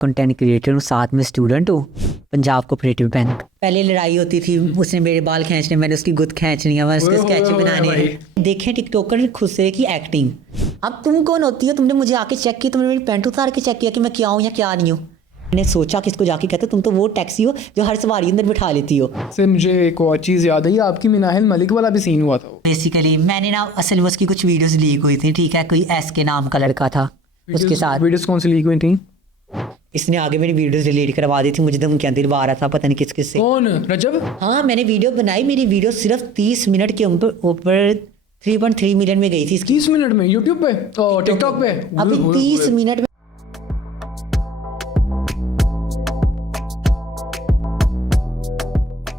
Content creator हूँ, साथ में स्टूडेंट हूँ पंजाब कोऑपरेटिव बैंक। पहले लड़ाई होती थी, उसने मेरे बाल खींचने, मैंने उसकी गुद खींचनी है, मैंने उसके स्केच बनाने। देखें टिकटॉकर खुद से की एक्टिंग। अब तुम कौन होती हो? तुमने मुझे आके चेक किया, तुमने मेरी पैंट उतार के चेक किया कि मैं क्या हूँ या क्या नहीं हूँ। मैंने सोचा किसको जाके कहते तुम तो वो टैक्सी हो जो हर सवारी अंदर बिठा लेती हो। से मुझे एक और चीज़ याद आई, आपकी मिनाहिल मलिक वाला भी सीन हुआ था। बेसिकली मैंने ना असल में उसकी कुछ वीडियोस लीक हुई थी, ठीक है, कोई एस के नाम का लड़का था उसके साथ। वीडियोस कौन सी लीक हुई थी? इसने आगे मेरी वीडियोस डिलीट करवा दी थी, मुझे धमकियां दिलवा रहा था पता नहीं किस किस से। कौन? रजब? हाँ मैंने वीडियो बनाई, मेरी वीडियो सिर्फ 30 मिनट के ऊपर 3.3 मिलियन में गई थी। 30 मिनट में यूट्यूब पे और टिकटॉक पे अभी 30 मिनट में।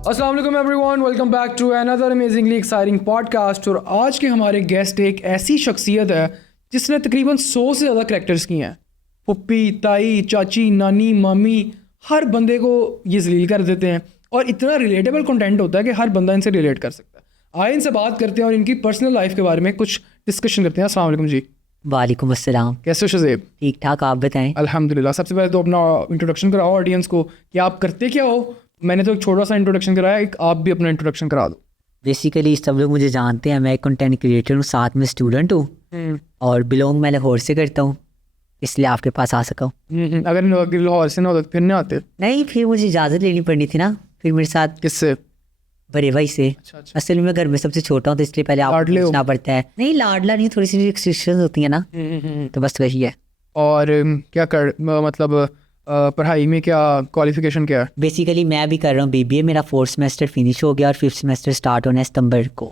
अस्सलाम वालेकुम everyone, welcome back to another amazingly exciting podcast. और आज के हमारे गेस्ट एक ऐसी शख्सियत है जिसने तकरीबन 100 से ज़्यादा करैक्टर्स किए हैं। पुप्पी, ताई, चाची, नानी, मामी, हर बंदे को ये जलील कर देते हैं और इतना रिलेटेबल कंटेंट होता है कि हर बंदा इनसे रिलेट कर सकता है। आए इनसे बात करते हैं और इनकी पर्सनल लाइफ के बारे में कुछ डिस्कशन करते हैं। अस्सलाम वालेकुम जी। वालेकुम अस्सलाम। कैसे हो शज़ेब? ठीक ठाक, आप बताएं। अल्हम्दुलिल्लाह। सबसे पहले तो अपना इंट्रोडक्शन कराओ ऑडियंस को कि आप करते क्या हो। मैंने तो एक छोटा सा इंट्रोडक्शन कराया, एक आप भी अपना इंट्रोडक्शन करा दो। बेसिकली सब लोग मुझे जानते हैं, मैं एक कंटेंट क्रिएटर हूँ, साथ में स्टूडेंट हूँ और बिलोंग मैं लाहौर से करता हूँ, इसलिए आपके पास आ सका हूँ। अगर लाहौर से ना होता तो फिर नहीं आते? नहीं, फिर मुझे इजाज़त लेनी पड़नी थी ना, फिर मेरे साथ किससे? बड़े भाई से। अच्छा। असल में मैं घर में सबसे छोटा हूँ तो इसलिए पहले आप लाडले हो? पूछना पड़ता है। नहीं लाडला नहीं, थोड़ी सी रिस्ट्रिक्शंस होती है ना, तो बस वही है। और क्या कर मतलब पढ़ाई में क्या क्वालिफिकेशन क्या है? बेसिकली मैं भी कर रहा हूँ बीबीए, मेरा 4th सेमेस्टर फिनिश हो गया और 5th सेमेस्टर स्टार्ट होना है सितंबर को।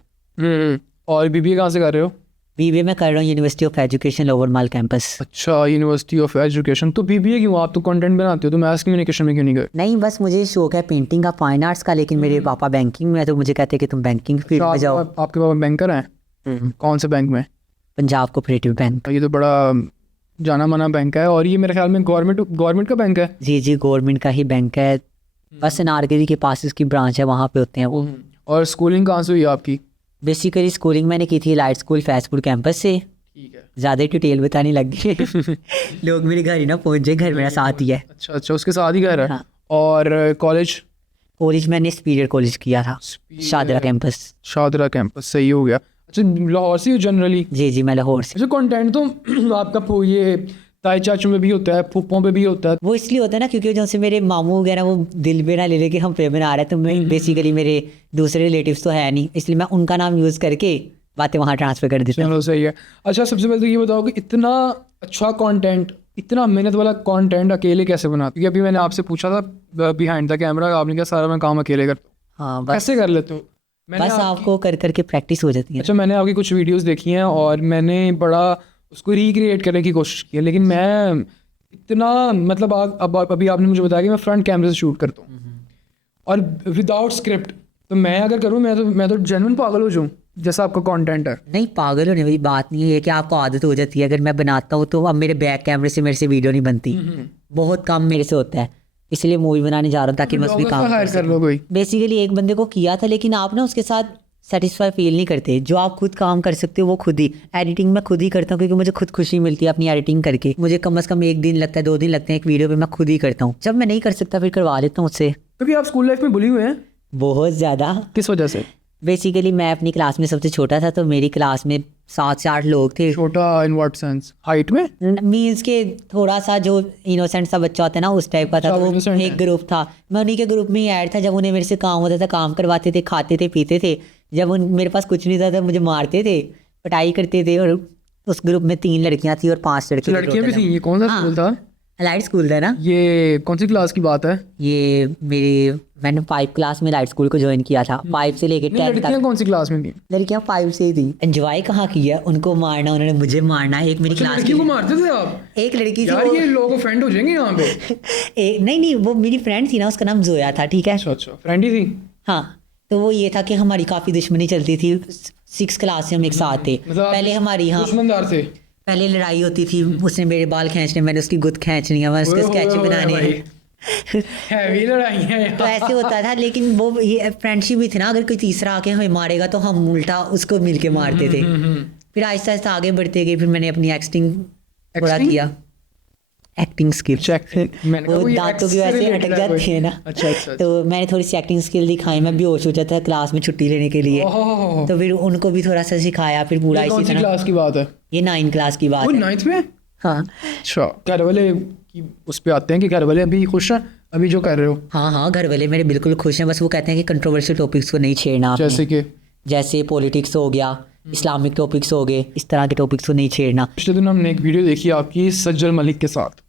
और बीबीए कहाँ से कर रहे हो? बीबीए मैं कर रहा हूँ university of education lower mall campus. अच्छा, यूनिवर्सिटी ऑफ एजुकेशन। तो बीबीए क्यों? आप तो कंटेंट बनाते हो, तो मैथ कम्युनिकेशन में क्यों नहीं गए? नहीं बस मुझे शौक है पेंटिंग का, फाइन आर्ट्स का, लेकिन मेरे पापा बैंकिंग में है तो मुझे कहते हैं कि तुम बैंकिंग फील्ड में जाओ। आपके पापा बैंकर हैं? कौन से बैंक में? Punjab cooperative bank. ये तो बड़ा जाना माना बैंक है और ये मेरे ख्याल में गवर्नमेंट का बैंक है। जी जी, गवर्नमेंट का ही बैंक है, बस नारगिरी के पास इसकी ब्रांच है, वहाँ पे होते हैं वो। और स्कूलिंग कहाँ से हुई आपकी? बेसिकली स्कूलिंग मैंने की थी लाइट स्कूल फैजपुर कैंपस से। ठीक है। ज़्यादा डिटेल बताने लग गए लोग मेरे घर ही ना पहुँच जाए, घर मेरा साथ ही है। अच्छा अच्छा, उसके साथ ही घर है। हाँ। और कॉलेज मैंने सुपीरियर कॉलेज किया था, शादरा कैंपस। शादरा कैंपस, सही हो गया। अच्छा, लाहौर से जनरली? जी जी, मैं लाहौर से। अच्छा, कंटेंट तो आपका ये ताई चाचू में भी होता है, फूफों पे भी होता है। वो इसलिए होता है ना क्योंकि जैसे मेरे मामू वगैरह वो दिल पे ना ले लेके हम पे बना रहे हैं, तो मैं बेसिकली मेरे दूसरे रिलेटिव्स तो है नहीं, इसलिए मैं उनका नाम यूज़ करके बातें वहाँ ट्रांसफ़र कर देता हूँ। चलो सही है। अच्छा, सबसे पहले तो ये बताओ कि इतना अच्छा कंटेंट, इतना मेहनत वाला कंटेंट अकेले कैसे बनाते? क्योंकि अभी मैंने आपसे पूछा था बिहाइंड द कैमरा, आपने कहा सारा मैं काम अकेले करता हूँ। हाँ बस, कैसे कर लेते हो? बस आपको कर करके प्रैक्टिस हो जाती है। अच्छा, मैंने आपकी कुछ वीडियोस देखी हैं और मैंने बड़ा उसको रिक्रिएट करने की कोशिश की है, लेकिन मैं इतना मतलब अब अभी आपने मुझे बताया कि मैं फ्रंट कैमरे से शूट करता हूँ और विदाउट स्क्रिप्ट, तो मैं अगर करूँ मैं तो जेन्युइन पागल हो जाऊँ जैसा आपका कंटेंट है। नहीं, पागल होने वाली बात नहीं है कि आपको आदत हो जाती है। अगर मैं बनाता हूँ तो अब मेरे बैक कैमरे से मेरे से वीडियो नहीं बनती, बहुत कम मेरे से होता है, इसलिए मूवी बनाने जा रहा हूँ ताकि मैं उसमें काम हायर कर लो कोई। बेसिकली एक बंदे को किया था, लेकिन आप ना उसके साथ सेटिस्फाई फील नहीं करते। जो आप खुद काम कर सकते हो वो खुद ही। एडिटिंग मैं खुद ही करता हूँ क्योंकि मुझे खुद खुशी मिलती है अपनी एडिटिंग करके। मुझे कम से कम 1 दिन लगता है, 2 दिन लगते हैं एक वीडियो पे, मैं खुद ही करता हूँ। जब मैं नहीं कर सकता फिर करवा लेता हूँ उससे। क्योंकि आप स्कूल लाइफ में बुली हुए हैं? बहुत ज़्यादा। किस वजह से? बेसिकली मैं अपनी क्लास में सबसे छोटा था, तो मेरी क्लास में 7 से 8 लोग थे। छोटा इन व्हाट सेंस? हाइट में? मीन्स के थोड़ा सा जो इनोसेंट सा बच्चा होता है ना, उस टाइप का था। तो innocent एक ग्रुप था, मैं उन्हीं के ग्रुप में ही ऐड था। जब उन्हें मेरे से काम होता था, काम करवाते थे, खाते थे, पीते थे। जब मेरे पास कुछ नहीं था तो मुझे मारते थे, पिटाई करते थे। और उस ग्रुप में 3 लड़कियां थी और 5 लड़के। लड़कियां भी थी? ये कौन सा स्कूल था? लाइट स्कूल था ना। ये कौन सी क्लास की बात है? ये मैंने 5 क्लास में लाइट स्कूल को ज्वाइन किया था, 5 से लेके 10 लड़कियां तक। कौन सी क्लास में थी? लड़कियां 5 से ही थी। एंजॉय कहाँ किया, उनको मारना, उन्होंने मुझे मारना। एक मेरी क्लास लड़कियों को मारते थे आप? एक लड़की थी यार ये लोग ऑफेंड हो जाएंगे यहाँ पे। नहीं, वो मेरी फ्रेंड थी ना, उसका नाम जोया था, ठीक है। अच्छा, फ्रेंड ही थी? हाँ, तो वो ये था कि हमारी काफ़ी दुश्मनी चलती थी। 6 क्लास से हम एक साथ थे। मतलब आप पहले हमारी, हाँ, दुश्मनदार थे? पहले लड़ाई होती थी, उसने मेरे बाल खींचने, मैंने उसकी गुद खींचनी है, मैं उसके स्केच बनाने। हैवी लड़ाई है तो ऐसे होता था, लेकिन वो ये फ्रेंडशिप भी थी ना। अगर कोई तीसरा आके हमें मारेगा तो हम उल्टा उसको मिल के मारते थे। फिर आहिस्ता आहिस्ता आगे बढ़ते गए। फिर मैंने अपनी एक्टिंग पूरा किया। Acting skill. मैंने कहा वो कोई दांतों की X से वजह से related अटक है कोई? जाती है ना। अच्छा। तो मैंने थोड़ी सी एक्टिंग स्किल दिखाई, मैं बेहोश हो जाता था क्लास में छुट्टी लेने के लिए, ओह, तो फिर उनको भी थोड़ा सा सिखाया, फिर पूरा ये कौन इसी सी तरह। क्लास की बात है? ये 9 क्लास की बात वो है। 9th में? हाँ अच्छा, घर वाले की उस पे आते हैं कि घर वाले अभी खुश हैं अभी जो कर रहे हो? हाँ हाँ, घर वाले मेरे बिल्कुल खुश हैं, बस वो कहते हैं कि कंट्रोवर्शियल टॉपिक्स को नहीं छेड़ना आपने। जैसे कि जैसे पॉलिटिक्स हो गया, इस्लामिक टॉपिक्स हो गए, इस तरह के टॉपिक्स को नहीं छेड़ना। पिछले दिन हमने एक वीडियो देखी आपकी सज्जल मलिक के साथ,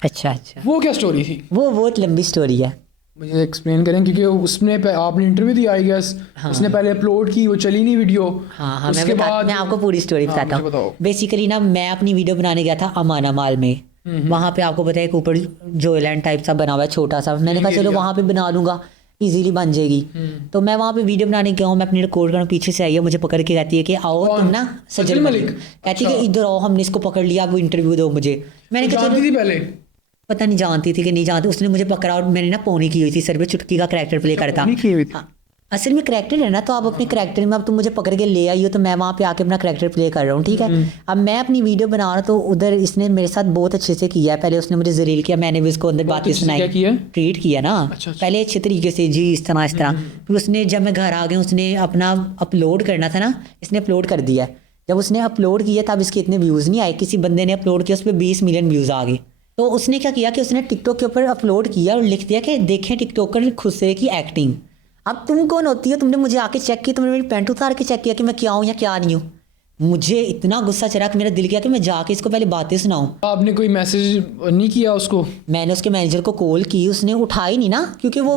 अच्छा अच्छा, वो क्या स्टोरी थी? वो बहुत लंबी स्टोरी है। मुझे एक्सप्लेन करें, क्योंकि उसने आपने इंटरव्यू दी आई गेस, उसने पहले अपलोड की, वो चली नहीं वीडियो। हाँ, उसके बाद मैं आपको पूरी स्टोरी हाँ, बताता मुझे बताओ। हूँ। बेसिकली ना, मैं अपनी वीडियो बनाने गया था अमाना माल में। वहाँ पे आपको पता है एक ऊपर जोयलैंड टाइप सा बना हुआ है छोटा सा, मैंने कहा चलो वहाँ पे बना लूंगा, इजीली बन जाएगी। तो मैं वहाँ पे वीडियो बनाने गया हूँ, मैं अपनी रिकॉर्ड कर, पीछे से आई है, मुझे पकड़ के कहती है कि आओ तुम ना सज्जल मलिक, कहती है कि इधर आओ, हमने इसको पकड़ लिया, वो इंटरव्यू दो मुझे। मैंने कहा जानती थी पहले? पता नहीं जानती थी कि नहीं जानती, उसने मुझे पकड़ा और मैंने ना पोनी की हुई थी, सर पे चुटकी का करैक्टर प्ले करता। पोनी की हुई थी? हाँ, असल में करैक्टर है ना, तो आप अपने करैक्टर में, अब तुम मुझे पकड़ के ले आई हो, तो मैं वहाँ पे आके अपना करैक्टर प्ले कर रहा हूँ, ठीक है। अब मैं अपनी वीडियो बना रहा हूँ, तो उधर इसने मेरे साथ बहुत अच्छे से किया है। पहले उसने मुझे जलील किया, मैंने भी उसको अंदर बातें सुनाई, क्या किया? ट्रीट किया ना। अच्छा। पहले अच्छे तरीके से, जी इस तरह इस तरह। फिर उसने, जब मैं घर आ गया, उसने अपना अपलोड करना था ना, इसने अपलोड कर दिया। जब उसने अपलोड किया तब इसके इतने व्यूज़ नहीं आए, किसी बंदे ने अपलोड किया, उस पर 20 मिलियन व्यूज़ आ गए। तो उसने क्या किया कि उसने टिकटॉक के ऊपर अपलोड किया और लिख दिया कि देखें टिकटॉकर खुद से की एक्टिंग। अब तुम कौन होती हो, तुमने मुझे आके चेक किया, तुमने मेरी पैंट उतार के चेक किया कि मैं क्या हूँ या क्या नहीं हूँ। मुझे इतना गुस्सा चढ़ा कि मेरा दिल किया कि मैं जाके इसको पहले बातें सुनाऊँ। आपने कोई मैसेज नहीं किया उसको? मैंने उसके मैनेजर को कॉल की, उसने उठाई नहीं ना, क्योंकि वो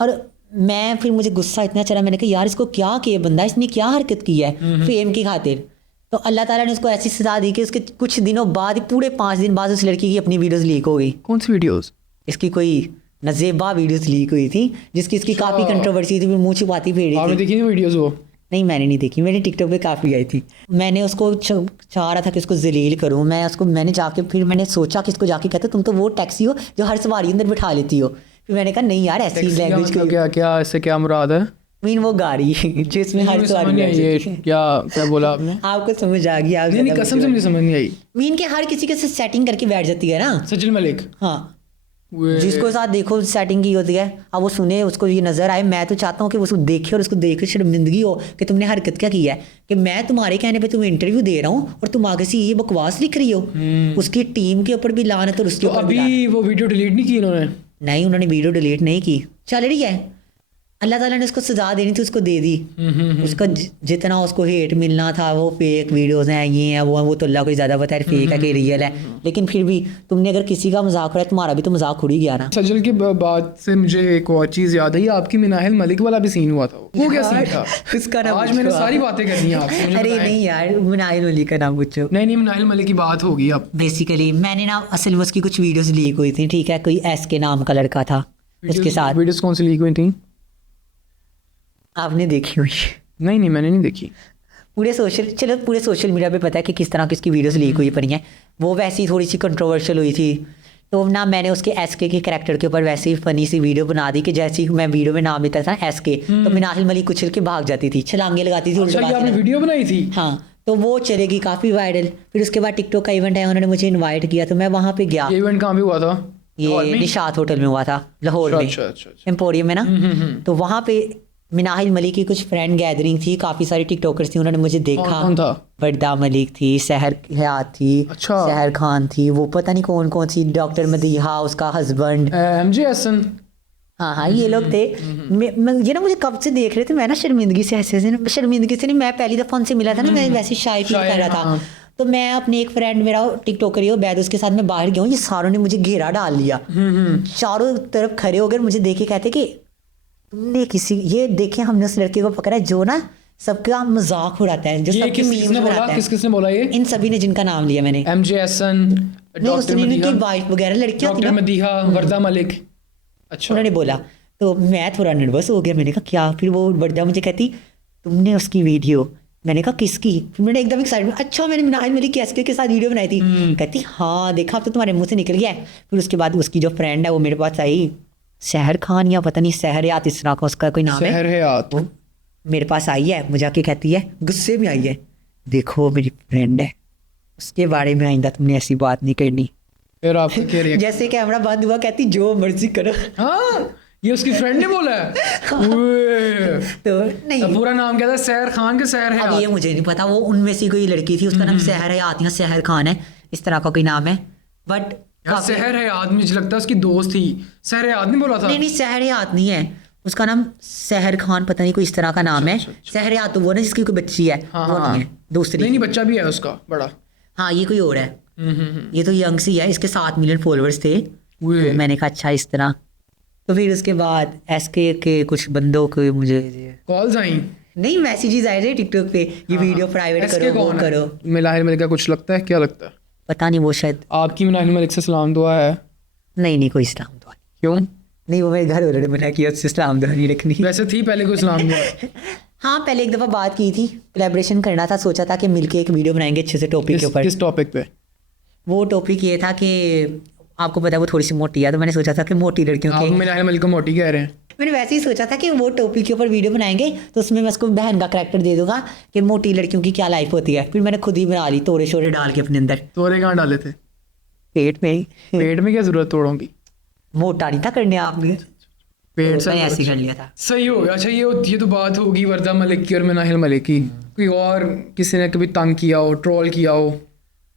और मैं, फिर मुझे गुस्सा इतना चढ़ा, मैंने कहा यार इसको क्या किया बंदा, इसने क्या हरकत की है फेम की खातिर। तो अल्लाह ताला ने उसको ऐसी सजा दी कि उसके कुछ दिनों बाद ही, पूरे 5 दिन बाद, उस लड़की की अपनी वीडियोस लीक हो गई। कौन सी वीडियोस? इसकी कोई नजेबा वीडियोस लीक हुई थी, जिसकी इसकी काफ़ी कंट्रोवर्सी थी, फिर मुँह छुपाती फिर आपने देखी थी वीडियोस वो? नहीं, मैंने नहीं देखी, मेरे टिकटॉक पे काफ़ी आई थी। मैंने उसको चाह रहा था कि उसको जलील करूँ मैं उसको, मैंने जाके, फिर मैंने सोचा कि इसको जाके कहता तुम तो वो टैक्सी हो जो हर सवारी अंदर बिठा लेती हो। फिर मैंने कहा नहीं यार, ऐसी लैंग्वेज मतलब क्या क्या इससे क्या मुराद है? मीन वो गाड़ी जिसमें हर सवारी बैठ ये जाती है। क्या बोला आपने? आपको समझ आ गई? आप नहीं, कसम से मुझे समझ नहीं आई। मीन के हर किसी के साथ सेटिंग करके बैठ जाती है ना। सज्जल मलिक? हाँ, जिसको साथ देखो सेटिंग की होती है, अब वो सुने, उसको ये नजर आए, मैं तो चाहता हूँ कि उसको देखे और उसको देख के शर्मिंदगी हो कि तुमने हरकत क्या की है, कि मैं तुम्हारे कहने पे तुम्हें इंटरव्यू दे रहा हूँ और तुम आगे से ये बकवास लिख रही हो। उसकी टीम के ऊपर भी लानत और उसके तो ऊपर भी लानत। अभी वो वीडियो डिलीट नहीं की इन्होंने? नहीं, उन्होंने वीडियो डिलीट नहीं की, चल रही है। अल्लाह ताला ने उसको सजा देनी थी, उसको दे दी। उसका जितना उसको हेट मिलना था, वो फेक वीडियोस हैं, ये है वो तो अल्लाह को ज़्यादा पता है फेक है कि रियल है। लेकिन फिर भी तुमने अगर किसी का मजाक करा, तुम्हारा भी तो मजाक उड़ ही गया ना। सज्जल की बात से मुझे एक और चीज़ याद आई, आपकी मिनाहिल मलिक वाला भी सीन हुआ था। वो क्या सीन था? उसका नाम आज मैंने सारी बातें करनी है आपसे, मुझे अरे बताएं। नहीं यार, मिनाहिल मलिक का नाम पूछो। नहीं, मिनाहिल मलिक की बात होगी अब। बेसिकली मैंने ना, असल में उसकी कुछ वीडियोस लीक हुई थी, ठीक है, कोई एस के नाम का लड़का था उसके साथ। वीडियोस कौन सी लीक हुई थी? आपने देखी हुई? नहीं, मैंने नहीं देखी। पूरे सोशल मीडिया पे पता है कि किस तरह की उसकी वीडियोस लीक हुई पड़ी हैं। वो वैसी थोड़ी सी कंट्रोवर्शियल हुई थी, तो ना मैंने उसके एसके के कैरेक्टर के ऊपर वैसे ही फनी सी वीडियो बना दी कि जैसे ही मैं वीडियो में नाम लेता था एसके, तो मिनाहिल मलिक कुचल के भाग जाती थी, छलांगे लगाती थी, अच्छा, ये आपने वीडियो बनाई थी? हाँ, तो वो चलेगी काफ़ी वायरल। फिर उसके बाद टिकटॉक का इवेंट है, उन्होंने मुझे इन्वाइट किया, तो मैं वहाँ पे गया। ये इवेंट कहाँ पे हुआ था? ये निशात होटल में हुआ था, लाहौर में, अच्छा। एम्पोरियम में ना। तो वहाँ पे मिनाहिल मलिक की कुछ फ्रेंड गैदरिंग थी, काफ़ी सारी टिकटॉकर्स थी, उन्होंने मुझे देखा। कौन था? वर्दा मलिक थी, सहर हयात थी, अच्छा। सहर खान थी, वो पता नहीं कौन कौन सी, डॉक्टर मदीहा उसका हस्बैंड, MJ हसन। हाँ, ये लोग थे। ये ना मुझे कब से देख रहे थे, मैं ना शर्मिंदगी से शर्मिंदगी से नहीं, मैं पहली दफ़ा उनसे मिला था ना, मैं वैसे शाय फील कर रहा था। तो मैं अपने एक फ्रेंड, मेरा टिकटॉकर ही हो बैद, उसके साथ मैं बाहर गया हूँ, ये सारों ने मुझे घेरा डाल लिया, चारों तरफ खड़े हो गए, मुझे देख के कहते कि तुमने ये देखे, हमने उस लड़के को पकड़ा है जो ना सबका मजाक उड़ाता है, जो सबकी मीम्स बनाता है। किसने बोला ये? इन सभी ने, जिनका नाम लिया मैंने। MJ हसन, डॉक्टर उनकी वाइफ वगैरह लड़कियां थी डॉक्टर ना, मदीहा, वर्दा मलिक। अच्छा। उन्होंने बोला, तो मैं थोड़ा नर्वस हो गया, मैंने कहा क्या। फिर वो वर्दा मुझे कहती तुमने उसकी वीडियो, मैंने कहा किसकी। फिर मैंने एकदम एक्साइटेड, अच्छा मैंने मिनाहिल मलिक की एसके के साथ वीडियो बनाई थी। कहती हाँ देखा, अब तो तुम्हारे मुंह से निकल गया है। फिर उसके बाद उसकी जो फ्रेंड है वो मेरे पास आई, सहर खान या पता नहीं सहर हयात, इस तरह का उसका कोई नाम है, सहर हयात। वो मेरे पास आई है, मुझे आके कहती है, गुस्से में आई है, देखो मेरी फ्रेंड है, उसके बारे में आइंदा तुमने ऐसी बात नहीं करनी। फिर आपका क्या रिएक्शन? जैसे कैमरा बंद हुआ कहती जो मर्जी करो। हाँ, ये उसकी फ्रेंड ने बोला है? उए। तो नहीं, अब पूरा नाम क्या था? सहर खान के सहर है? अब ये मुझे नहीं पता, वो उनमें से कोई लड़की थी, उसका नाम सहर हयात या सहर खान है, इस तरह का कोई नाम है। बट यार सहर है याद, मुझे लगता है उसकी दोस्त थी। सहर है याद नहीं बोला था? नहीं नहीं, सहर हयात नहीं है, उसका नाम सहर खान पता नहीं कोई इस तरह का नाम है। सहर हयात तो वो ना जिसकी कोई बच्ची है, हाँ, वो हाँ, नहीं है, दूसरी। नहीं बच्चा भी है उसका बड़ा। हाँ ये कोई और है, ये तो यंग सी है, इसके 7 मिलियन फॉलोअर्स थे। तो मैंने कहा अच्छा इस तरह। तो फिर उसके बाद एसके के कुछ बंदों को मुझे कॉल्स आई? नहीं मैसेजेस आए थे टिकटॉक पे, ये वीडियो प्राइवेट SK करो, वो कौन है? करो। मिलाहिर मलिक का कुछ लगता है? क्या लगता है? पता नहीं, वो शायद आपकी मिलाहिर मलिक से सलाम दुआ है? नहीं कोई इस्लाम दुआ नहीं। क्यों? नहीं वो मेरे घर वालों ने मना किया उससे इस्लाम दुआ नहीं रखनी। वैसे थी पहले कोई सलाम दुआ? हाँ पहले एक दफ़ा बात की थी, कोलैबोरेशन करना था, सोचा था कि मिलके एक वीडियो बनाएंगे अच्छे से टॉपिक के ऊपर। किस टॉपिक पे? वो टॉपिक ये था कि आपको पता है वो थोड़ी सी मोटी है, तो मैंने सोचा था कि मोटी लड़कियों आप के, मिलाहिर मलिक को मोटी कह रहे हैं? मैंने वैसे ही सोचा था कि वो टॉपिक के ऊपर वीडियो बनाएंगे, तो उसमें मैं उसको बहन का करैक्टर दे दूंगा कि मोटी लड़कियों की क्या लाइफ होती है। फिर मैंने खुद ही बना ली तोड़े शोरे डाल के अपने अंदर, तोड़े कहाँ डाले थे? पेट में ही। पेट में क्या जरूरत तोड़ों की? मोटा नहीं था करने आपने, पेट तो से मैंने ऐसे ही कर लिया था। सही हो गया। अच्छा ये तो बात होगी वर्दा मलिक की और मिनाहिल मलिक की। कोई और किसी ने कभी तंग किया हो, ट्रोल किया हो?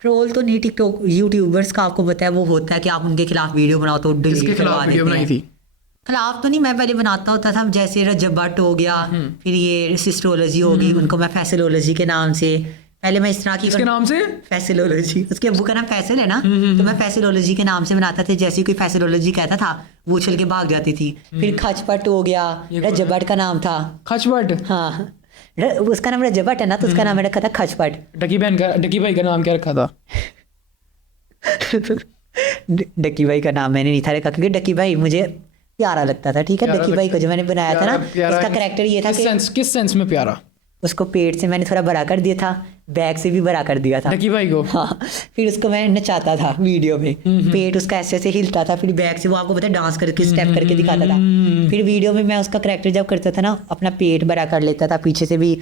ट्रोल तो नहीं, टिकटॉक यूट्यूबर्स का आपको पता है वो होता है कि आप उनके खिलाफ वीडियो बनाओ तो किसके डिलीट करवा खिलाफ वीडियो देते बनाई हैं। थी? खिलाफ तो नहीं, मैं पहले बनाता होता था, जैसे रजब भट्ट हो गया, फिर ये सिस्ट्रोलॉजी होगी, उनको मैं फैसिलोलॉजी के नाम से, पहले मैं इस तरह की किसके नाम से? फैसिलोलॉजी, उसके अब्बू का नाम फैसल है ना, तो मैं फैसिलोलॉजी के नाम से बनाता था। जैसे कोई फैसिलोलॉजी कहता था वो उछल के भाग जाती थी। फिर खचपट हो गया, रजब भट्ट का नाम था। खचपट? हाँ उसका नाम रजब भट्ट है ना, तो उसका नाम मैंने रखा था खचपट। डकी भाई का नाम क्या रखा था? डकी भाई का नाम मैंने नहीं था रखा, क्योंकि डकी भाई मुझे प्यारा लगता था। ठीक है, डकी भाई को जो मैंने बनाया था ना, उसका कैरेक्टर ये था कि किस सेंस में प्यारा? उसको पेट से मैंने थोड़ा बड़ा कर दिया था, बैक से भी बड़ा कर दिया था डकी भाई को। हाँ, फिर उसको मैं नचाता था वीडियो में, पेट उसका ऐसे ऐसे हिलता था, फिर बैक से वो आपको पता है डांस करके स्टेप करके दिखाता था। फिर वीडियो में मैं उसका कैरेक्टर जब करता था ना, अपना पेट बड़ा कर लेता था, पीछे से भी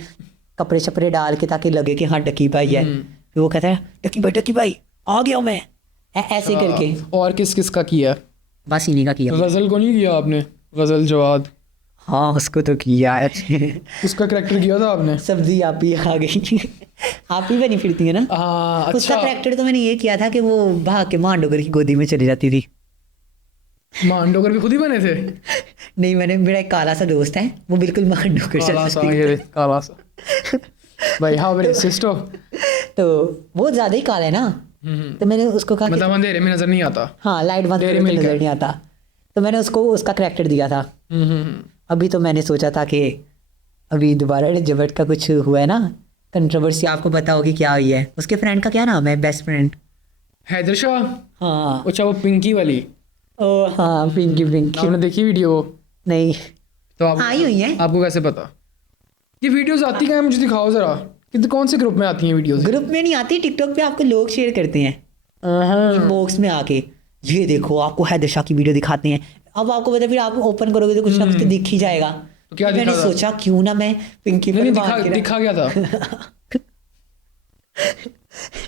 कपड़े शपड़े डाल के, ताकि लगे कि हाँ डकी भाई है। फिर वो कहता है डकी भाई आ गया मैं, ऐसे करके। और किस किस का किया? बस इन्हीं का किया। गजल को नहीं किया आपने? गजल जवाद? हाँ उसको तो किया है। उसका करेक्टर किया था आपने? सब्जी आप ही आ गई, आप ही बनी फिरती है ना। हाँ उसका अच्छा। करेक्टर तो मैंने ये किया था कि वो भाग के मांडोगर की गोदी में चली जाती थी। मांडोगर भी खुद ही बने थे? नहीं, मैंने, मेरा एक काला सा दोस्त है, वो बिल्कुल मांडोगर काला सा, जैसा ये काला सा भाई। हाँ मेरे सिस्टर तो वो ज्यादा ही काला है ना, तो मैंने उसको कहा कि मतलब अंधेरे में नजर नहीं आता। हाँ लाइट बंद डेयरी करके मिल्क नजर है। नहीं आता, तो मैंने उसको उसका करेक्टर दिया था। अभी तो मैंने सोचा था कि अभी दोबारा जबट का कुछ हुआ है ना, कंट्रोवर्सी, आपको पता होगी क्या हुई है। उसके फ्रेंड का क्या नाम है, बेस्ट फ्रेंड? हैदर शाह? हाँ अच्छा वो पिंकी वाली? ओ हाँ, पिंकी। आपने देखी वीडियो? नहीं तो आप आई हुई है। आपको कैसे पता? ये वीडियोस आती कहाँ है, मुझे दिखाओ जरा कि कौन से ग्रुप में आती हैं वीडियोस? ग्रुप में नहीं आती, टिकटॉक पे आपको लोग शेयर करते हैं इनबॉक्स में आके, ये देखो आपको हैदर शाह की वीडियो दिखाते हैं। अब आपको पता है, फिर आप ओपन करोगे तो कुछ ना कुछ तो दिख ही जाएगा। तो क्या मैंने दिखा था? सोचा क्यों ना मैं पिंकी पर नहीं मार के दिखा क्या था?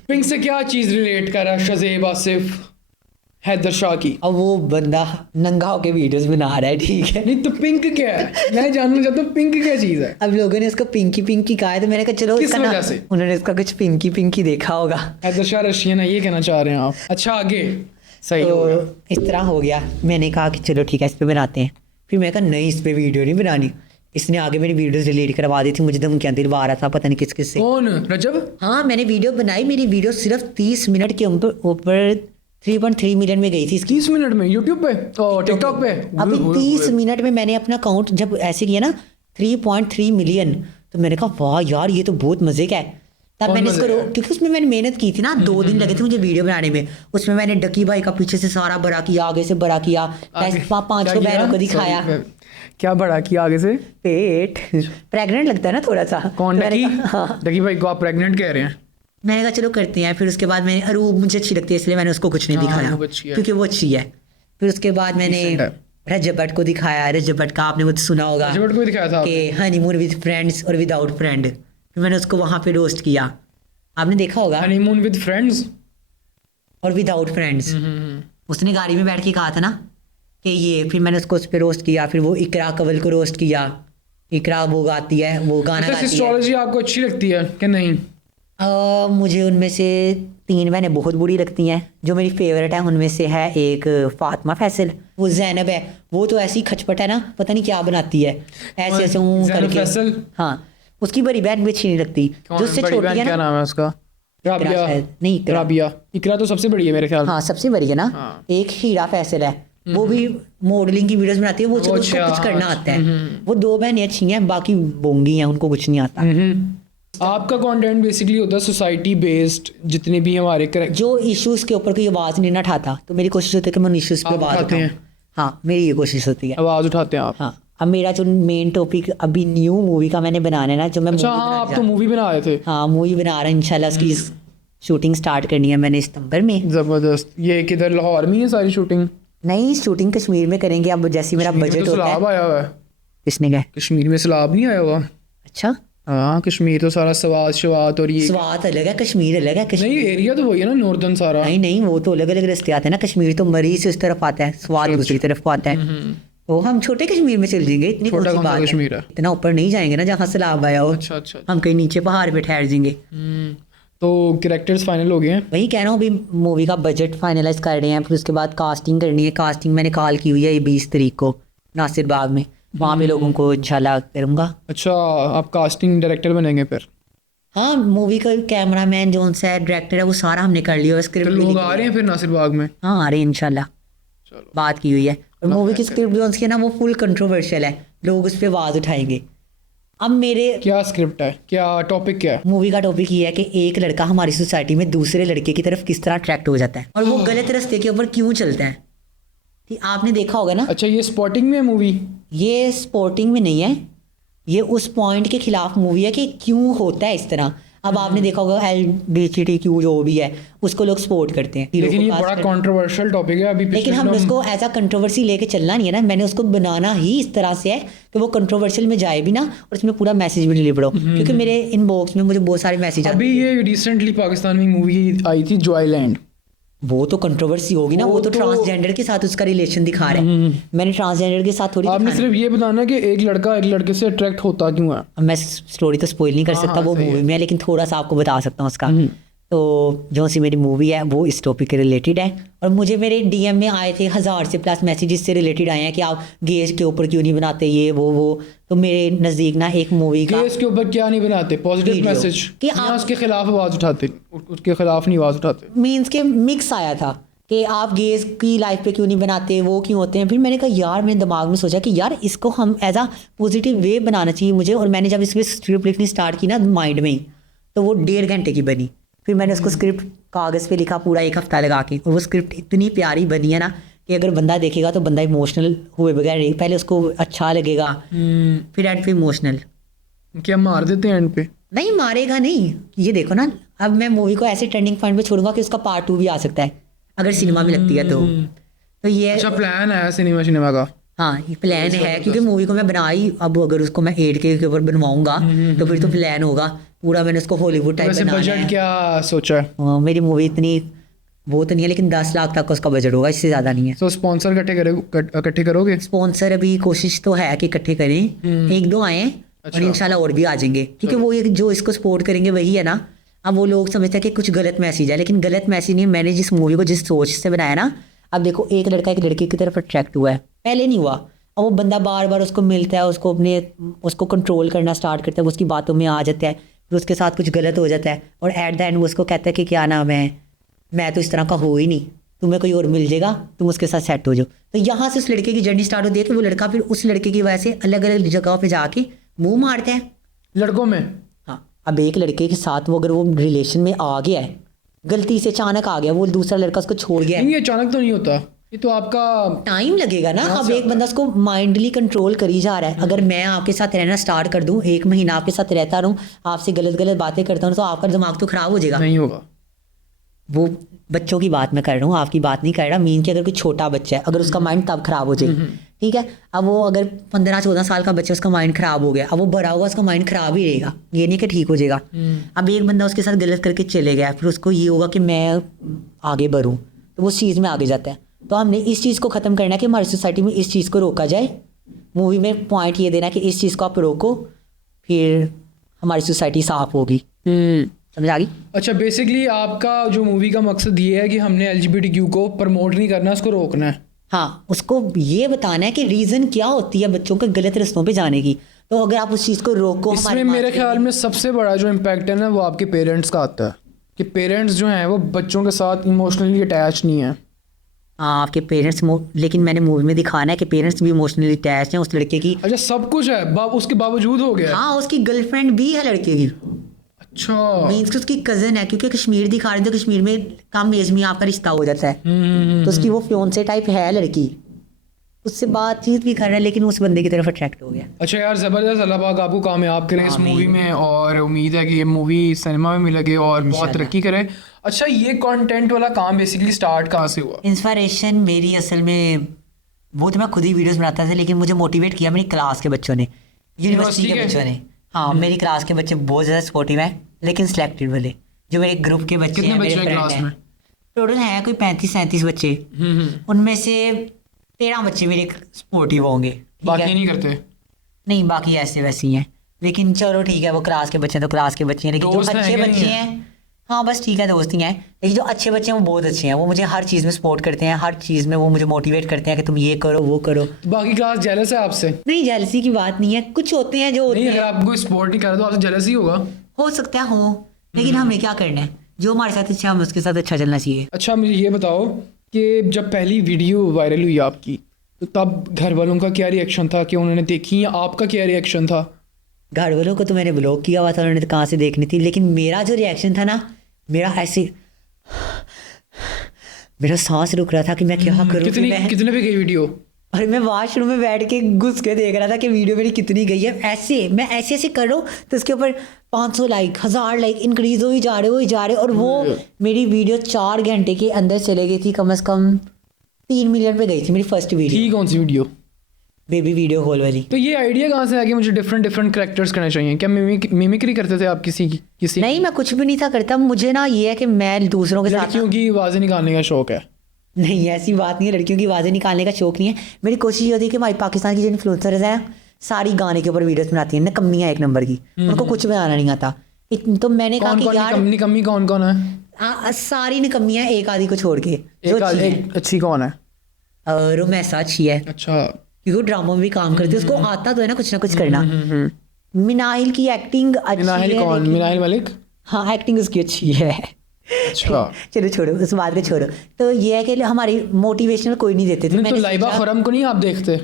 पिंक से क्या चीज रिलेट कर रहा है शज़ेब आसिफ हैदर शाह की? अब वो बंदा नंगा होके वीडियोस बना रहा है, ठीक है। नहीं तो पिंक क्या है, मैं जानना चाहता हूँ पिंक क्या चीज है? अब लोगों ने उसको पिंकी कहा है, तो मैंने कहा चलो किस इसका नाम, वजह से? उन्होंने इसका कुछ पिंकी देखा होगा, हैदर शाह रशियन है, ये कहना चाह रहे हैं आप? अच्छा आगे सही हो गया। तो इस तरह हो गया। मैंने कहा कि चलो ठीक है इस पे बनाते हैं। फिर मैं कहा नहीं, इस पे वीडियो नहीं बनानी। इसने आगे मेरी वीडियोस डिलीट करवा दी थी, मुझे धमकियां दिलवा रहा था, पता नहीं किस किस से। कौन? रजब? हाँ मैंने वीडियो बनाई, मेरी वीडियो सिर्फ 30 मिनट के ऊपर 3.3 मिलियन में गई थी। 30 मिनट में यूट्यूब पे और टिकटॉक पे? अभी 30 मिनट में मैंने अपना अकाउंट जब ऐसे किया ना 3.3 मिलियन, तो मैंने कहा वाह यार ये तो बहुत मजे का है। तब कौन मैंने इसको मजे का? क्योंकि उसमें मैंने मेहनत की थी ना, 2 दिन लगे थे मुझे वीडियो बनाने में। उसमें मैंने डकी भाई का पीछे से सारा बड़ा किया, आगे से बड़ा किया, 500 बहनों को दिखाया। क्या बड़ा किया आगे से? पेट प्रेग्नेंट लगता है ना थोड़ा सा। कौन तो मैंने डकी? कहा, हाँ डकी भाई को आप प्रेग्नेंट कह रहे हैं? मैंने कहा चलो करते हैं। फिर उसके बाद मैंने अरूब मुझे अच्छी लगती है इसलिए मैंने उसको कुछ नहीं हाँ, दिखाया, वो अच्छी है। क्योंकि वो अच्छी है। फिर उसके बाद मैंने Decent है। रजब भट्ट को दिखाया। रजब भट्ट का आपने मुझे सुना होगा रजब भट्ट को भी दिखाया था कि हनीमून विद फ्रेंड्स और विदाउट फ्रेंड। फिर मैंने उसको वहाँ पे रोस्ट किया, आपने देखा होगा। Honeymoon with friends? और विदाउट फ्रेंड्स। उसने गाड़ी में बैठ के कहा था ना कि ये, फिर मैंने उसको उस पर रोस्ट किया, फिर वो इकरा कवल को रोस्ट किया। इकरा वो गाती है, वो गाना गाती है। एस्ट्रोलॉजी आपको अच्छी लगती है कि नहीं? मुझे उनमें से 3 बहनें बहुत बुरी लगती हैं। जो मेरी फेवरेट है उनमें से है एक फातिमा फैसल, वो जैनब है, वो तो ऐसी खचपट है ना, पता नहीं क्या बनाती है ऐसे ऐसे ऊं करके। हाँ, उसकी बड़ी बहन भी अच्छी नहीं लगती, जो उससे छोटी है ना। क्या नाम है उसका? राबिया? नहीं, इकरा। राबिया। इकरा तो सबसे बड़ी है मेरे ख्याल। हाँ, सबसे बड़ी है ना। एक हीरा फैसल है, वो भी मॉडलिंग की वीडियोस बनाती है। वो उसको कुछ करना आता है। वो 2 बहनें अच्छी हैं, बाकी बोंगी हैं, उनको कुछ नहीं आता। आपका कंटेंट बेसिकली होता है सोसाइटी बेस्ड, जितने भी हमारे जो इश्यूज के ऊपर कोई आवाज नहीं ना उठाता, तो मेरी कोशिश होती है कि मैं उन इश्यूज पे आवाज उठाऊं। हाँ, मेरी ये कोशिश होती है, आवाज उठाते हैं आप। हाँ, अब मेरा जो मेन टॉपिक अभी न्यू मूवी का मैंने बनाना है ना, जो मैं अच्छा, हाँ, आप तो मूवी बना रहे थे। हाँ, मूवी बना रहा है इंशाल्लाह। उसकी शूटिंग स्टार्ट करनी है मैंने सितंबर में। जबरदस्त। ये किधर, लाहौर में है सारी शूटिंग? नहीं, शूटिंग कश्मीर में करेंगे। अब जैसे मेरा बजट तो होता सैलाब है। आया हुआ है किसने कहा? कश्मीर में सैलाब नहीं आया हुआ? अच्छा, हाँ, कश्मीर तो सारा स्वात शवात और ये स्वात अलग है, कश्मीर अलग है। नहीं, एरिया तो वही है ना, नॉर्दर्न सारा। नहीं नहीं, वो तो अलग अलग रास्ते आते हैं ना। कश्मीर तो मरी से उस तरफ आता है, स्वात दूसरी तरफ को आता है। तो हम छोटे कश्मीर में चल जाएंगे, इतनी छोटा कौन सी कौन सा बात कश्मीर है? इतना ऊपर नहीं जाएंगे ना जहाँ सैलाब आया हो। अच्छा अच्छा। हम कहीं नीचे पहाड़ पे ठहर जाएंगे। तो कैरेक्टर्स फाइनल हो गए हैं? वही कह रहा हूँ, अभी मूवी का बजट फाइनलाइज कर रहे हैं, फिर उसके बाद कास्टिंग करनी है। कास्टिंग मैंने कॉल की हुई है ये 20 तारीख को नासिर बाग में, वहाँ पे लोगों को इंशाल्लाह करूँगा। अच्छा, आप कास्टिंग डायरेक्टर बनेंगे फिर? हाँ, मूवी का कैमरामैन जो है, डायरेक्टर है, वो सारा हमने कर लिया। तो स्क्रिप्ट लोग आ रहे हैं फिर नासिर बाग में? हाँ, आ रहे हैं इंशाल्लाह, चलो, बात की हुई है। और मूवी की स्क्रिप्ट जो है ना, वो फुल कंट्रोवर्शियल है, लोग उस पर आवाज़ उठाएंगे। अब मेरे क्या स्क्रिप्ट है, क्या टॉपिक क्या है? मूवी का टॉपिक ये है कि एक लड़का हमारी सोसाइटी में दूसरे लड़के की तरफ किस तरह अट्रैक्ट हो जाता है और वो गलत रास्ते के ऊपर क्यों चलता है। कि आपने देखा होगा ना। अच्छा, ये स्पॉटिंग में मूवी? ये स्पोर्टिंग में नहीं है, ये उस पॉइंट के खिलाफ मूवी है कि क्यों होता है इस तरह। अब आपने देखा होगा LGBTQ जो भी है उसको लोग सपोर्ट करते हैं, लेकिन ये बड़ा कंट्रोवर्शियल टॉपिक है अभी। लेकिन हम उसको एज अ कंट्रोवर्सी लेके चलना नहीं है ना। मैंने उसको बनाना ही इस तरह से है कि वो कंट्रोवर्शियल में जाए भी ना और उसमें पूरा मैसेज भी डिलीवर हो। क्योंकि मेरे इनबॉक्स में मुझे बहुत सारे मैसेज आते हैं। अभी ये रिसेंटली पाकिस्तान में मूवी आई थी जॉयलैंड, वो तो कंट्रोवर्सी होगी ना। वो तो ट्रांसजेंडर के साथ उसका रिलेशन दिखा रहा है। मैंने ट्रांसजेंडर के साथ थोड़ी आपने सिर्फ ये बताना कि एक लड़का एक लड़के से अट्रैक्ट होता क्यों है। मैं स्टोरी तो स्पॉइल नहीं कर सकता, वो मूवी में है, लेकिन थोड़ा सा आपको बता सकता हूँ उसका। तो जो सी मेरी मूवी है वो इस टॉपिक के रिलेटेड है। और मुझे मेरे DM में आए थे 1000 से प्लस मैसेजेस से रिलेटेड आए हैं कि आप गेज के ऊपर क्यों नहीं बनाते ये वो। तो मेरे नज़दीक ना एक मूवी का गेज के ऊपर क्या नहीं बनाते, पॉजिटिव मैसेज कि आप उसके खिलाफ आवाज़ उठाते, उसके खिलाफ नहीं आवाज़ उठाते। मीन्स के मिक्स आया था कि आप गेज की लाइफ पे क्यों नहीं बनाते, वो क्यों होते हैं। फिर मैंने कहा यार, मेरे दिमाग में सोचा कि यार इसको हम एज आ पॉजिटिव वे बनाना चाहिए मुझे। और मैंने जब इसमें स्क्रिप्ट लिखनी स्टार्ट की ना माइंड में ही, तो वो 1.5 घंटे की बनी। फिर मैंने उसको स्क्रिप्ट कागज़ पे लिखा पूरा 1 हफ्ता लगा के, और वो स्क्रिप्ट इतनी प्यारी बनी है ना कि अगर बंदा देखेगा तो बंदा इमोशनल हुए बगैर नहीं, पहले उसको अच्छा लगेगा फिर एंड पे इमोशनल। क्या मार देते हैं एंड पे? नहीं मारेगा नहीं, ये देखो ना। अब मैं मूवी को ऐसे टर्निंग पॉइंट पे छोड़ूंगा कि उसका पार्ट 2 भी आ सकता है अगर सिनेमा में लगती है तो ये अच्छा प्लान है सिनेमा का? हाँ, ये प्लान है क्योंकि मूवी को मैं बनाई। अब अगर उसको मैं 8K के ऊपर बनवाऊंगा तो फिर तो प्लान होगा पूरा, मैंने उसको हॉलीवुड टाइप वैसे बनाना बजट है। क्या सोचा है? मेरी मूवी इतनी वो तो नहीं है, लेकिन 10 लाख तक का उसका बजट होगा, इससे ज़्यादा नहीं है। तो स्पॉन्सर इकट्ठे करोगे? स्पॉन्सर अभी कोशिश तो है कि इकट्ठे करें, 1-2 आए हैं और इंशाल्लाह और भी आ जाएंगे। क्योंकि वो ये जो इसको सपोर्ट करेंगे वही है ना। अब वो लोग समझते हैं कि कुछ गलत मैसेज है, लेकिन गलत मैसेज नहीं है। मैंने जिस मूवी को जिस सोच से बनाया ना, अब देखो एक लड़का एक लड़की की तरफ अट्रैक्ट हुआ है, पहले नहीं हुआ। और वो बंदा बार बार उसको मिलता है, उसको कंट्रोल करना स्टार्ट करता है, वो उसकी बातों में आ जाता है, फिर उसके साथ कुछ गलत हो जाता है और एट द एंड वो उसको कहता है कि क्या नाम है, मैं तो इस तरह का हो ही नहीं, तुम्हें कोई और मिल जाएगा, तुम उसके साथ सेट हो जाओ। तो यहाँ से उस लड़के की जर्नी स्टार्ट होती है कि वो लड़का फिर उस लड़के की वजह से अलग अलग जगहों पे जाके मुंह मारता है लड़कों में। हाँ, अब एक लड़के के साथ वो अगर वो रिलेशन में आ गया है, गलती से अचानक आ गया, वो दूसरा लड़का उसको छोड़ गया है, नहीं, ये अचानक तो नहीं होता, ये तो आपका टाइम लगेगा ना। अब एक बंदा उसको माइंडली कंट्रोल करी जा रहा है। अगर मैं आपके साथ रहना स्टार्ट कर दूं, 1 महीना आपके साथ रहता रहूं, आपसे गलत गलत बातें करता हूं, तो आपका दिमाग तो खराब हो जाएगा। नहीं होगा। वो बच्चों की बात मैं कर रहा हूँ, आपकी बात नहीं कर रहा। मीन कि अगर कोई छोटा बच्चा है, अगर उसका माइंड तब खराब हो जाए ठीक है। अब वो अगर 15-14 साल का बच्चा, उसका माइंड ख़राब हो गया, अब वो बड़ा हुआ, उसका माइंड ख़राब ही रहेगा, ये नहीं कि ठीक हो जाएगा। अब एक बंदा उसके साथ गलत करके चले गया, फिर उसको ये होगा कि मैं आगे बढ़ूँ, तो वो उस चीज़ में आगे जाता है। तो हमने इस चीज़ को ख़त्म करना है कि हमारी सोसाइटी में इस चीज़ को रोका जाए। मूवी में पॉइंट ये देना है कि इस चीज़ को आप रोको, फिर हमारी सोसाइटी साफ होगी। समझ आ गई? अच्छा, बेसिकली आपका जो मूवी का मकसद ये है कि हमने LGBTQ को प्रमोट नहीं करना, उसको रोकना है। हाँ, उसको ये बताना है कि रीज़न क्या होती है बच्चों के गलत रास्तों पे जाने की। तो अगर आप उस चीज़ को रोको, इसमें मेरे ख्याल में सबसे बड़ा जो इम्पैक्ट है ना, वो आपके पेरेंट्स का आता है कि पेरेंट्स जो हैं वो बच्चों के साथ इमोशनली अटैच नहीं है। हाँ, आपके पेरेंट्स, लेकिन मैंने मूवी में दिखाना है कि पेरेंट्स भी इमोशनली अटैच हैं उस लड़के की। अच्छा, सब कुछ है उसके बावजूद हो गया? हाँ, उसकी गर्लफ्रेंड भी है लड़के की। अच्छा, मीन्स कि उसकी कज़न है, क्योंकि कश्मीर दिखा रहे थे, कश्मीर में कम एज में आपका रिश्ता हो जाता है। तो उसकी वो फियोंसे टाइप है लड़की, उससे बातचीत भी कर रहा है, लेकिन उस बंदे की तरफ अट्रैक्ट हो गया। अच्छा यार, ज़बरदस्त। अल्लाह पाक आपको कामयाब करें इस मूवी में, और उम्मीद है कि ये मूवी सिनेमा में मिलेगी और बहुत तरक्की करे। अच्छा, ये कंटेंट वाला काम बेसिकली स्टार्ट कहाँ से हुआ? इंस्पायरेशन मेरी असल में, वो तो मैं खुद ही वीडियोस बनाता था, लेकिन मुझे मोटिवेट किया मेरी क्लास के बच्चों ने, यूनिवर्सिटी के बच्चों ने। हाँ, मेरी क्लास के बच्चे बहुत ज़्यादा सपोर्टिव हैं, लेकिन सिलेक्टेड वाले जो मेरे ग्रुप के बच्चे कितने हैं, बच्चे मेरे हैं फ्रेंड क्लास हैं। में? टोटल हैं कोई 35-37 बच्चे। उनमें से 13 बच्चे मेरे सपोर्टिव होंगे, ठीक बाकी है? नहीं करते? नहीं, बाकी ऐसे वैसे ही हैं, लेकिन चलो ठीक है, वो क्लास के बच्चे हैं तो क्लास के बच्चे हैं, लेकिन जो दोस्त हैं अच्छे कि बच्चे नहीं हैं? हैं, हाँ बस ठीक है, दोस्त ही हैं, लेकिन जो अच्छे बच्चे हैं वो बहुत अच्छे हैं, वो मुझे हर चीज़ में सपोर्ट करते हैं, हर चीज़ में वो मुझे मोटिवेट करते हैं कि तुम ये करो वो करो। तो बाकी क्लास जेलस है आपसे? नहीं, जेलसी की बात नहीं है, कुछ होते हैं जो होते नहीं, हैं, अगर आप कोई सपोर्ट नहीं कर रहे तो आपसे जेलस ही होगा। हो सकता है हो, लेकिन हमें क्या करना है, जो हमारे साथ अच्छा, हमें उसके साथ अच्छा चलना चाहिए। अच्छा, मुझे ये बताओ कि जब पहली वीडियो वायरल हुई आपकी, तो तब घर वालों का क्या रिएक्शन था कि उन्होंने देखी, या आपका क्या रिएक्शन था? घर वालों को तो मैंने ब्लॉक किया हुआ था, उन्होंने तो कहाँ से देखनी थी, लेकिन मेरा जो रिएक्शन था ना, मेरा ऐसे मेरा सांस रुक रहा था कि मैं क्या करूँ। कितने पे गई वीडियो? और मैं वॉशरूम में बैठ के घुस के देख रहा था कि वीडियो मेरी कितनी गई है। ऐसे मैं ऐसे ऐसे कर रहा हूँ तो उसके ऊपर 500 लाइक, 1000 लाइक इंक्रीज हो ही जा रहे, और वो मेरी वीडियो 4 घंटे के अंदर चले गई थी, कम से कम 3 मिलियन पे गई थी मेरी फर्स्ट वीडियो। थी कौन सी वीडियो? बेबी वीडियो कॉल वाली। तो ये आइडिया कहाँ से आया कि मुझे डिफरेंट कैरेक्टर्स करने चाहिए? क्या मिमिक्री करते थे आप किसी नहीं, मैं कुछ भी नहीं था करता, मुझे ना ये है कि मैं दूसरों के साथ, लड़कियों की आवाज़ें निकालने का शौक है? नहीं, ऐसी बात नहीं है, लड़कियों की आवाज़ें निकालने का शौक नहीं है। मेरी कोशिश ये होती है कि हमारी पाकिस्तान की जो इन्फ्लुएंसर्स हैं, सारी गाने के ऊपर वीडियोस बनाती हैं, नकम्मियाँ एक नंबर की, उनको कुछ बनाना नहीं आता। तो मैंने कहा कि यार निकम्मी कौन है? सारी निकम्मियाँ एक आधी को छोड़ के, जो एक अच्छी कौन है? रोमैसा अच्छी है, अच्छा, क्योंकि वो ड्रामा में भी काम करती है, उसको आता तो है ना कुछ करना। मिनाहिल की एक्टिंग अच्छी मिनाहिल है, कौन? मिनाहिल मलिक? हाँ, एक्टिंग उसकी अच्छी है। अच्छा, चलो छोड़ो, उस बात को छोड़ो। तो ये है कि हमारी मोटिवेशनल कोई नहीं देते थे। तो मैंने लाइबा खुरम को नहीं आप देखते?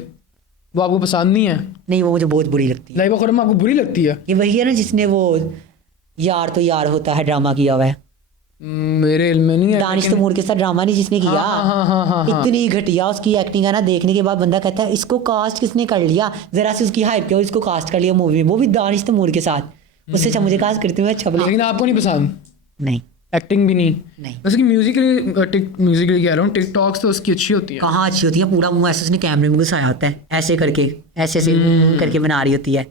वो आपको पसंद नहीं है? नहीं, वो मुझे बहुत बुरी लगती है। लाइबा खुरम आपको बुरी लगती है? ये वही है ना जिसने वो यार तो यार होता है ड्रामा किया हुआ है, मेरे इल्म में नहीं है। दानिश तैमूर के साथ ड्रामा नहीं जिसने किया। हाँ। इतनी घटिया उसकी एक्टिंग है ना, देखने के बाद बंदा कहता है इसको कास्ट किसने कर लिया, जरा से उसकी हाइप किया और इसको कास्ट कर लिया मूवी में, वो भी दानिश तैमूर के साथ। उससे अच्छा मुझे कास्ट करते हुए अच्छा लगा। लेकिन आपको नहीं पसंद? नहीं, एक्टिंग भी नहीं? नहीं। वैसे कि म्यूजिकली कह रहा हूँ, टिकटॉक्स तो उसकी अच्छी होती है। कहाँ अच्छी होती है, पूरा मुंह ऐसे उसने कैमरे में घुसाया होता है, ऐसे करके ऐसे करके बना रही होती है।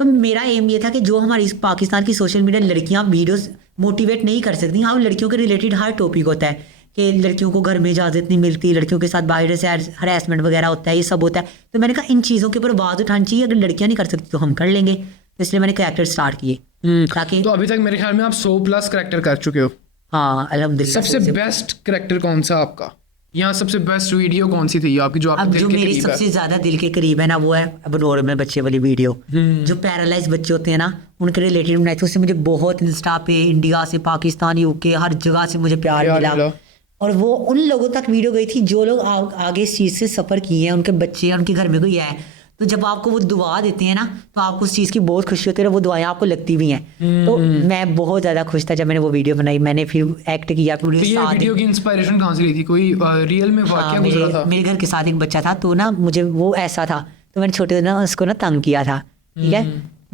तो मेरा एम ये था कि जो हमारी पाकिस्तान की सोशल मीडिया लड़कियां वीडियोस मोटिवेट नहीं कर सकती, हाँ लड़कियों के रिलेटेड हर टॉपिक होता है कि लड़कियों को घर में इजाज़त नहीं मिलती, लड़कियों के साथ बाहर से हरासमेंट वगैरह होता है, ये सब होता है। तो मैंने कहा इन चीज़ों के ऊपर आवाज़ उठानी चाहिए, अगर लड़कियां नहीं कर सकती तो हम कर लेंगे। तो इसलिए मैंने कैरेक्टर स्टार्ट किए ताकि। तो अभी तक मेरे ख्याल में आप 100+ कैरेक्टर कर चुके हो। हाँ, अल्हम्दुलिल्लाह। सबसे बेस्ट कैरेक्टर कौन सा आपका, या सबसे बेस्ट वीडियो कौन सी थी आपकी जो अब आपके जो दिल के मेरी करीब है? सबसे ज्यादा दिल के करीब है ना, वो है अब नॉर्मल बच्चे वाली वीडियो, जो पैरालाइज बच्चे होते हैं ना उनके रिलेटेड बनाई थी। उससे मुझे बहुत इंस्टा पे, इंडिया से, पाकिस्तान, यूके, हर जगह से मुझे प्यार मिला। और वो उन लोगों तक वीडियो गई थी जो लोग आगे इस चीज़ से सफ़र किए हैं, उनके बच्चे हैं, उनके घर में कोई है। तो जब आपको वो दुआ देते हैं ना, तो आपको उस चीज़ की बहुत खुशी होती है, वो दुआएं आपको लगती भी हैं। तो मैं बहुत ज़्यादा खुश था जब मैंने वो वीडियो बनाई, मैंने फिर एक्ट किया। तो ये वीडियो की इंस्पिरेशन कहाँ से ली थी? कोई रियल में वाकया गुजरा था? मेरे घर के साथ एक बच्चा था, तो ना मुझे वो ऐसा था, तो मैंने छोटे ना उसको ना तंग किया था, ठीक है।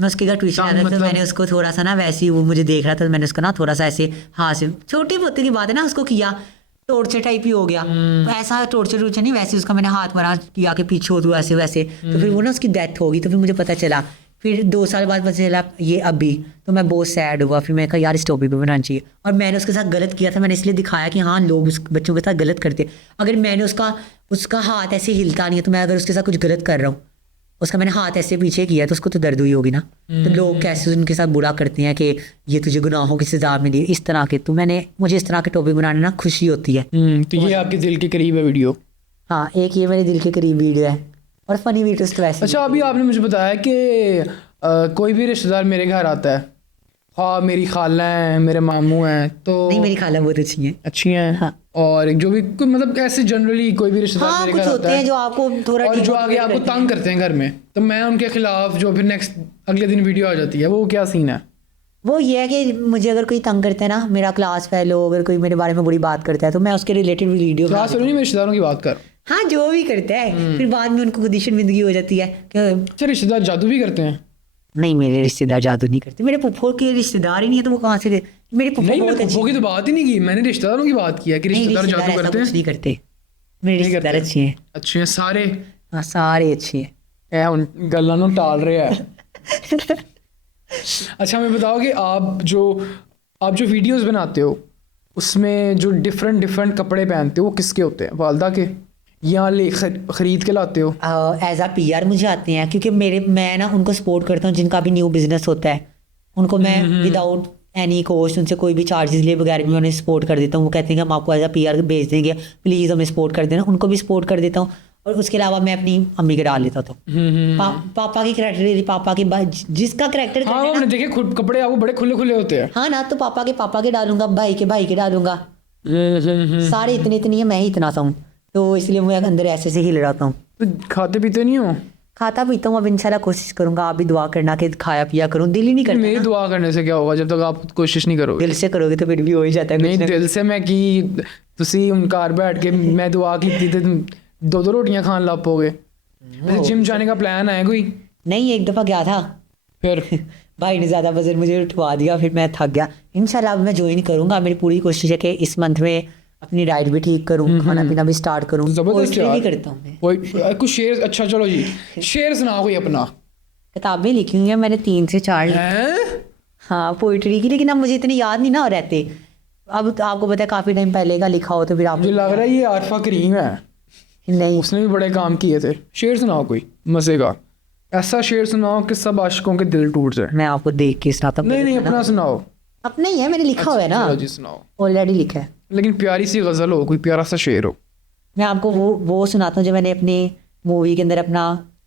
मैं उसके घर ट्यूशन आता था, तो मैंने उसको थोड़ा सा ना, वैसे ही वो मुझे देख रहा था, तो मैंने उसको ना थोड़ा सा ऐसे हाँ से छोटी पोते की बात है ना उसको किया। टॉर्चर टाइप ही हो गया। तो ऐसा टॉर्चर नहीं, वैसे उसका मैंने हाथ मारा किया कि पीछे हो तू ऐसे वैसे, तो फिर वो ना उसकी डेथ हो गई। तो फिर मुझे पता चला, फिर 2 साल बाद पता चला ये अभी, तो मैं बहुत सैड हुआ। फिर मैं कहा यार इस टॉपिक पे बनाना चाहिए। और मैंने उसके साथ गलत किया था, मैंने इसलिए दिखाया कि हाँ लोग उस बच्चों के साथ गलत करते। अगर मैंने उसका हाथ ऐसे हिलता नहीं है, तो मैं अगर उसके साथ कुछ गलत कर रहा हूँ, उसका मैंने हाथ ऐसे पीछे किया, तो उसको तो दर्द हुई होगी ना। तो लोग कैसे उनके साथ बुरा करते हैं कि ये तुझे गुनाहों की सजा मिली, इस तरह के। तो मुझे इस तरह के टॉपिक बनाने ना खुशी होती है। तो ये आपके दिल के करीब है वीडियो। हाँ, एक ये मेरे दिल के करीब वीडियो है, और फनी वीडियोस तो वैसे। अच्छा, अभी आपने मुझे बताया कि कोई भी रिश्तेदार मेरे घर आता है, हाँ मेरी खाला हैं, मेरे मामू हैं, तो नहीं, मेरी खाला बहुत अच्छी है। अच्छी हैं। हाँ। और जो भी मतलब ऐसे जनरली कोई भी रिश्तेदार हाँ, मेरे कुछ घर होते आता हैं है जो आपको थोड़ा और जो demotivate आगे आपको करते हैं। तंग करते हैं घर में, तो मैं उनके खिलाफ जो फिर नेक्स्ट अगले दिन वीडियो आ जाती है, वो क्या सीन है? वो ये है कि मुझे अगर कोई तंग करता है ना, मेरा क्लास फेलो अगर कोई मेरे बारे में बुरी बात करता है, तो मैं उसके रिलेटेड वीडियो क्लास वालों नहीं, मैं रिश्तेदारों की बात कर। हाँ, जो भी करता है, फिर बाद में उनको खुद ही शर्मिंदगी हो जाती है कि अच्छा, रिश्तेदार जादू भी करते हैं? नहीं, मेरे रिश्तेदार जादू नहीं करते। मेरे फुफ्फो के रिश्तेदार ही नहीं है, तो वो कहाँ से मेरे फुफ्फो नहीं, मैं बहुत अच्छी फुफ्फो की तो बात ही नहीं की, मैंने रिश्तेदारों की बात की है कि नहीं, रिश्तेदार रिश्तेदार जादू ऐसा करते कुछ हैं। नहीं करते। मेरे नहीं रिश्तेदार करते। अच्छे हैं। अच्छे हैं सारे। हाँ, सारे अच्छे हैं। ਇਹ ਹੁਣ ਗੱਲਾਂ ਨੂੰ टाल रहे हैं। अच्छा, हमें बताओ कि आप जो वीडियोस बनाते हो उसमें जो डिफरेंट कपड़े पहनते हो वो किसके होते हैं? वालदा के, या ले खरीद के लाते हो? एज आ PR मुझे आते हैं, क्योंकि मैं ना उनको सपोर्ट करता हूँ जिनका भी न्यू बिजनेस होता है। उनको मैं विदाउट एनी कॉस्ट, उनसे कोई भी चार्जेस लिए बगैर भी उन्हें सपोर्ट कर देता हूँ। वो कहते हैं कि हम आपको एज आ PR भेज देंगे, प्लीज़ हमें सपोर्ट कर देना। उनको भी सपोर्ट कर देता हूँ। और उसके अलावा मैं अपनी अम्मी के डाल लेता था। पापा की करेक्टर, पापा की जिसका करेक्टर हाँ, मैंने देखे खुद कपड़े आपको बड़े खुले खुले होते हैं। हाँ ना, तो पापा के डालूंगा, भाई के डालूंगा। सारे इतने है, मैं ही इतना सा हूँ, तो इसलिए मैं अंदर ऐसे से हिल रहा हूँ। तो खाते पीते नहीं हो? खाता पीता हूँ। अब इंशाल्लाह कोशिश करूंगा, आप भी दुआ करना कि खाया पिया करूँ। दिल ही नहीं करता मेरी ना। दुआ करने से क्या होगा जब तक आप कोशिश नहीं करोगे? दिल से करोगे तो फिर भी हो ही जाता है। नहीं, दिल से मैं की तुसी उन घर बैठ के मैं दुआ की थी, 2 रोटियां खान लग पोगे। जिम जाने का प्लान है कोई? नहीं, एक दफ़ा गया था, फिर भाई ने ज़्यादा वजन मुझे उठवा दिया, फिर मैं थक गया। इंशाल्लाह अब मैं ज्वाइन करूँगा। मेरी पूरी कोशिश है कि इस मंथ में अपनी डाइट भी ठीक करूँ, खाना पीना भी स्टार्ट करूँ। जबरदस्त भी यार। करता हूँ मैं। कोई कुछ शेर? अच्छा चलो जी, शेर सुनाओ कोई अपना। किताबें लिखी हुई हैं मैंने 3 से 4 हैं? हाँ, पोइट्री की, लेकिन अब मुझे इतनी याद नहीं ना रहते। अब तो आपको पता है काफ़ी टाइम पहले का लिखा हो, तो फिर आप मुझे लग रहा है ये आरफा करीम है, नहीं। उसने भी बड़े काम किए थे। शेर सुनाओ कोई मजे का, ऐसा शेर सुनाओ कि सब आशिकों के दिल टूट जाए। मैं आपको देख के सुनाता हूँ। नहीं, अपना सुनाओ। अपना ही है, मैंने लिखा हुआ है ना, चलो जी सुनाओ, ऑलरेडी लिखा है। लेकिन प्यारी सी गजल हो, कोई प्यारा सा शेर हो। मैं आपको वो सुनाता हूँ जो मैंने अपनी मूवी के अंदर अपना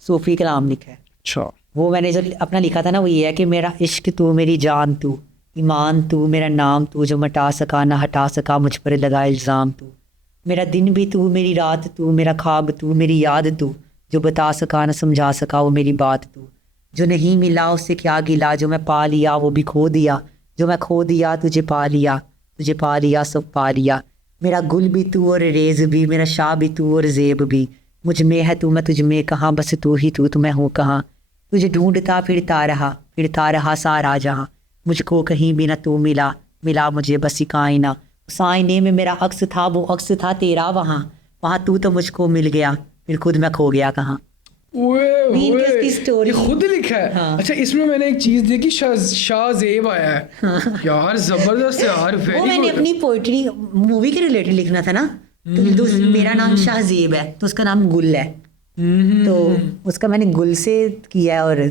सूफी कलाम लिखा है। अच्छा, वो मैंने जो अपना लिखा था ना, वो ये है कि मेरा इश्क तू, मेरी जान तू, ईमान तू, मेरा नाम तू, जो मिटा सका ना हटा सका मुझ पर लगा इल्ज़ाम तू। मेरा दिन भी तू, मेरी रात तू, मेरा ख्वाब तू, मेरी याद तू, जो बता सका ना समझा सका वो मेरी बात तू। जो नहीं मिला उससे क्या गिला, जो मैं पा लिया वो भी खो दिया, जो मैं खो दिया तुझे पा लिया, तुझे पा लिया सब पा लिया। मेरा गुल भी तू और रेज़ भी, मेरा शाह भी तू और ज़ेब भी, मुझ में है तू मैं तुझ में कहाँ, बस तू ही तू तो मैं हूँ कहाँ। तुझे ढूंढता फिरता रहा सारा जहाँ, मुझको कहीं भी ना तू मिला, मिला मुझे बस एक आईना। उस आईने में मेरा अक्स था, वो अक्स था तेरा वहाँ तू तो मुझको मिल गया, फिर खुद मैं खो गया कहाँ। ओए स्टोरी ये खुद लिखा है। हाँ। अच्छा, इसमें मैंने एक चीज देखी, शाहजेब आया है। यार जबरदस्त यार, वो वेरी मैंने गुड। अपनी पोइट्री मूवी के रिलेटेड लिखना था ना, तो मेरा नाम शाहजेब है, तो उसका नाम गुल है, तो उसका मैंने गुल से किया है। और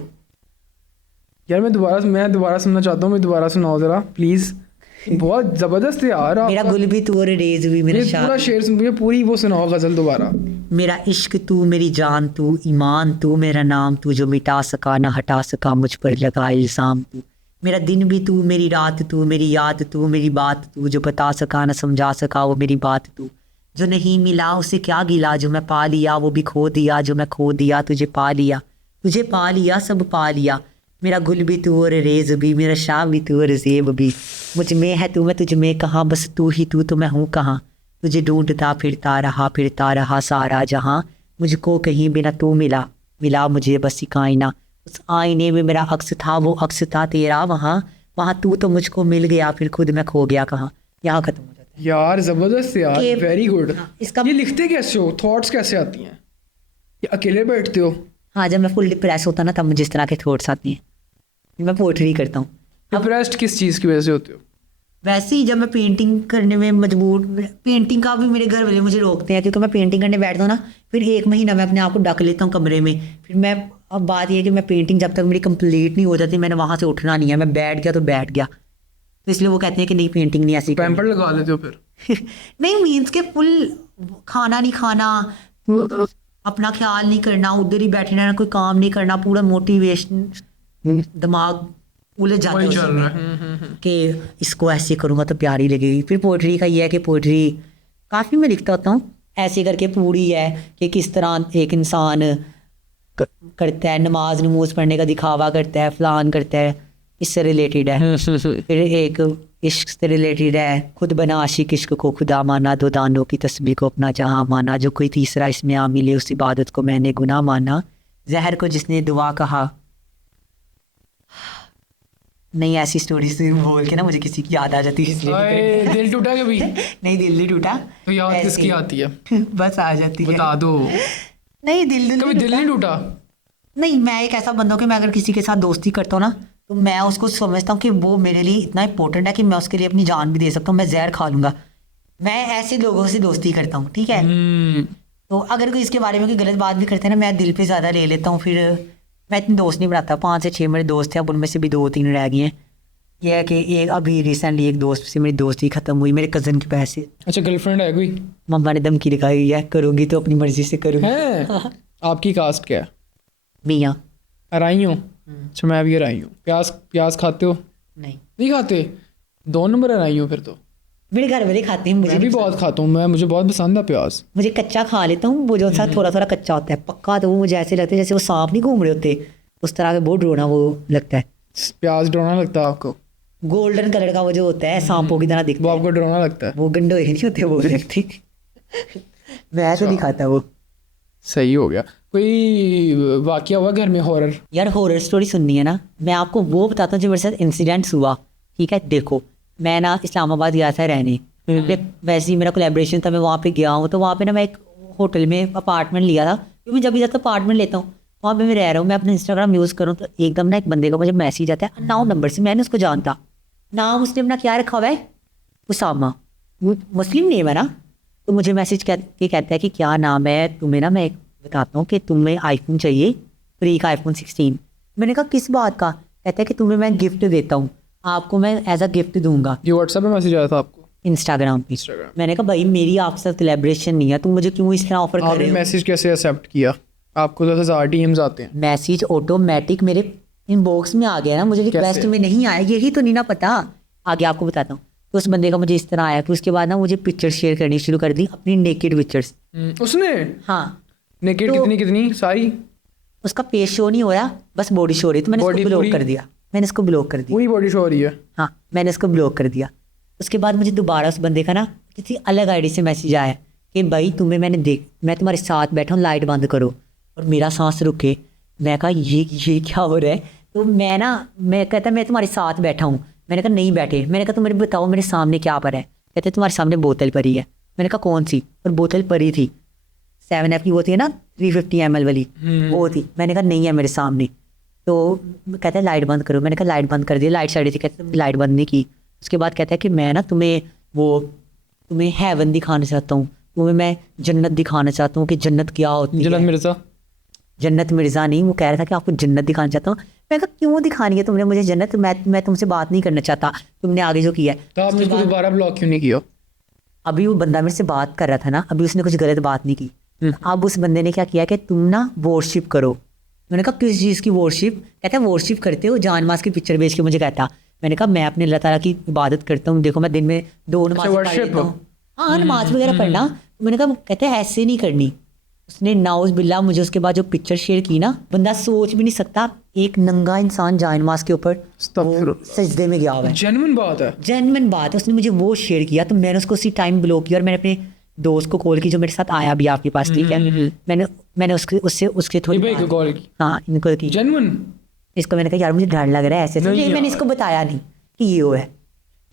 यार मैं दोबारा सुनना चाहता हूँ, मैं दोबारा सुनाओ जरा प्लीज। बहुत जबरदस्त है यार मेरा आपका। गुल भी तू और रेज भी मेरा ये शाह। पूरा शेर मुझे पूरी वो सुनाओ गजल दोबारा। मेरा इश्क तू, मेरी जान तू, ईमान तू, मेरा नाम तू, जो मिटा सका ना हटा सका मुझ पर लगा इल्ज़ाम तू। मेरा दिन भी तू, मेरी रात तू, मेरी याद तू, मेरी बात तू, जो बता सका ना समझा सका वो मेरी बात तू। जो नहीं मिला उसे क्या गिला, जो मैं पा लिया वो भी खो दिया, जो मैं खो दिया तुझे पा लिया सब पा लिया। मेरा गुल भी तू और रेज भी, मेरा शाह भी तू और ज़ेब भी, मुझ में है तू मैं तुझ में कहाँ, बस तू ही तू तो मैं हूँ कहाँ। तुझे ढूंढता फिरता रहा सारा जहाँ, मुझको कहीं भी ना तू मिला, मिला मुझे बस एक आईना। उस आईने में मेरा अक्स था, वो अक्स था तेरा वहाँ तू तो मुझको मिल गया, फिर खुद मैं खो गया कहाँ। यहाँ खत्म हो जाता है। यार जबरदस्त यार, कि- वेरी गुड। हाँ, इसका ये लिखते कैसे हो, थॉट्स कैसे आती हैं, ये अकेले बैठते हो? हाँ, जब मैं फुल डिप्रेस होता ना तब मुझे इस तरह के थॉट्स आती हैं, मैं पोइट्री करता हूँ। डिप्रेस्ड किस चीज़ की वजह से होते हो? वैसे ही जब मैं पेंटिंग करने में मजबूर, पेंटिंग का भी मेरे घर वाले मुझे रोकते हैं, क्योंकि मैं पेंटिंग करने बैठता हूँ ना, फिर 1 महीना मैं अपने आप को ढक लेता हूँ कमरे में। फिर मैं, अब बात ये है कि मैं पेंटिंग जब तक मेरी कंप्लीट नहीं हो जाती मैंने वहाँ से उठना नहीं है, मैं बैठ गया तो बैठ गया। तो इसलिए वो कहते हैं कि नहीं, पेंटिंग नहीं ऐसी पैम्पर लगा लेते हो फिर? नहीं, मीन्स के फुल खाना नहीं खाना, अपना ख्याल नहीं करना, उधर ही बैठे रहना, कोई काम नहीं करना, पूरा मोटिवेशन, दिमाग उलझ जाता है वही चल उसी रहा में है। कि इसको ऐसे करूँगा तो प्यारी लगेगी। फिर पोइट्री का ये है कि पोइट्री काफ़ी मैं लिखता होता हूँ, ऐसे करके पूरी है कि किस तरह एक इंसान करता है, नमाज नमूज पढ़ने का दिखावा करता है, फलान करता है, इससे रिलेटेड है। फिर एक इश्क से रिलेटेड है, खुद बना आशिक इश्क को खुदा माना, दो दानों की तस्बीह को अपना जहाँ माना, जो कोई तीसरा इसमें आ मिले उस इबादत को मैंने गुनाह माना, जहर को जिसने दुआ कहा। नहीं, ऐसी स्टोरी से बोल के ना मुझे किसी की याद आ जाती है, इसलिए अरे, दिल टूटा कभी? नहीं, दिल नहीं टूटा, तो याद ऐसे किसकी ही। आती है? बस आ जाती है। बता दो। नहीं, दिल कभी दिल नहीं टूटा? नहीं, मैं एक ऐसा बंदा हूँ कि मैं अगर किसी के साथ दोस्ती करता हूँ ना, तो मैं उसको समझता हूँ कि वो मेरे लिए इतना इंपॉर्टेंट है कि मैं उसके लिए अपनी जान भी दे सकता हूँ, मैं जहर खा लूँगा। मैं ऐसे लोगों से दोस्ती करता हूँ, ठीक है। तो अगर कोई इसके बारे में कोई गलत बात भी करते हैं ना, मैं दिल पे ज़्यादा ले लेता हूँ। फिर मैं इतने दोस्त नहीं बनाता, 5 से 6 मेरे दोस्त हैं, अब उनमें से भी 2-3 रह गए हैं। यह है कि एक अभी रिसेंटली एक दोस्त से मेरी दोस्ती ख़त्म हुई, मेरे कज़न के पैसे। अच्छा, गर्लफ्रेंड है कोई? मम्मा ने धमकी लगाई हुई है, करूँगी तो अपनी मर्जी से करूँगी। है? आपकी कास्ट क्या है? मियाँ। अराई हूँ? अच्छा, मैं भी अराई हूँ। प्याज खाते हो? नहीं, नहीं खाते? 2 नंबर अराई हूँ फिर तो। मेरे घर वाले खाते हैं, मुझे मैं भी नहीं बहुत खाता हूँ, मुझे बहुत पसंद है प्याज। मुझे कच्चा खा लेता हूँ, वो जो सा थोड़ा थोड़ा कच्चा होता है, पक्का तो वो मुझे ऐसे लगता है जैसे वो सांप नहीं घूम रहे होते, उस तरह के बहुत डरोना वो लगता है। प्याज डरावना लगता है आपको? गोल्डन कलर का वो जो होता है, सांपों की तरह दिखता वो है। आपको डरावना लगता है? वो गंडोए नहीं होते, वो लगते। मैं तो नहीं खाता वो। सही हो गया। कोई वाकया हुआ घर में हॉरर? यार, हॉरर स्टोरी सुननी है ना, मैं आपको वो बताता हूँ जो मेरे साथ इंसिडेंट्स हुआ, ठीक है। देखो, मैं ना इस्लामाबाद गया था रहने, वैसे ही मेरा कोलैबोरेशन था, मैं वहाँ पे गया हूँ। तो वहाँ पे ना मैं एक होटल में अपार्टमेंट लिया था, क्योंकि मैं जब भी जाता अपार्टमेंट लेता हूँ, वहाँ पे मैं रह रहा हूँ। मैं अपना इंस्टाग्राम यूज़ करूँ तो एकदम ना एक बंदे का मुझे मैसेज आता है, नाउ नंबर से, मैंने उसको जानता। नाम उसने अपना क्या रखा हुआ है, उसामा, मुस्लिम नेम है ना। तो मुझे मैसेज कहता है कि क्या नाम है तुम्हें, ना मैं बताता हूँ कि तुम्हें आईफोन चाहिए, फ्री का आईफोन 16। मैंने कहा किस बात का? कहता है कि तुम्हें मैं गिफ्ट देता हूँ, आपको मैं एज अ गिफ्ट दूंगा। ये व्हाट्सएप पे मैसेज आया था आपको? इंस्टाग्राम पे। मैंने कहा भाई, मेरी आपके साथ कोलैबोरेशन नहीं है, तुम मुझे क्यों इस तरह ऑफर कर आपने रहे हो? मैसेज कैसे एक्सेप्ट किया? आपको तो 1000 डीएम्स आते हैं। मैसेज ऑटोमेटिक मेरे इनबॉक्स में आ गया ना, मुझे रिक्वेस्ट में नहीं आया, यही तो नहीं ना पता। आगे आपको बताता हूँ। तो उस बंदे का मुझे इस तरह आया, फिर उसके बाद ना मुझे पिक्चर शेयर करनी शुरू कर दी, अपनी नेकेड पिक्चर्स। उसने हाँ, नेकेड तो- कितनी सारी? उसका फेस शो नहीं होया, बस बॉडी शो हो रही, तो मैंने Body इसको ब्लॉक पूरी? कर दिया। मैंने इसको ब्लॉक कर दिया। पूरी बॉडी शो हो रही है? हाँ, मैंने इसको ब्लॉक कर दिया। उसके बाद मुझे दोबारा उस बंदे का ना किसी अलग आईडी से मैसेज आया कि भाई तुम्हें मैं तुम्हारे साथ बैठा हूँ, लाइट बंद करो, और मेरा सांस रुके। मैं कहा ये क्या हो रहा है? तो मैं कहता मैं तुम्हारे साथ बैठा हूँ। मैंने कहा नहीं बैठे। मैंने कहा तुम मेरे बताओ मेरे सामने क्या पर है? कहते तुम्हारे सामने बोतल पड़ी है। मैंने कहा कौन सी? और बोतल पड़ी थी 7F की, वो थी ना 350 ml वाली, वो थी। मैंने कहा नहीं है मेरे सामने। तो कहता है लाइट बंद करो। मैंने कहा लाइट बंद कर दी, लाइट साइड थी। कहते तुमने लाइट बंद नहीं की। उसके बाद कहता है कि मैं ना तुम्हें हेवन दिखाना चाहता हूँ, तुम्हें मैं जन्नत दिखाना चाहता हूँ कि जन्नत क्या होती जन्नत है। मिर्जा? जन्नत मिर्ज़ा नहीं, वो कह रहा था कि आपको जन्नत दिखाना चाहता हूँ। मैं कहा क्यों दिखानी है तुमने मुझे जन्नत? मैं तुमसे बात नहीं करना चाहता, तुमने आगे जो किया है। तो आपने उसको दोबारा ब्लॉक क्यों नहीं किया? अभी वो बंदा मेरे से बात कर रहा था ना, अभी उसने कुछ गलत बात नहीं की। अब उस बंदे ने क्या किया कि तुम ना वॉरशिप करो। मैंने कहा किस चीज़ की वॉरशिप? कहता है वॉरशिप करते हो, जान मास की पिक्चर बेच के मुझे कहता। मैंने कहा मैं अपने अल्लाह ताला की इबादत करता हूँ, देखो मैं दिन में 2 नमाज़ पढ़ worship? लेता हूँ। हाँ, नमाज वगैरह पढ़ना। मैंने कहा कहते हैं ऐसे नहीं करनी। उसने नाउज बिल्ला मुझे उसके बाद जो पिक्चर शेयर की ना, बंदा सोच भी नहीं सकता एक नंगा इंसान जान मास के ऊपर सजदे में गया हुआ है। जेन्युइन बात है। जेन्युइन बात है। उसने मुझे वो शेयर किया, तो मैंने उसको उसी टाइम ब्लॉक किया, और मैंने अपने दोस्त को कॉल की जो मेरे साथ आया भी आपके पास, ठीक है। मैंने उसके थोड़ी भाई को कॉल की? हाँ, इनको की। जेन्युइन? इसको मैंने कहा यार मुझे डर लग रहा है ऐसे, नहीं मैंने यार। इसको बताया नहीं कि ये वो है।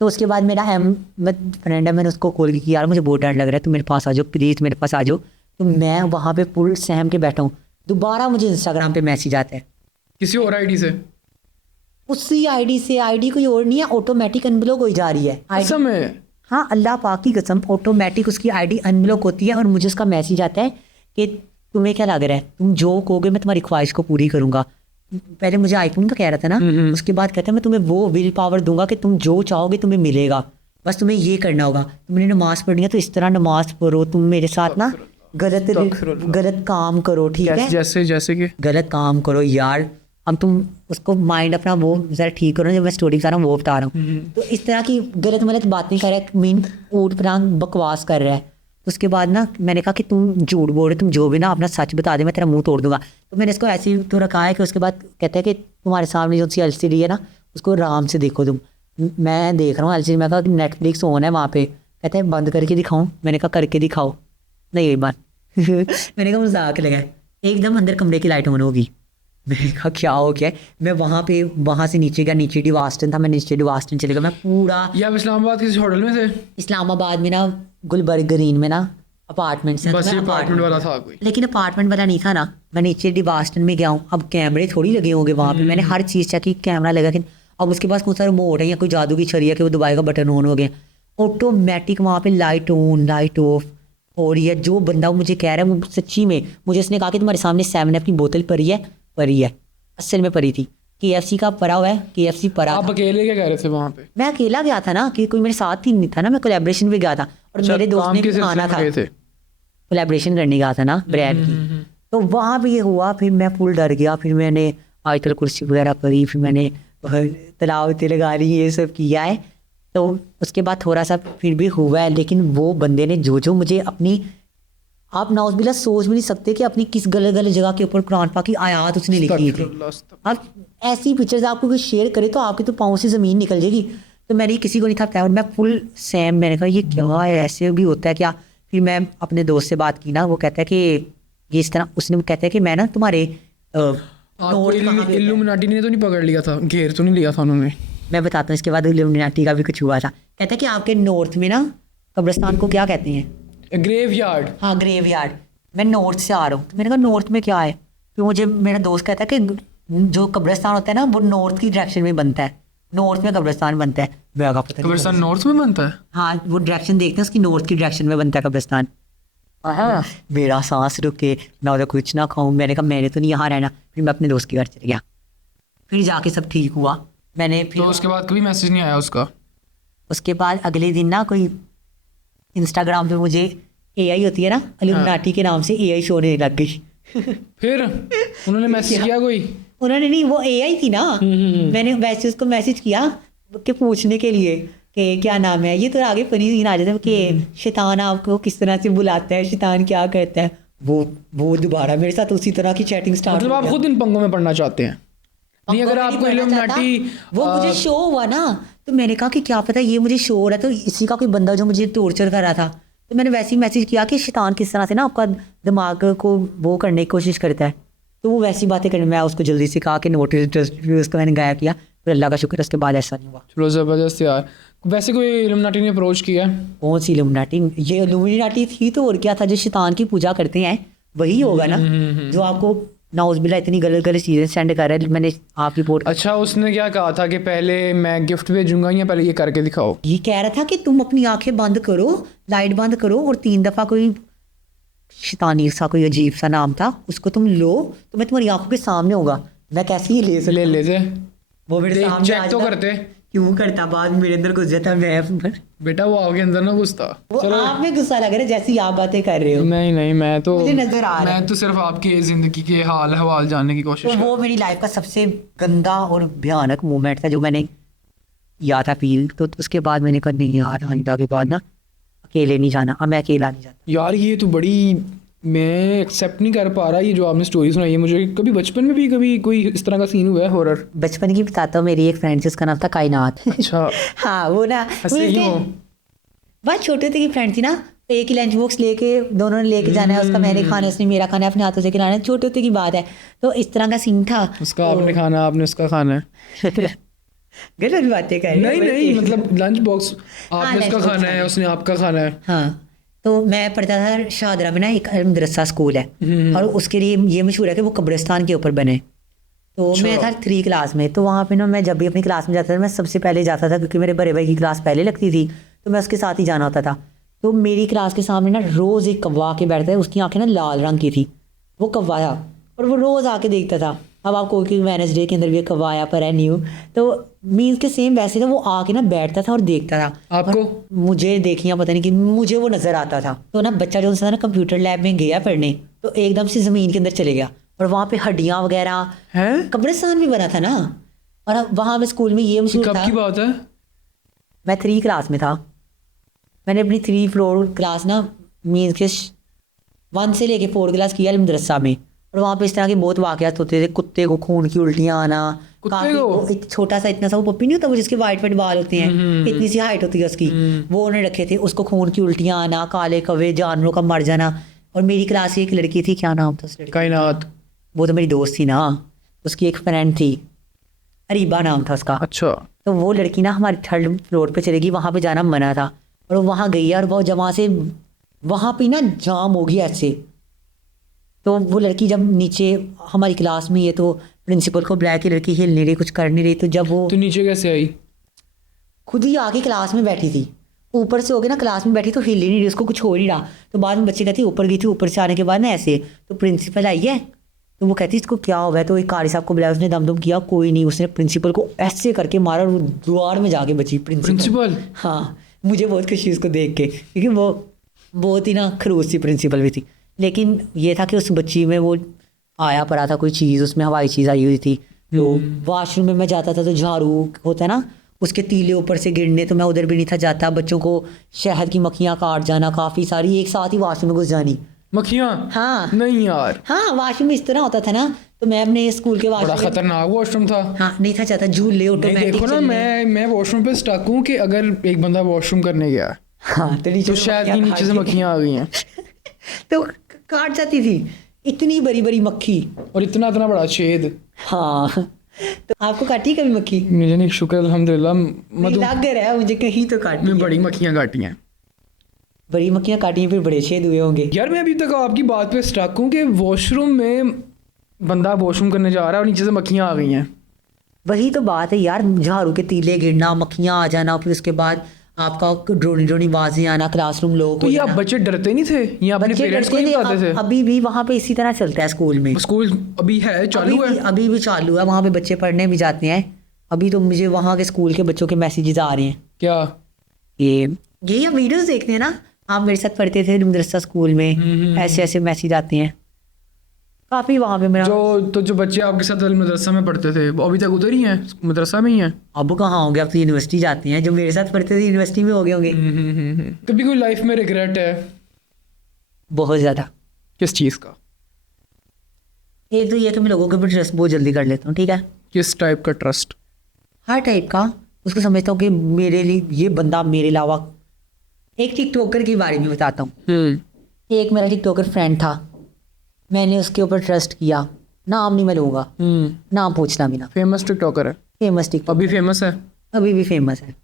तो उसके बाद मेरा फ्रेंड है, मैंने उसको कॉल की कि यार मुझे बहुत डर लग रहा है, तुम मेरे पास आ जाओ प्लीज़, मेरे पास आ जाओ। तो मैं वहाँ पे फुल सहम के बैठा हूँ, दोबारा मुझे इंस्टाग्राम पे मैसेज आता है किसी और आईडी से? उसी आईडी से। आईडी कोई और नहीं है, ऑटोमेटिक अनब्लॉक हो जा रही है आईडी। कसम है? हाँ अल्लाह पाक की कसम, ऑटोमेटिक उसकी आईडी अनब्लॉक होती है और मुझे उसका मैसेज आता है कि तुम्हें क्या लग रहा है, तुम जो कहोगे मैं तुम्हारी ख्वाहिश को पूरी करूँगा। पहले मुझे आईफोन का कह रहा था ना, उसके बाद कहता है मैं तुम्हें वो विल पावर दूंगा कि तुम जो चाहोगे तुम्हें मिलेगा, बस तुम्हें ये करना होगा। तुमने नमाज़ पढ़नी है तो इस तरह नमाज़ पढ़ो, तुम मेरे साथ ना गलत काम करो, ठीक है? जैसे कि गलत काम करो यार, अब तुम उसको माइंड अपना वो ज़रा ठीक करो, जब मैं स्टोरी बता रहा हूँ वो बता रहा हूँ। तो इस तरह की गलत बात नहीं कर रहा है, मीन ऊट पटांग बकवास कर रहा है। तो उसके बाद ना मैंने कहा कि तुम झूठ बोल रहे, तुम जो भी ना अपना सच बता दे, मैं तेरा मुंह तोड़ दूंगा। तो मैंने इसको ऐसे ही तो रखा है कि उसके बाद कहता है कि तुम्हारे सामने जो सी LCD है ना उसको आराम से देखो तुम। मैं देख रहा हूँ LCD, मैं कहा नेटफ्लिक्स ऑन है वहाँ पे। कहते हैं बंद करके दिखाऊँ? मैंने कहा करके दिखाओ। नहीं ये बात मैंने कहा मजाक लगा, एकदम अंदर कमरे की लाइट ऑन होगी। मैंने कहा क्या हो गया? मैं वहाँ से नीचे गया, नीचे डिवास्टन था, मैं नीचे डिवास्टन चले गया। मैं पूरा या आप इस्लामाबाद किसी होटल में थे? इस्लामाबाद में ना गुलबर्ग ग्रीन में ना अपार्टमेंट से, बस ये अपार्टमेंट वाला था कोई? लेकिन अपार्टमेंट वाला नहीं था ना, मैं नीचे डिवास्टन में गया हूँ। अब कैमरे थोड़ी लगे होंगे वहाँ पे, मैंने हर चीज़ चेक की, कैमरा लगा कि अब उसके पास कौन सा रिमोट है या कोई जादू की छड़ी है कि वो दबाएगा बटन ऑन हो गया। ऑटोमेटिक वहाँ पे लाइट ऑन लाइट ऑफ हो रही है। जो बंदा मुझे कह रहा है वो सच्ची में, मुझे उसने कहा कि तुम्हारे सामने 7 की बोतल पड़ी है, असल में पड़ी थी। KFC का पड़ा हुआ है, KFC पड़ा। आप अकेले क्या कह रहे थे वहाँ पे? मैं अकेला गया था ना, कि कोई मेरे साथ ही नहीं था ना, मैं कोलैबोरेशन पे गया था और मेरे दोस्त ने भी आना था, कोलैबोरेशन करने गया था ना ब्रांड की। तो वहाँ भी ये हुआ, फिर मैं फुल डर गया। फिर मैंने आयतल कुर्सी वगैरह पढ़ी, फिर मैंने तलावतें लगा ली, ये सब किया है। तो उसके बाद थोड़ा सा फिर भी हुआ है, लेकिन वो बंदे ने जो मुझे अपनी, आप नाउज़बिल्ला सोच भी नहीं सकते कि अपनी किस गलत जगह के ऊपर कुरान पाक की आयत उसने लिखी थी। अब ऐसी पिक्चर्स आपको कोई शेयर करे तो आपके तो पाँव से ज़मीन निकल जाएगी। तो मैंने किसी को नहीं था बताया और मैं फुल सैम, मैंने कहा ये क्या है, ऐसे भी होता है क्या? फिर मैं अपने दोस्त से बात की ना, वो कहता है कि ये इस तरह, उसने कहता है कि मैं ना तुम्हारे इल्यूमिनाटी ने तो नहीं पकड़ लिया था, घेर तो नहीं लिया था उन्होंने? मैं बताता हूँ इसके बाद इल्यूमिनाटी का भी कुछ हुआ था। कहता है कि आपके नॉर्थ में ना कब्रिस्तान को क्या कहते हैं? ग्रेवयार्ड। हाँ ग्रेवयार्ड। मैं नॉर्थ से आ रहा हूँ, तो मैंने कहा नॉर्थ में क्या है? फिर मुझे मेरा दोस्त कहता है कि जो कब्रिस्तान होता है ना वो नॉर्थ की डायरेक्शन में बनता है, नॉर्थ में कब्रिस्तान बनता है। मैं पता कब्रिस्तान नॉर्थ में बनता है? हाँ वो डायरेक्शन देखते हैं उसकी, नॉर्थ की डायरेक्शन में बनता है कब्रिस्तान। हाँ मेरा सांस रुके, मैं उधर कुछ ना खाऊं। मैंने कहा मैंने तो नहीं यहाँ रहना। फिर मैं अपने दोस्त के घर चले गया, फिर जाके सब ठीक हुआ। मैंने फिर तो उसके बाद कभी मैसेज नहीं आया उसका? उसके बाद अगले दिन ना कोई इंस्टाग्राम पे मुझे AI होती है ना इल्यूमिनाटी के नाम से AI शो होने लग गई। फिर उन्होंने मैसेज किया कोई? उन्होंने नहीं, वो AI थी ना। मैंने वैसे उसको मैसेज किया कि पूछने के लिए कि क्या नाम है, ये तो आगे फनी सीन आ जाता है कि शैतान आपको किस तरह से बुलाता है, शैतान क्या करता है। वो दोबारा मेरे साथ उसी तरह की चैटिंग स्टार्ट। मतलब आप खुद इन पंगों में पढ़ना चाहते हैं? नहीं, अगर आपको इल्यूमिनाटी वो मुझे शो हुआ ना, तो मैंने कहा कि क्या पता ये मुझे शो हो रहा है तो इसी का कोई बंदा जो मुझे टॉर्चर कर रहा था। तो मैंने वैसे ही मैसेज किया कि शैतान किस तरह से ना आपका दिमाग को वो करने की कोशिश करता है। तो वो वैसी बातें करने, मैं उसको जल्दी से कहा कि नोटिस उसको मैंने गायब किया। फिर अल्लाह का शुक्र उसके बाद ऐसा नहीं हुआ। चलो ज़बरदस्त यार। वैसे कोई इल्यूमिनाटी ने अप्रोच किया? कौन सी इल्यूमिनाटी? ये इल्यूमिनाटी थी तो और क्या था, जो शैतान की पूजा करते हैं वही होगा ना, जो आपको नाउज़बिल्ला इतनी गलत चीज़ें सेंड कर रहा है। मैंने आप रिपोर्ट। अच्छा, उसने क्या कहा था कि पहले मैं गिफ्ट भेजूंगा या पहले ये करके दिखाओ? ये कह रहा था कि तुम अपनी आंखें बंद करो, लाइट बंद करो और 3 दफ़ा कोई शैतानी सा कोई अजीब सा नाम था उसको तुम लो तो मैं तुम्हारी आंखों के सामने होगा। मैं कैसे ही ले लेते वो मेरे सामने चेक तो करते। क्यों करता? बाद में मेरे अंदर घुस जाता। मैं बेटा वो आपके अंदर ना घुसता। चलो आप में गुस्सा लग रहा है जैसी आप बातें कर रहे हो। नहीं मैं तो मुझे नजर आ रहा है। मैं तो सिर्फ आपके ज़िंदगी के हाल हवाल जानने की कोशिश तो वो मेरी लाइफ का सबसे गंदा और भयानक मोमेंट था जो मैंने याद था फील। तो उसके बाद मैंने कहा नहीं यार, आइंदा के बाद ना अकेले नहीं जाना। अब मैं अकेला नहीं जाता यार। ये तो बड़ी, मैं एक्सेप्ट नहीं कर पा रहा ये जो आपने स्टोरी सुनाई है मुझे। कभी बचपन में भी कभी कोई इस तरह का सीन हुआ है हॉरर? बचपन की बताता हूँ। मेरी एक फ्रेंड थी, उसका नाम था कायनात। अच्छा। हाँ वो ना बहुत छोटे थे की फ्रेंड थी ना, एक ही लंच बॉक्स लेके दोनों ने लेके जाना है। उसका मैंने खाना, उसने मेरा खाना, अपने हाथों से खिलाना है। छोटे होते की बात है। तो इस तरह का सीन था। उसका आपने खाना, आपने उसका खाना है। गलत बातें कर रहे हो। नहीं मतलब लंच बॉक्स हाँ, आपने उसका lunch box खाना है, खाना। उसने आपका खाना है। हाँ, तो मैं पढ़ता था शाहदरा में ना, एक मदरसा स्कूल है और उसके लिए ये मशहूर है कि वो कब्रिस्तान के ऊपर बने। तो मैं था 3 क्लास में, तो वहाँ पे ना मैं जब भी अपनी क्लास में जाता था मैं सबसे पहले जाता था, क्योंकि मेरे बड़े भाई की क्लास पहले लगती थी, तो मैं उसके साथ ही जाना होता था। तो मेरी क्लास के सामने ना रोज़ एक कौवा के बैठता है, उसकी आंखें ना लाल रंग की थी, वो कौवा था और वो रोज़ आके देखता था। अब आपको कि वेडनेसडे के अंदर भी एक कौवा आया पर है न्यू, तो मीन्स के सेम वैसे था, वो आके ना बैठता था और देखता था। आपको? और मुझे देखिए पता नहीं कि मुझे वो नज़र आता था। तो ना बच्चा जो था ना कंप्यूटर लैब में गया पढ़ने, तो एकदम से ज़मीन के अंदर चले गया और वहाँ पे हड्डियाँ वगैरह, हैं? कब्रिस्तान भी बना था ना। और अब वहाँ पे स्कूल में ये मशहूर कब था, की बात है? मैं 3 क्लास में था। मैंने अपनी 3 फ्लोर क्लास ना मीन्स के 1 से लेके 4 क्लास किया मदरसा में, और वहाँ पे इस तरह के बहुत वाक़यात होते थे। कुत्ते को खून की उल्टियाँ आना, कुत्ते काफ़ी को? वो एक छोटा सा इतना सा वो पप्पी नहीं होता वो जिसके वाइट वाइट बाल होते हैं, इतनी सी हाइट होती है उसकी, वो उन्होंने रखे थे। उसको खून की उल्टियाँ आना, काले कौवे, जानवरों का मर जाना। और मेरी क्लास की एक लड़की थी, क्या नाम था उस लड़की, कायनात। वो तो मेरी दोस्त थी ना, उसकी एक फ्रेंड थी, अरीबा नाम था उसका। अच्छा। तो वो लड़की ना हमारे 3rd फ्लोर पे चलेगी, वहाँ पे जाना मना था, और वो वहाँ गई और वो जब वहाँ से वहाँ पे ना जाम हो गया ऐसे। तो वो लड़की जब नीचे हमारी क्लास में, ये तो प्रिंसिपल को बुलाया कि लड़की हिल नहीं रही, कुछ कर नहीं रही, तो जब वो तो नीचे कैसे आई? खुद ही आके क्लास में बैठी थी, ऊपर से हो गई ना क्लास में बैठी, तो हिल ही नहीं रही, उसको कुछ हो नहीं रहा। तो बाद में बच्चे कहती ऊपर गई थी, ऊपर से आने के बाद ना ऐसे, तो प्रिंसिपल आई है, तो वो कहती इसको क्या हुआ है, तो एक कारी साहब को बुलाया, उसने दम दम किया, कोई नहीं, उसने प्रिंसिपल को ऐसे करके मारा और वो द्वार में जाके बची प्रिंसिपल? हाँ, मुझे बहुत खुशी उसको देख के, क्योंकि वो बहुत ही ना खड़ूस सी प्रिंसिपल भी थी। लेकिन ये था कि उस बच्ची में वो आया पड़ा था कोई चीज़, उसमें हवाई चीज़ आई हुई थी। तो वॉशरूम में मैं जाता था तो झाड़ू होता है ना, उसके तीले ऊपर से गिरने, तो मैं उधर भी नहीं था जाता। बच्चों को शहद की मक्खियाँ काट जाना, काफ़ी सारी एक साथ ही वॉशरूम में घुस जानी। मक्खियाँ? हाँ नहीं यार, हाँ, वॉशरूम में इस तरह होता था ना, तो मैं अपने स्कूल के बड़ा वॉशरूम में, खतरनाक वॉशरूम था। हाँ नहीं था चाहता, झूले नहीं ऑटोमेटिक देखो ना, मैं वॉशरूम पे स्टक हूँ कि अगर एक बंदा वॉशरूम करने गया हाँ, तो नीचे तो से शायद ही मक्खियाँ नीचे से काट मक्खियाँ आ गई हैं। तो काट जाती थी, इतनी बड़ी बड़ी मक्खी। और इतना इतना बड़ा छेद। हाँ, तो आपको काटी कभी मक्खी? मुझे नहीं, शुक्र अल्हम्दुलिल्लाह। मधु लग रहा है मुझे कहीं तो काटी में है। बड़ी मक्खियाँ काटी हैं बड़ी मक्खियाँ काटी हैं, फिर बड़े छेद हुए होंगे। यार। मैं अभी तक आपकी बात पे स्टक हूँ कि वॉशरूम में बंदा वॉशरूम करने जा रहा है और नीचे से मक्खियाँ आ गई हैं। वही तो बात है यार, झाड़ू के तीले गिरना, मक्खियाँ आ जाना, फिर उसके बाद आपका ड्रोनी ड्रोनी आवाजें आना, क्लासरूम लोग तो ये आप बच्चे डरते नहीं थे या अपने बच्चे पेरेंट्स को डरते नहीं थे। बताते थे? अभी भी वहाँ पे इसी तरह चलता है स्कूल में, स्कूल अभी है, चालू है? अभी भी चालू है, वहाँ पे बच्चे पढ़ने भी जाते हैं। अभी तो मुझे वहाँ के स्कूल के बच्चों के मैसेजेस आ रहे हैं, क्या? ये आप वीडियोस देखते हैं ना, आप मेरे साथ पढ़ते थे मदरसा स्कूल में, ऐसे ऐसे मैसेज आते हैं काफ़ी वहाँ पे मेरा। जो बच्चे आपके साथ मदरसा में पढ़ते थे वो अभी तक उधर ही हैं, मदरसा में ही हैं? अब कहाँ होंगे, अब तो यूनिवर्सिटी जाते हैं। जो मेरे साथ पढ़ते थे यूनिवर्सिटी में हो गए होंगे। कभी कोई लाइफ में रिग्रेट है? बहुत ज़्यादा। किस चीज़ का? एक तो ये कि मैं लोगों के ऊपर ट्रस्ट बहुत जल्दी कर लेता हूँ, ठीक है, किस टाइप का ट्रस्ट? हर टाइप का। उसको समझता हूँ कि मेरे लिए ये बंदा मेरे अलावा, एक टिकटॉकर के बारे में बताता हूँ। एक मेरा टिकटॉकर फ्रेंड था, मैंने उसके ऊपर ट्रस्ट किया, नाम नहीं मैं लूँगा, नाम पूछना भी ना। फेमस टिकटॉकर है? फेमस टिकटॉकर, अभी फेमस है? अभी भी फेमस है।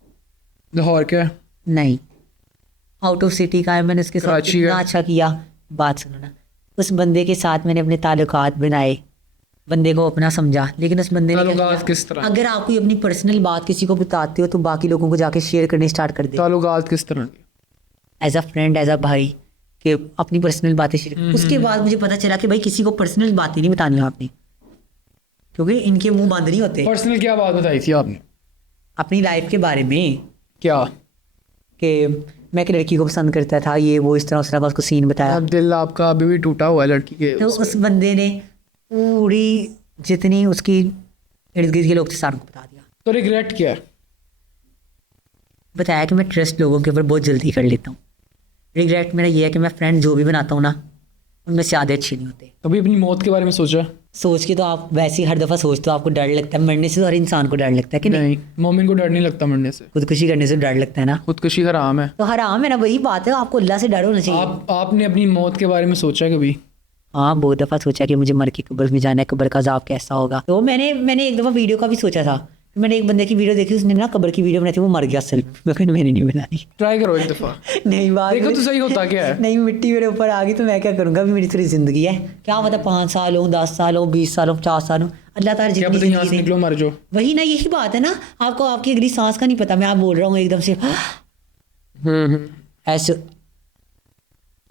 लाहौर क्या है? नहीं, आउट ऑफ सिटी का है। मैंने उसके साथ कराची इतना का? अच्छा किया। बात सुनो ना, उस बंदे के साथ मैंने अपने ताल्लुकात बनाए, बंदे को अपना समझा, लेकिन उस बंदे ने क्या ताल्लुकात किया? किस तरह? अगर आप कोई अपनी पर्सनल बात किसी को बताते हो तो बाकी लोगों को जाके शेयर करने स्टार्ट कर दे, ताल्लुकात किस तरह के? As a friend, as a भाई, कि अपनी पर्सनल बातें शेयर। उसके बाद मुझे पता चला कि भाई किसी को पर्सनल बातें नहीं बतानी आपने, क्योंकि इनके मुंह बंद नहीं होते। पर्सनल क्या बात बताई थी आपने? अपनी लाइफ के बारे में, क्या? कि मैं एक लड़की को पसंद करता था, ये वो इस तरह उस तरह का उसको सीन बताया। अब दिल आपका अभी भी टूटा हुआ है लड़की के तो उस बंदे ने पूरी जितनी उसकी इर्द गिर्द के लोग थे सारों को बता दिया। तो रिग्रेट क्या है? बताया कि मैं ट्रस्ट लोगों के ऊपर बहुत जल्दी कर लेता हूँ। रिग्रेट मेरा ये है कि मैं फ्रेंड जो भी बनाता हूँ ना, उनमें से आधे अच्छे नहीं होते। कभी अपनी मौत के बारे में सोचा? सोच के तो आप वैसे ही हर दफ़ा सोचते हो, आपको डर लगता है मरने से, तो हर इंसान को डर लगता है कि नहीं? मोमिन को डर नहीं लगता मरने से? खुदकुशी करने से डर लगता है ना, खुदकुशी हराम है। तो हराम है ना, वही बात है, आपको अल्लाह से डर होना चाहिए। आपने अपनी मौत के बारे में सोचा कभी? हाँ, बहुत दफ़ा सोचा कि मुझे मर के कब्र में जाना है, कब्र का अज़ाब कैसा होगा। तो मैंने एक दफ़ा वीडियो का भी सोचा था, मैंने एक बंदे की वीडियो देखी, उसने ना कब्र की वीडियो बनाई थी, वो मर गया सिर्फ। मैंने नहीं बनाई। ट्राई करो एक दफ़ा, नहीं बात देखो तो सही होता क्या है। नहीं, मिट्टी मेरे ऊपर आ गई तो मैं क्या करूँगा, अभी मेरी थोड़ी ज़िंदगी है, क्या पता 5 साल हो, 10 साल हो, 20 साल हो, 50 साल हो, अल्लाह ताला क्या जितनी पता यहाँ से ज़िंदगी दे। निकलो मर जाओ। वही ना, यही बात है ना, आपको आपकी अगली सांस का नहीं पता। मैं आप बोल रहा हूँ एकदम से ऐसे,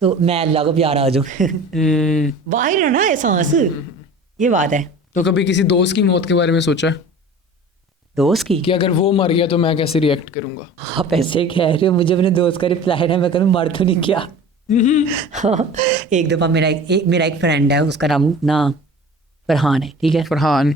तो मैं अल्लाह को प्यार आ जाऊँ। बाहर है ना ये सांस, ये बात है। तो कभी किसी दोस्त की मौत के बारे में सोचा दोस्त की? कि अगर वो मर गया तो मैं कैसे रिएक्ट करूंगा? आप ऐसे कह रहे हो, मुझे अपने दोस्त का रिप्लाई है, मैं करूँ मर तो नहीं किया। हाँ, एक दफ़ा मेरा एक फ्रेंड है, उसका नाम ना फरहान है, ठीक है, फरहान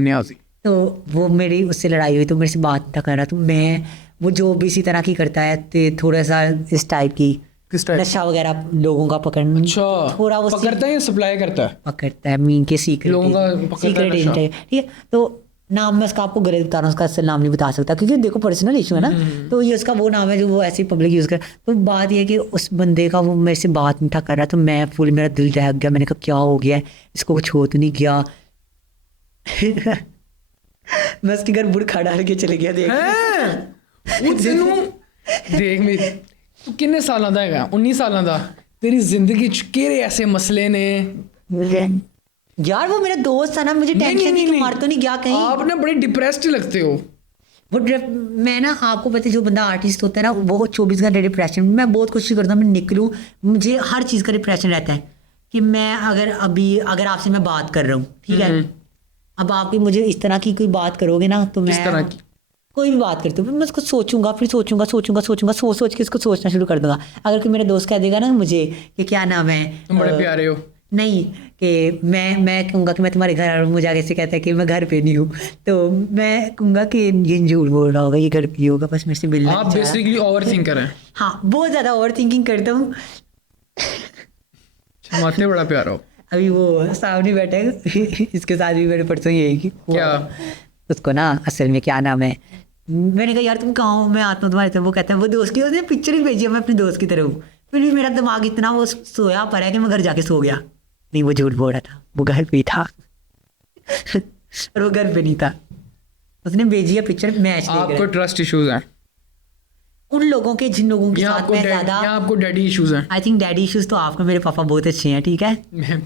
न्याजी। तो वो मेरी उससे लड़ाई हुई, तो मेरे से बात था कर रहा, तो मैं, वो जो भी इसी तरह की करता है, तो थोड़ा सा इस टाइप की, किस टाइप? नशा वगैरह लोगों का पकड़ना, अच्छा, थोड़ा वो पकड़ता है या सप्लाई करता है? पकड़ता है, मीन के लोगों का पकड़ता है नशा। ठीक है। तो नाम मैं उसका आपको गलत बता रहा हूँ, उसका असल नाम नहीं बता सकता, क्योंकि देखो पर्सनल इशू है ना, तो ये उसका वो नाम है जो वो ऐसे पब्लिक यूज़ कर। तो बात ये है कि उस बंदे का, वो मेरे से बात मीठा कर रहा, तो मैं फुल, मेरा दिल दहक गया, मैंने कहा क्या हो गया है, इसको कुछ हो तो नहीं गया। मैं उसके घर बुड़ खड़ा के चले गया, देख देख मेरी, तू किन्ने साल का है? 19 साल का। तेरी जिंदगी च केरे ऐसे मसले ने यार, वो मेरा दोस्त था ना, मुझे टेंशन थी कि मर तो नहीं गया कहीं। आप ना बड़े डिप्रेस्ड लगते हो। वो मैं ना, आपको पता है, जो बंदा आर्टिस्ट होता है ना, वो 24 घंटे डिप्रेशन, मैं बहुत कोशिश करता हूँ मैं निकलूँ, मुझे हर चीज़ का डिप्रेशन रहता है कि मैं अगर आपसे मैं बात कर रहा हूँ, ठीक है, अब आप मुझे इस तरह की कोई बात करोगे ना, तो किस तरह की? कोई भी बात करते हो, मैं उसको सोचूंगा, फिर सोच सोच के इसको सोचना शुरू कर दूंगा। अगर कोई मेरा दोस्त कह देगा ना मुझे कि क्या नाम है, तुम बड़े प्यारे हो, नहीं, कि मैं कहूँगा कि मैं तुम्हारे घर आ रहा हूँ, मुझे आगे से कहता है कि मैं घर पे नहीं हूँ, तो मैं कहूँगा कि ये झूठ बोल रहा होगा, ये घर पे होगा, बस मेरे से मिलना। आप बेसिकली ओवर थिंकर हैं। हाँ, बहुत ज़्यादा ओवर थिंकिंग करता हूँ। माते बड़ा प्यारा हो। अभी वो सामने बैठे हैं, इसके साथ भी मेरे परसों यही कि क्या उसको ना असल में क्या नाम है, मैंने कहा यार तुम कहाँ हो, मैं आता हूँ तुम्हारे तरफ। वो कहता है, वो दोस्त की, उसने पिक्चर भी भेजी है, मैं अपने दोस्त की तरफ हूँ। फिर भी मेरा दिमाग इतना वो सोया पर है कि मैं घर जाके सो गया। नहीं, वो झूठ बोल रहा था, वो घर पे ही था। और वो घर पे नहीं था, उसने भेजी है पिक्चर मैच। आपको ट्रस्ट इश्यूज हैं? उन लोगों के जिन लोगों के साथ मैं ज़्यादा, आपको डैडी इश्यूज हैं? आई थिंक डैडी इश्यूज तो आपको, मेरे पापा बहुत अच्छे हैं, ठीक है,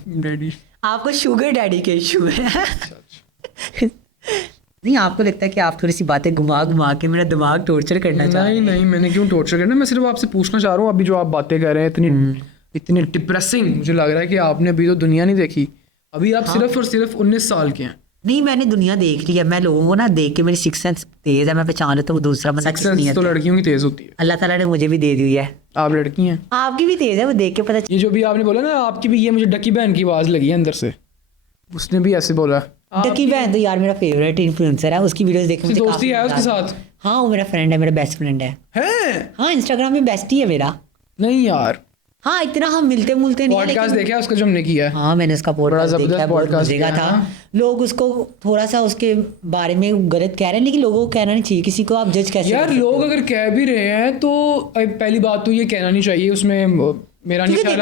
डैडी, आपको शुगर डैडी के इशू है। नहीं, आपको लगता है कि आप थोड़ी सी बातें घुमा के मेरा दिमाग टॉर्चर करना चाहते हैं? नहीं, मैंने क्यों टॉर्चर करना, मैं सिर्फ आपसे पूछना चाह रहा हूँ, अभी जो आप बातें कर रहे हैं इतनी डिप्रेसिंग, मुझे लग रहा है कि आपने अभी तो दुनिया नहीं देखी, अभी आप सिर्फ और सिर्फ 19 साल के हैं। नहीं, मैंने दुनिया देख ली है, मैं लोगों को ना देख के, मेरी सिक्स सेंस तेज है, मैं पहचान लेता हूँ वो दूसरा बंदा किस नहीं है। तो लड़कियों की तेज होती है, अल्लाह ताला ने मुझे भी दे दी है। आप लड़की हैं, आपकी भी तेज है, वो देख के पता। ये जो भी आपने बोला ना आपकी भी, ये मुझे डकी बहन की आवाज़ लगी है अंदर से, उसने भी ऐसे बोला। डकी बहन तो यार मेरा फेवरेट इन्फ्लुएंसर है, उसकी वीडियोस देखने से दोस्ती है उसके साथ? हाँ, वो मेरा फ्रेंड है, मेरा बेस्ट फ्रेंड है। हाँ, इंस्टाग्राम में बेस्ट ही है मेरा। नहीं यार, हाँ, इतना हम मिलते नहीं। पॉडकास्ट देखा उसका जो हमने किया है? हाँ, मैंने उसका पॉडकास्ट देखा है, बहुत मजे का था। हाँ। लोग उसको थोड़ा सा उसके बारे में गलत कह रहे हैं, लेकिन लोगों को कहना नहीं चाहिए, किसी को आप जज कैसे यार, लोग अगर कह भी रहे हैं तो पहली बात तो ये कहना नहीं चाहिए, उसमें मेरा नहीं ख्याल,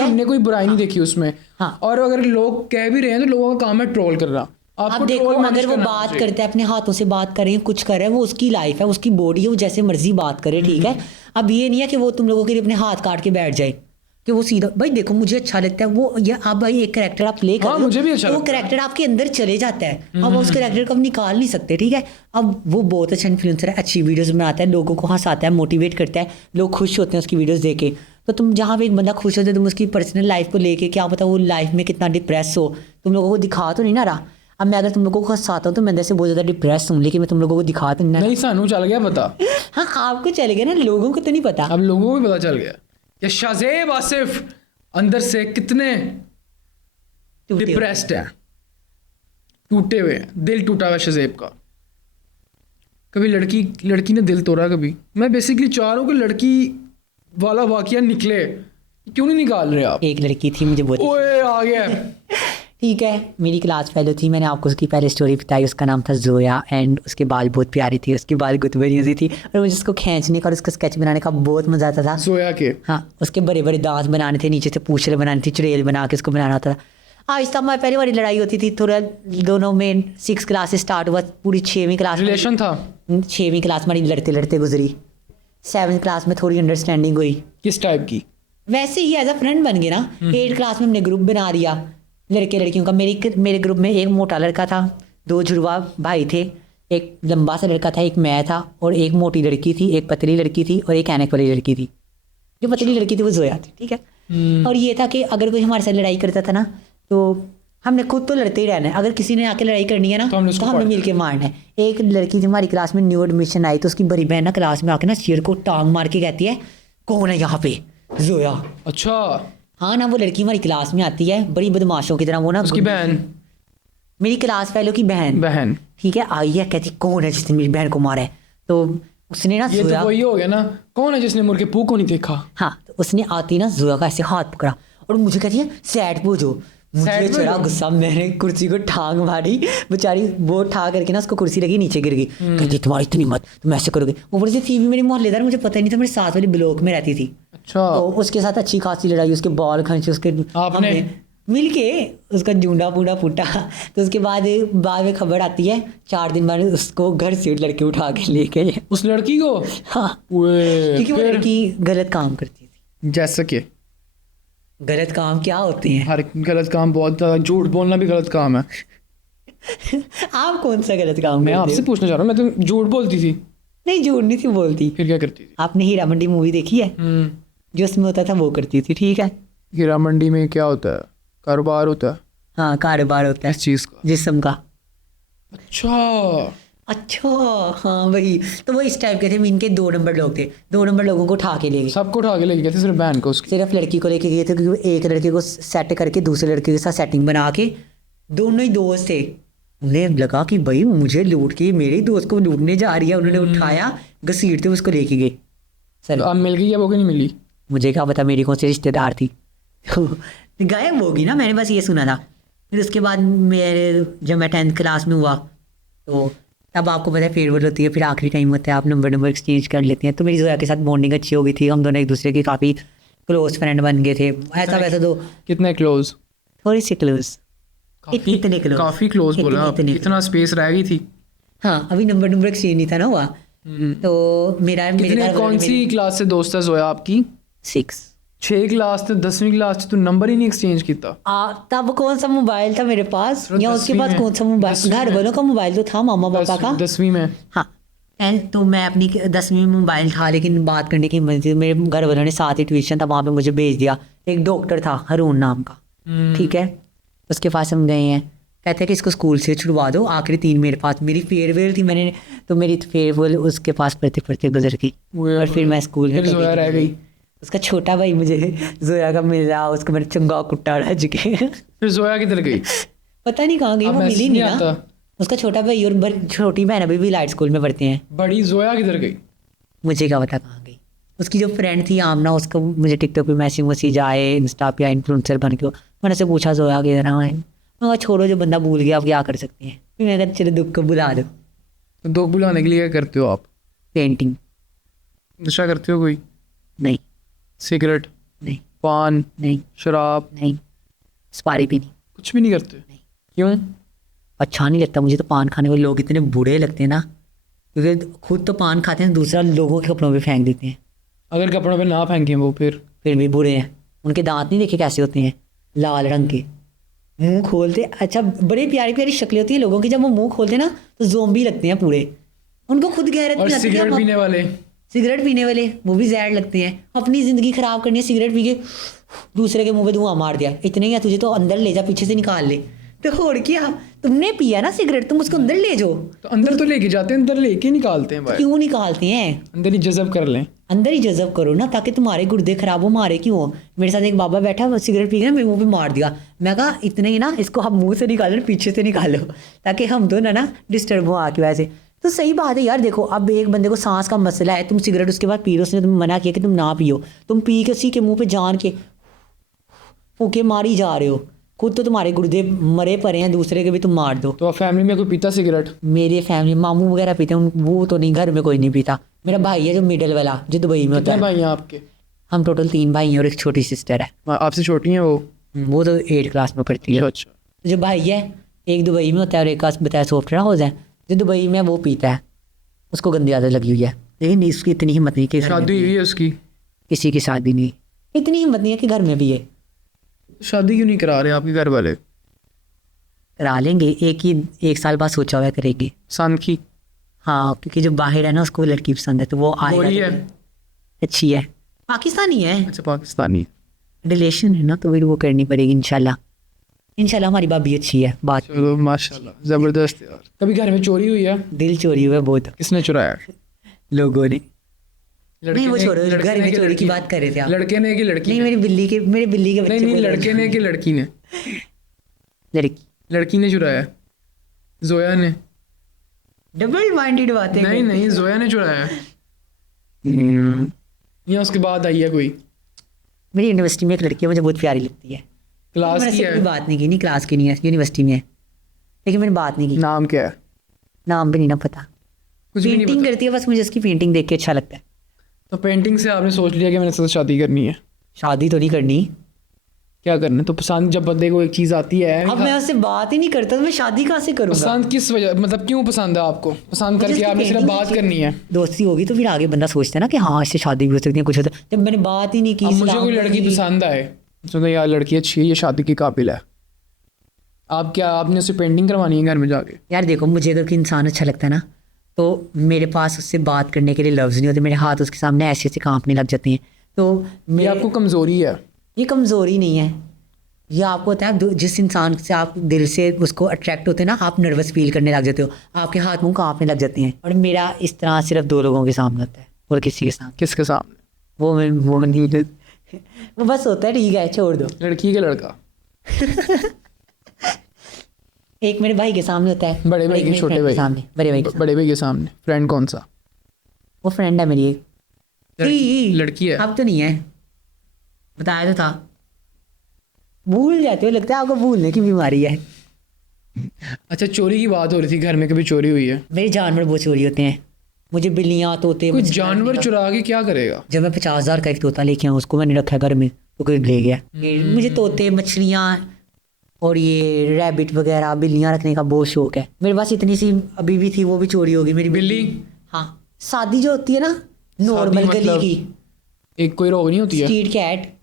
हमने कोई बुराई नहीं देखी उसमें। हाँ। और अगर लोग कह भी रहे हैं तो लोगों का काम है ट्रोल करना। आप देखो, अगर वो बात करते हैं, अपने हाथों से बात कर रहे हैं, कुछ कर रहे हैं, वो उसकी लाइफ है, उसकी बॉडी है, वो जैसे मर्जी बात करे, ठीक है। अब ये नहीं है कि वो तुम लोगों के लिए अपने हाथ काट के बैठ जाए कि वो सीधा, भाई देखो मुझे अच्छा लगता है वो, ये आप भाई एक कैरेक्टर आप प्ले कर रहे हो, मुझे भी अच्छा वो कैरेक्टर आपके अंदर चले जाता है, अब उस कैरेक्टर को आप निकाल नहीं सकते, ठीक है। अब वो बहुत अच्छा इन्फ्लुएंसर है, अच्छी वीडियोस बनाता है, लोगों को हंसाता है, मोटिवेट करता है, लोग खुश होते हैं उसकी वीडियोस देख के। तो तुम जहाँ पे एक बंदा खुश होता है, तुम उसकी पर्सनल लाइफ को लेके, क्या पता वो लाइफ में कितना डिप्रेस हो, तुम लोगों को दिखा तो नहीं ना रहा। अब मैं अगर तुम लोगों को हंसाता हूँ तो मैं अंदर से बहुत ज़्यादा डिप्रेस हूँ, लेकिन मैं तुम लोगों को दिखा तो नहीं, सानू चल गया पता। हाँ, आपको चल गया ना, लोगों को तो नहीं पता। अब लोगों को भी पता चल गया कि शाज़ेब आसिफ अंदर से कितने डिप्रेस्ड है, टूटे हुए हैं, दिल टूटा हुआ शाज़ेब का। कभी लड़की ने दिल तोड़ा कभी? मैं बेसिकली चाह रहा हूँ कि लड़की वाला वाकया निकले, क्यों नहीं निकाल रहे आप? एक लड़की थी, मुझे बहुत, ओए आ गया, ठीक है, मेरी क्लास फेलो थी, मैंने आपको उसकी पहले स्टोरी बताई, उसका नाम था जोया, एंड उसके बाल बहुत प्यारी थी, उसकी बाल गुतबरी होती थी, और मुझे उसको खींचने का और उसका स्केच बनाने का बहुत मज़ा आता था। जोया के? हाँ, उसके बड़े बड़े दांत बनाने थे, नीचे से पूंछें बनानी थी, चुड़ैल बना के उसको बनाना होता था। आहिस्ता हमारी पहली बारी लड़ाई होती थी, थोड़ा दोनों में 6 क्लास से स्टार्ट हुआ, पूरी 6वीं क्लास रिलेशन था 6वीं क्लास हमारी लड़ते लड़ते गुजरी। 7th क्लास में थोड़ी अंडरस्टैंडिंग हुई, किस टाइप की? वैसे ही एज अ फ्रेंड बन गए ना। 8th क्लास में हमने ग्रुप बना दिया लड़के लड़कियों का। मेरे ग्रुप में एक मोटा लड़का था, 2 जुड़वा भाई थे, एक लंबा सा लड़का था, एक मैं था, और एक मोटी लड़की थी, एक पतली लड़की थी, और एक ऐनक वाली लड़की थी। जो पतली लड़की थी वो जोया थी, ठीक है। और ये था कि अगर कोई हमारे साथ लड़ाई करता था ना, तो हमने खुद तो लड़ते ही रहना है, अगर किसी ने आके लड़ाई करनी है ना तो हमने मिल के मारना है। एक लड़की थी हमारी क्लास में, न्यू एडमिशन आई, तो उसकी बड़ी बहन ना क्लास में आके ना चेयर को टांग मार के कहती है, कौन है यहाँ पे? जोया। अच्छा, हाँ ना, वो लड़की हमारी क्लास में आती है बड़ी बदमाशों की तरह, वो ना उसकी बहन, मेरी क्लास फेलो की बहन, ठीक है, आई है, कहती कौन है जिसने मेरी बहन को मारा है? तो उसने ना ये तो जोया, वही हो गया ना, कौन है जिसने मुड़ के पू को नहीं देखा? हाँ, तो उसने आती ना जोया का ऐसे हाथ पकड़ा और मुझे कहती है सैड पूछो। मुझे सैड चढ़ा पूछो? गुस्सा, मैंने कुर्सी को ठांग मारी, बेचारी वो ठा करके ना उसको कुर्सी लगी, नीचे गिर गई। कहती तुम्हारी इतनी मत, तुम ऐसे करोगे। ऊपर से थी भी मेरी मोहल्लेदार, मुझे पता ही नहीं था, मेरे साथ वाले ब्लॉक में रहती थी। अच्छा, तो उसके साथ अच्छी खासी लड़ाई, उसके बाल खींचे, उसके आपने? मिल के उसका जूंडा पूडा फूटा। तो उसके बाद में खबर आती है 4 दिन बाद उसको घर से लड़के उठा के ले गए। उस लड़की को? हाँ, ओए, क्योंकि वो फिर? लड़की गलत काम करती थी। जैसे कि गलत काम क्या होते हैं? हर गलत काम, बहुत ज़्यादा झूठ बोलना भी गलत काम है। आप कौन सा गलत काम मैं करते आपसे हो? पूछना चाह रहा हूँ, मैं तो झूठ बोलती थी। नहीं, झूठ नहीं थी बोलती। फिर क्या करती थी? आपने हीरा मंडी मूवी देखी है? जो उसमें होता था वो करती थी, ठीक है। हीरा मंडी में क्या होता है? कारोबार होता है? हाँ, कारोबार होता है किस चीज़ का? जिस्म का। अच्छा, अच्छा, हाँ वही। तो वो इस टाइप के थे, इनके 2 नंबर लोग थे, 2 नंबर लोगों को उठा के ले गए। सबको उठा के ले गए थे, सिर्फ बहन को उसकी? सिर्फ लड़की को लेके गए थे, क्योंकि एक लड़के को सेट करके दूसरे लड़के के साथ सेटिंग बना के, दोनों ही दोस्त थे, उन्हें लगा कि भाई मुझे लूट के मेरे ही दोस्त को लूटने जा रही है। उन्होंने उठाया, घसीटते उसको लेके गए। सर तो अब मिल गई या वो कि नहीं मिली? मुझे क्या पता मेरी कौन सी रिश्तेदार थी। तो गायब होगी ना, मैंने बस ये सुना था। फिर उसके बाद मेरे जब मैं 10th क्लास में हुआ, तो तब आपको पता है फेयरवेल होती है, फिर आखिरी टाइम होता है, आप नंबर एक्सचेंज कर लेते हैं। तो मेरी जोया के साथ बॉन्डिंग अच्छी हो गई थी, हम दोनों एक दूसरे के काफ़ी क्लोज फ्रेंड बन गए थे। ऐसा वैसा तो कितने क्लोज? थोड़ी सी क्लोज, इतने क्लोज, काफी क्लोज बोला आप। इतने इतना स्पेस रह गई थी? हाँ, अभी नंबर एक्सचेंज नहीं था ना हुआ। तो मेरा मेरे कितने, घर कौन सी क्लास से दोस्त है जोया आपकी? 6। 6 क्लास से 10वीं क्लास से तू नंबर ही नहीं एक्सचेंज किया? तब कौन सा मोबाइल था मेरे पास, या उसके 10वीं पास में? कौन सा मोबाइल? 10वीं घर में? वालों का मोबाइल तो था, मामा पापा का। 10वीं में? हाँ, तो मैं अपनी 10वीं में मोबाइल था, लेकिन बात करने की मर्जी, मेरे घर वालों ने साथ ही ट्यूशन था वहाँ पे मुझे भेज दिया। एक डॉक्टर था हरून नाम का, ठीक है, उसके पास हम गए हैं। कहते हैं कि इसको स्कूल से छुड़वा दो। आखिरी 3 मेरे पास, मेरी फेयरवेल थी, मैंने तो मेरी फेयरवेल उसके पास पढ़ते पढ़ते गुजर गई। और फिर मैं स्कूल में फिर जोया रह गई। उसका छोटा भाई मुझे जोया का मिल रहा, उसको मैंने चंगा कुट्टा रज के। फिर जोया किधर गई? पता नहीं कहाँ गई, अब वो मैसेज मिली नहीं नहीं ना। आता? उसका छोटा भाई और छोटी बहन अभी भी लाइट स्कूल में पढ़ते हैं। बड़ी जोया किधर गई? मुझे क्या पता कहाँ गई। उसकी जो फ्रेंड थी आमना, उसको मुझे टिकटॉक पे मैसेज आए, इंस्टा पे इन्फ्लुएंसर बन के। मैंने उससे पूछा जोया किधर है? मैं कहा छोड़ो, जो बंदा भूल गया आप क्या कर सकते हैं। फिर मैंने कहा चलो दुख को बुला दो। तो दुख बुलाने के लिए क्या करते हो आप? पेंटिंग। नशा करते हो कोई? नहीं सिगरेट, नहीं पान, नहीं शराब? नहीं, सुपारी भी नहीं। कुछ भी नहीं करते? नहीं। क्यों? अच्छा नहीं लगता मुझे तो पान खाने वाले लोग इतने बुरे लगते हैं ना, क्योंकि खुद तो पान खाते हैं, दूसरा लोगों के कपड़ों पे फेंक देते हैं। अगर कपड़ों पे ना फेंकें वो फिर भी बुरे हैं। उनके दांत नहीं देखे कैसे होते हैं, लाल रंग के, मुंह खोलते, अच्छा बड़ी प्यारी प्यारी शक्लें होती है लोगों की, जब वो मुंह खोलते हैं ना तो ज़ोंबी लगते हैं पूरे। उनको खुद गैरत और नहीं आती कि सिगरेट हम- पीने वाले? सिगरेट पीने वाले वो भी जहर लगते हैं। अपनी ज़िंदगी ख़राब करनी है, सिगरेट पी के दूसरे के मुंह पे धुआं मार दिया, इतने ही है, तुझे तो अंदर ले जा, पीछे से निकाल ले। तो और क्या, तुमने पिया ना सिगरेट, तुम उसको अंदर ले जाओ। तो अंदर तो लेके जाते हैं, अंदर लेके निकालते हैं भाई। क्यों निकालते हैं? अंदर ही जज़ब कर लें। अंदर ही जज़ब करो ना, ताकि तुम्हारे गुर्दे खराब हो। मारे क्यों हो? मेरे साथ एक बाबा बैठा, वो सिगरेट पी के ना मेरे मुंह पे मार दिया। मैं कहा इतने ही ना, इसको हम मुंह से निकालो, पीछे से निकालो, ताकि हम दोनों ना डिस्टर्ब हो आके। वैसे तो सही बात है यार। देखो अब एक बंदे को सांस का मसला है, तुम सिगरेट उसके बाद पी लो, उसने तुम्हें मना किया कि तुम ना पियो, तुम पी के उसी के मुँह पे जान के फूके मारी जा रहे हो। खुद तो तुम्हारे गुर्दे मरे पड़े हैं, दूसरे के भी तुम मार दो। तो फैमिली में कोई पीता सिगरेट? मेरे फैमिली मामू वगैरह पीते हैं, वो तो नहीं, घर में कोई नहीं पीता। मेरा भाई है जो मिडिल वाला, जो दुबई में होता कितने है। भाई हैं आपके? हम टोटल 3 भाई हैं और एक छोटी सिस्टर है। आपसे छोटी हैं वो? वो तो 8 क्लास में पढ़ती है। अच्छा जो भाई है एक दुबई में होता है और एक का बताया सॉफ्टवेयर हाउस है। जो दुबई में है वो पीता है, उसको गंदी आदत लगी हुई है, लेकिन इसकी इतनी हिम्मत नहीं कि घर में शादी भी हुई है। है उसकी? किसी की शादी नहीं, इतनी हिम्मत नहीं है कि घर में भी है। शादी क्यों नहीं करा रहे आपके घर वाले? करा लेंगे, एक साल बाद सोचा हुआ है करेगी। सन की हाँ, क्योंकि जो बाहर है ना उसको लड़की पसंद है तो वो आएगा। गोरी है? अच्छी है, पाकिस्तानी है, अच्छा पाकिस्तानी। रिलेशन है ना तो फिर वो करनी पड़ेगी इंशाल्लाह। इंशाल्लाह हमारी भाभी अच्छी है। बात चलो माशाल्लाह ज़बरदस्त यार। कभी घर में चोरी हुई है? दिल चोरी हुआ है बहुत किसने चुराया? लोगों ने। लड़के नहीं वो ने- छोड़ो, लड़के घर ने में कि चोरी की लड़की बात कर रहे थे आप। लड़के ने कि लड़की नहीं ने? मेरे बिल्ली के बच्चे नहीं नहीं को लड़के ने कि लड़की ने? लड़की। लड़की ने चुराया? जोया ने? डबल माइंडेड बातें नहीं करते नहीं जोया ने चुराया हैं। या उसके बाद आई है कोई? मेरी यूनिवर्सिटी में एक लड़की है, मुझे बहुत प्यारी लगती है। क्लास मैंने की उससे कोई है? बात नहीं की, नहीं क्लास की नहीं है, यूनिवर्सिटी में है, लेकिन मैंने बात नहीं की। नाम क्या है? नाम भी नहीं ना पता। कुछ भी नहीं पेंटिंग पता? करती है बस, मुझे उसकी पेंटिंग देख के अच्छा लगता है। तो पेंटिंग से आपने सोच लिया कि मैंने इससे शादी करनी है? शादी तो नहीं करनी। क्या करना है? तो पसंद जब बंदे को एक चीज़ आती है अब मैं उससे बात ही नहीं करता तो मैं शादी कहाँ से करूँगा। पसंद किस वजह, मतलब क्यों पसंद है आपको? पसंद मुझे करके उसकी आपने सिर्फ painting बात अच्छी- करनी है? दोस्ती होगी तो फिर आगे बंदा सोचता है ना कि हाँ इससे शादी भी हो सकती है, कुछ होता है। जब मैंने बात ही नहीं की, अब मुझे सलाम कोई लड़की नहीं की। पसंद आए तो यार लड़की अच्छी है, ये शादी की काबिल है, आप क्या आपने उससे पेंटिंग करवानी है घर में जाके? यार देखो, मुझे अगर कोई इंसान अच्छा लगता है ना तो मेरे पास उससे बात करने के लिए लफ्ज़ नहीं होते, मेरे हाथ उसके सामने ऐसे ऐसे कांपने लग जाते हैं। तो ये मेरे आपको कमज़ोरी है? ये कमज़ोरी नहीं है, ये आपको होता है। जिस इंसान से आप दिल से उसको अट्रैक्ट होते हैं ना, आप नर्वस फील करने लग जाते हो, आपके हाथ मुंह कांपने लग जाते हैं। और मेरा इस तरह सिर्फ 2 लोगों के सामने होता है और किसी के सामने किसके सामने? वो नहीं वो बस होता है, ठीक है छोड़ दो। लड़की के लड़का? एक मेरे भाई के सामने होता है, बड़े और भाई एक के मेरे छोटे friend के भाई? सामने, बड़े भाई के सामने। बड़े भाई के सामने। फ्रेंड कौन सा? वो फ्रेंड है मेरी एक। लड़की है? अब तो नहीं है, बताया तो था। भूल जाते हो, लगता है आपको भूलने की बीमारी है। अच्छा चोरी की बात हो रही थी, घर में कभी चोरी हुई है? मेरे जानवर बहुत चोरी होते हैं, मुझे बिल्लियाँ तोते कोई मच्छर जानवर रखने का- चुरा के क्या करेगा? जब मैं 50,000 का एक तोता लेके आऊँ, उसको मैंने रखा घर में तो कोई ले गया। मुझे तोते मछलियाँ और ये रैबिट वगैरह बिल्लियाँ रखने का बहुत शौक है। मेरे पास इतनी सी अभी भी थी, वो भी चोरी हो गई मेरी बिल्ली? हाँ, शादी जो होती है ना नॉर्मल गली मतलब? की, एक कोई रोग नहीं होती है? स्ट्रीट कैट,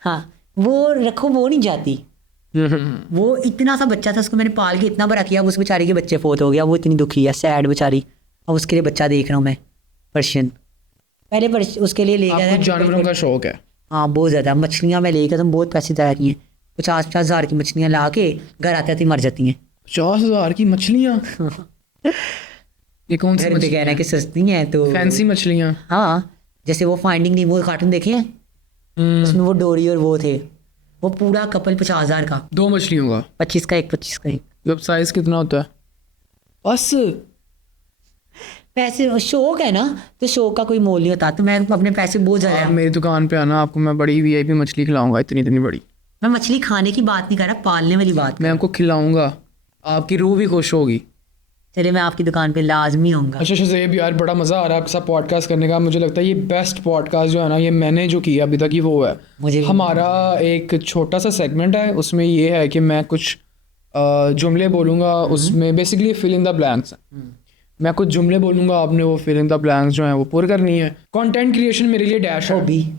हाँ वो रखो, वो नहीं जाती। वो इतना सा बच्चा था, उसको मैंने पाल के इतना बड़ा किया, अब उस बेचारी के बच्चे फोत हो गया, वो इतनी दुखी है, सैड बेचारी। अब उसके लिए बच्चा देख रहा हूँ मैं, पर्शियन। पहले उसके लिए ले गया आपको था। जानवरों का शौक है? हाँ बहुत ज़्यादा। मछलियाँ मैं लेकर तुम बहुत पैसे तैयार किए, 50,000 की मछलियाँ ला के घर आते आते मर जाती हैं। 50,000 की मछलियाँ? ये कौन सी घर पे मछलियाँ? कहना कि सस्ती हैं तो फैंसी मछलियाँ? हाँ, जैसे वो फाइंडिंग नीमो कार्टून देखे हैं, उसमें वो डोरी और वो थे, वो पूरा कपल 50,000 का, 2 मछलियों का? 25 का एक, 25 का एक। जब साइज कितना होता है? बस पैसे शौक है ना, तो शौक का कोई मोल नहीं होता। तो मैं अपने पैसे बहुत आप ज़्यादा, मेरी दुकान पे आना, आपको मैं बड़ी वीआईपी मछली खिलाऊंगा, इतनी इतनी बड़ी। मैं मछली खाने की बात नहीं कर रहा, पालने वाली बात। मैं आपको खिलाऊंगा, आपकी रूह भी खुश होगी। चलिए मैं आपकी दुकान पे लाजमी आऊँगा। अच्छा शज़ेब यार, बड़ा मज़ा आ रहा है आपके साथ पॉडकास्ट करने का। मुझे लगता है ये बेस्ट पॉडकास्ट जो है ना, ये मैंने जो किया अभी तक ही वो है। मुझे भी- हमारा एक छोटा सा सेगमेंट है, उसमें ये है कि मैं कुछ जुमले बोलूँगा, उसमें basically fill in the blanks. मैं कुछ जुमले बोलूँगा, आपने वो फिल इन द ब्लैंक्स जो है वो पूरी करनी है। कंटेंट क्रिएशन मेरे लिए डैश है। हॉबी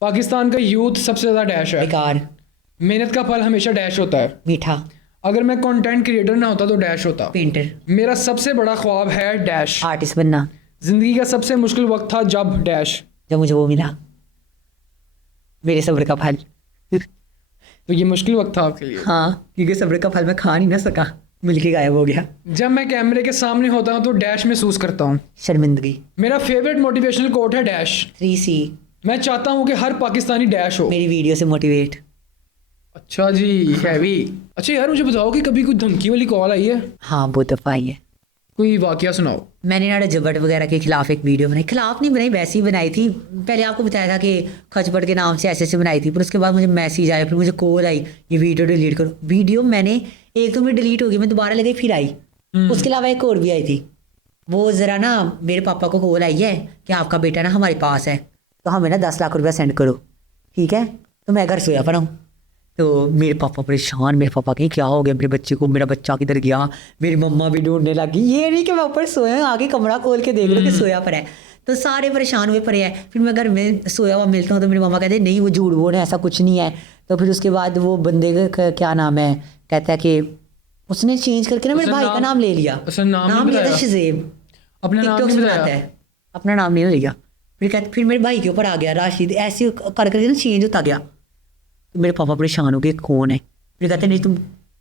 पाकिस्तान का यूथ सबसे ज़्यादा डैश है। बेकार, मेहनत का फल हमेशा डैश होता है। मीठा, अगर मैं कंटेंट क्रिएटर ना होता तो डैश होता। पेंटर, मेरा सबसे बड़ा ख्वाब है डैश। आर्टिस्ट बनना, जिंदगी का सबसे मुश्किल वक्त था जब डैश। जब मुझे वो मिला, मेरे सब्र का फल। तो ये मुश्किल वक्त था आपके लिए? हाँ, क्योंकि सब्र का फल मैं खा नहीं ना सका, मिल के गायब हो गया। जब मैं कैमरे के सामने होता हूँ तो डैश महसूस करता हूँ। शर्मिंदगी, मेरा फेवरेट मोटिवेशनल कोट है डैश। 3C, मैं चाहता हूँ कि हर पाकिस्तानी डैश हो। मेरी वीडियो से मोटिवेट। अच्छा जी, हैवी। अच्छा यार मुझे बताओ कि कभी कोई धमकी वाली कॉल आई है? हाँ बहुत दफ़ा आई है। कोई वाकया सुनाओ। मैंने ना जबट वगैरह के खिलाफ एक वीडियो बनाई, खिलाफ नहीं बनाई, वैसे ही बनाई थी। पहले आपको बताया था कि खचपट के नाम से ऐसे ऐसे बनाई थी, फिर उसके बाद मुझे मैसेज आया, फिर मुझे कॉल आई, ये वीडियो डिलीट करो। वीडियो मैंने एक तो मेरी डिलीट हो गई, मैं दोबारा लगाई, फिर आई। उसके अलावा एक और भी आई थी, वो ज़रा ना मेरे पापा को कॉल आई है कि आपका बेटा ना हमारे पास है, तो हमें ना 10 लाख रुपया सेंड करो, ठीक है? तो मैं घर सोया पड़ा हूँ, तो मेरे पापा परेशान, मेरे पापा कहीं क्या हो गया मेरे बच्चे को, मेरा बच्चा किधर गया, मेरी मम्मा भी ढूंढने लगी, ये नहीं कि मैं ऊपर सोया हूं, आगे कमरा खोल के देख लो कि सोया पर है। तो सारे परेशान हुए पड़े हैं। फिर मैं घर में सोया हुआ मिलता हूँ तो मेरी मम्मा कहते हैं नहीं वो झूठ बोल रहे हैं, ऐसा कुछ नहीं है। तो फिर उसके बाद वो बंदे का क्या नाम है, कहता है कि उसने चेंज करके ना मेरे भाई का नाम ले लिया, नाम लिया था शज़ेब, अपना नाम नहीं बताया, अपना नाम नहीं लिया। फिर मेरे भाई के ऊपर आ गया राशिद, ऐसे कर करके ना चेंज होता गया। तो मेरे पापा परेशान हो गए कौन है, फिर कहते नहीं तुम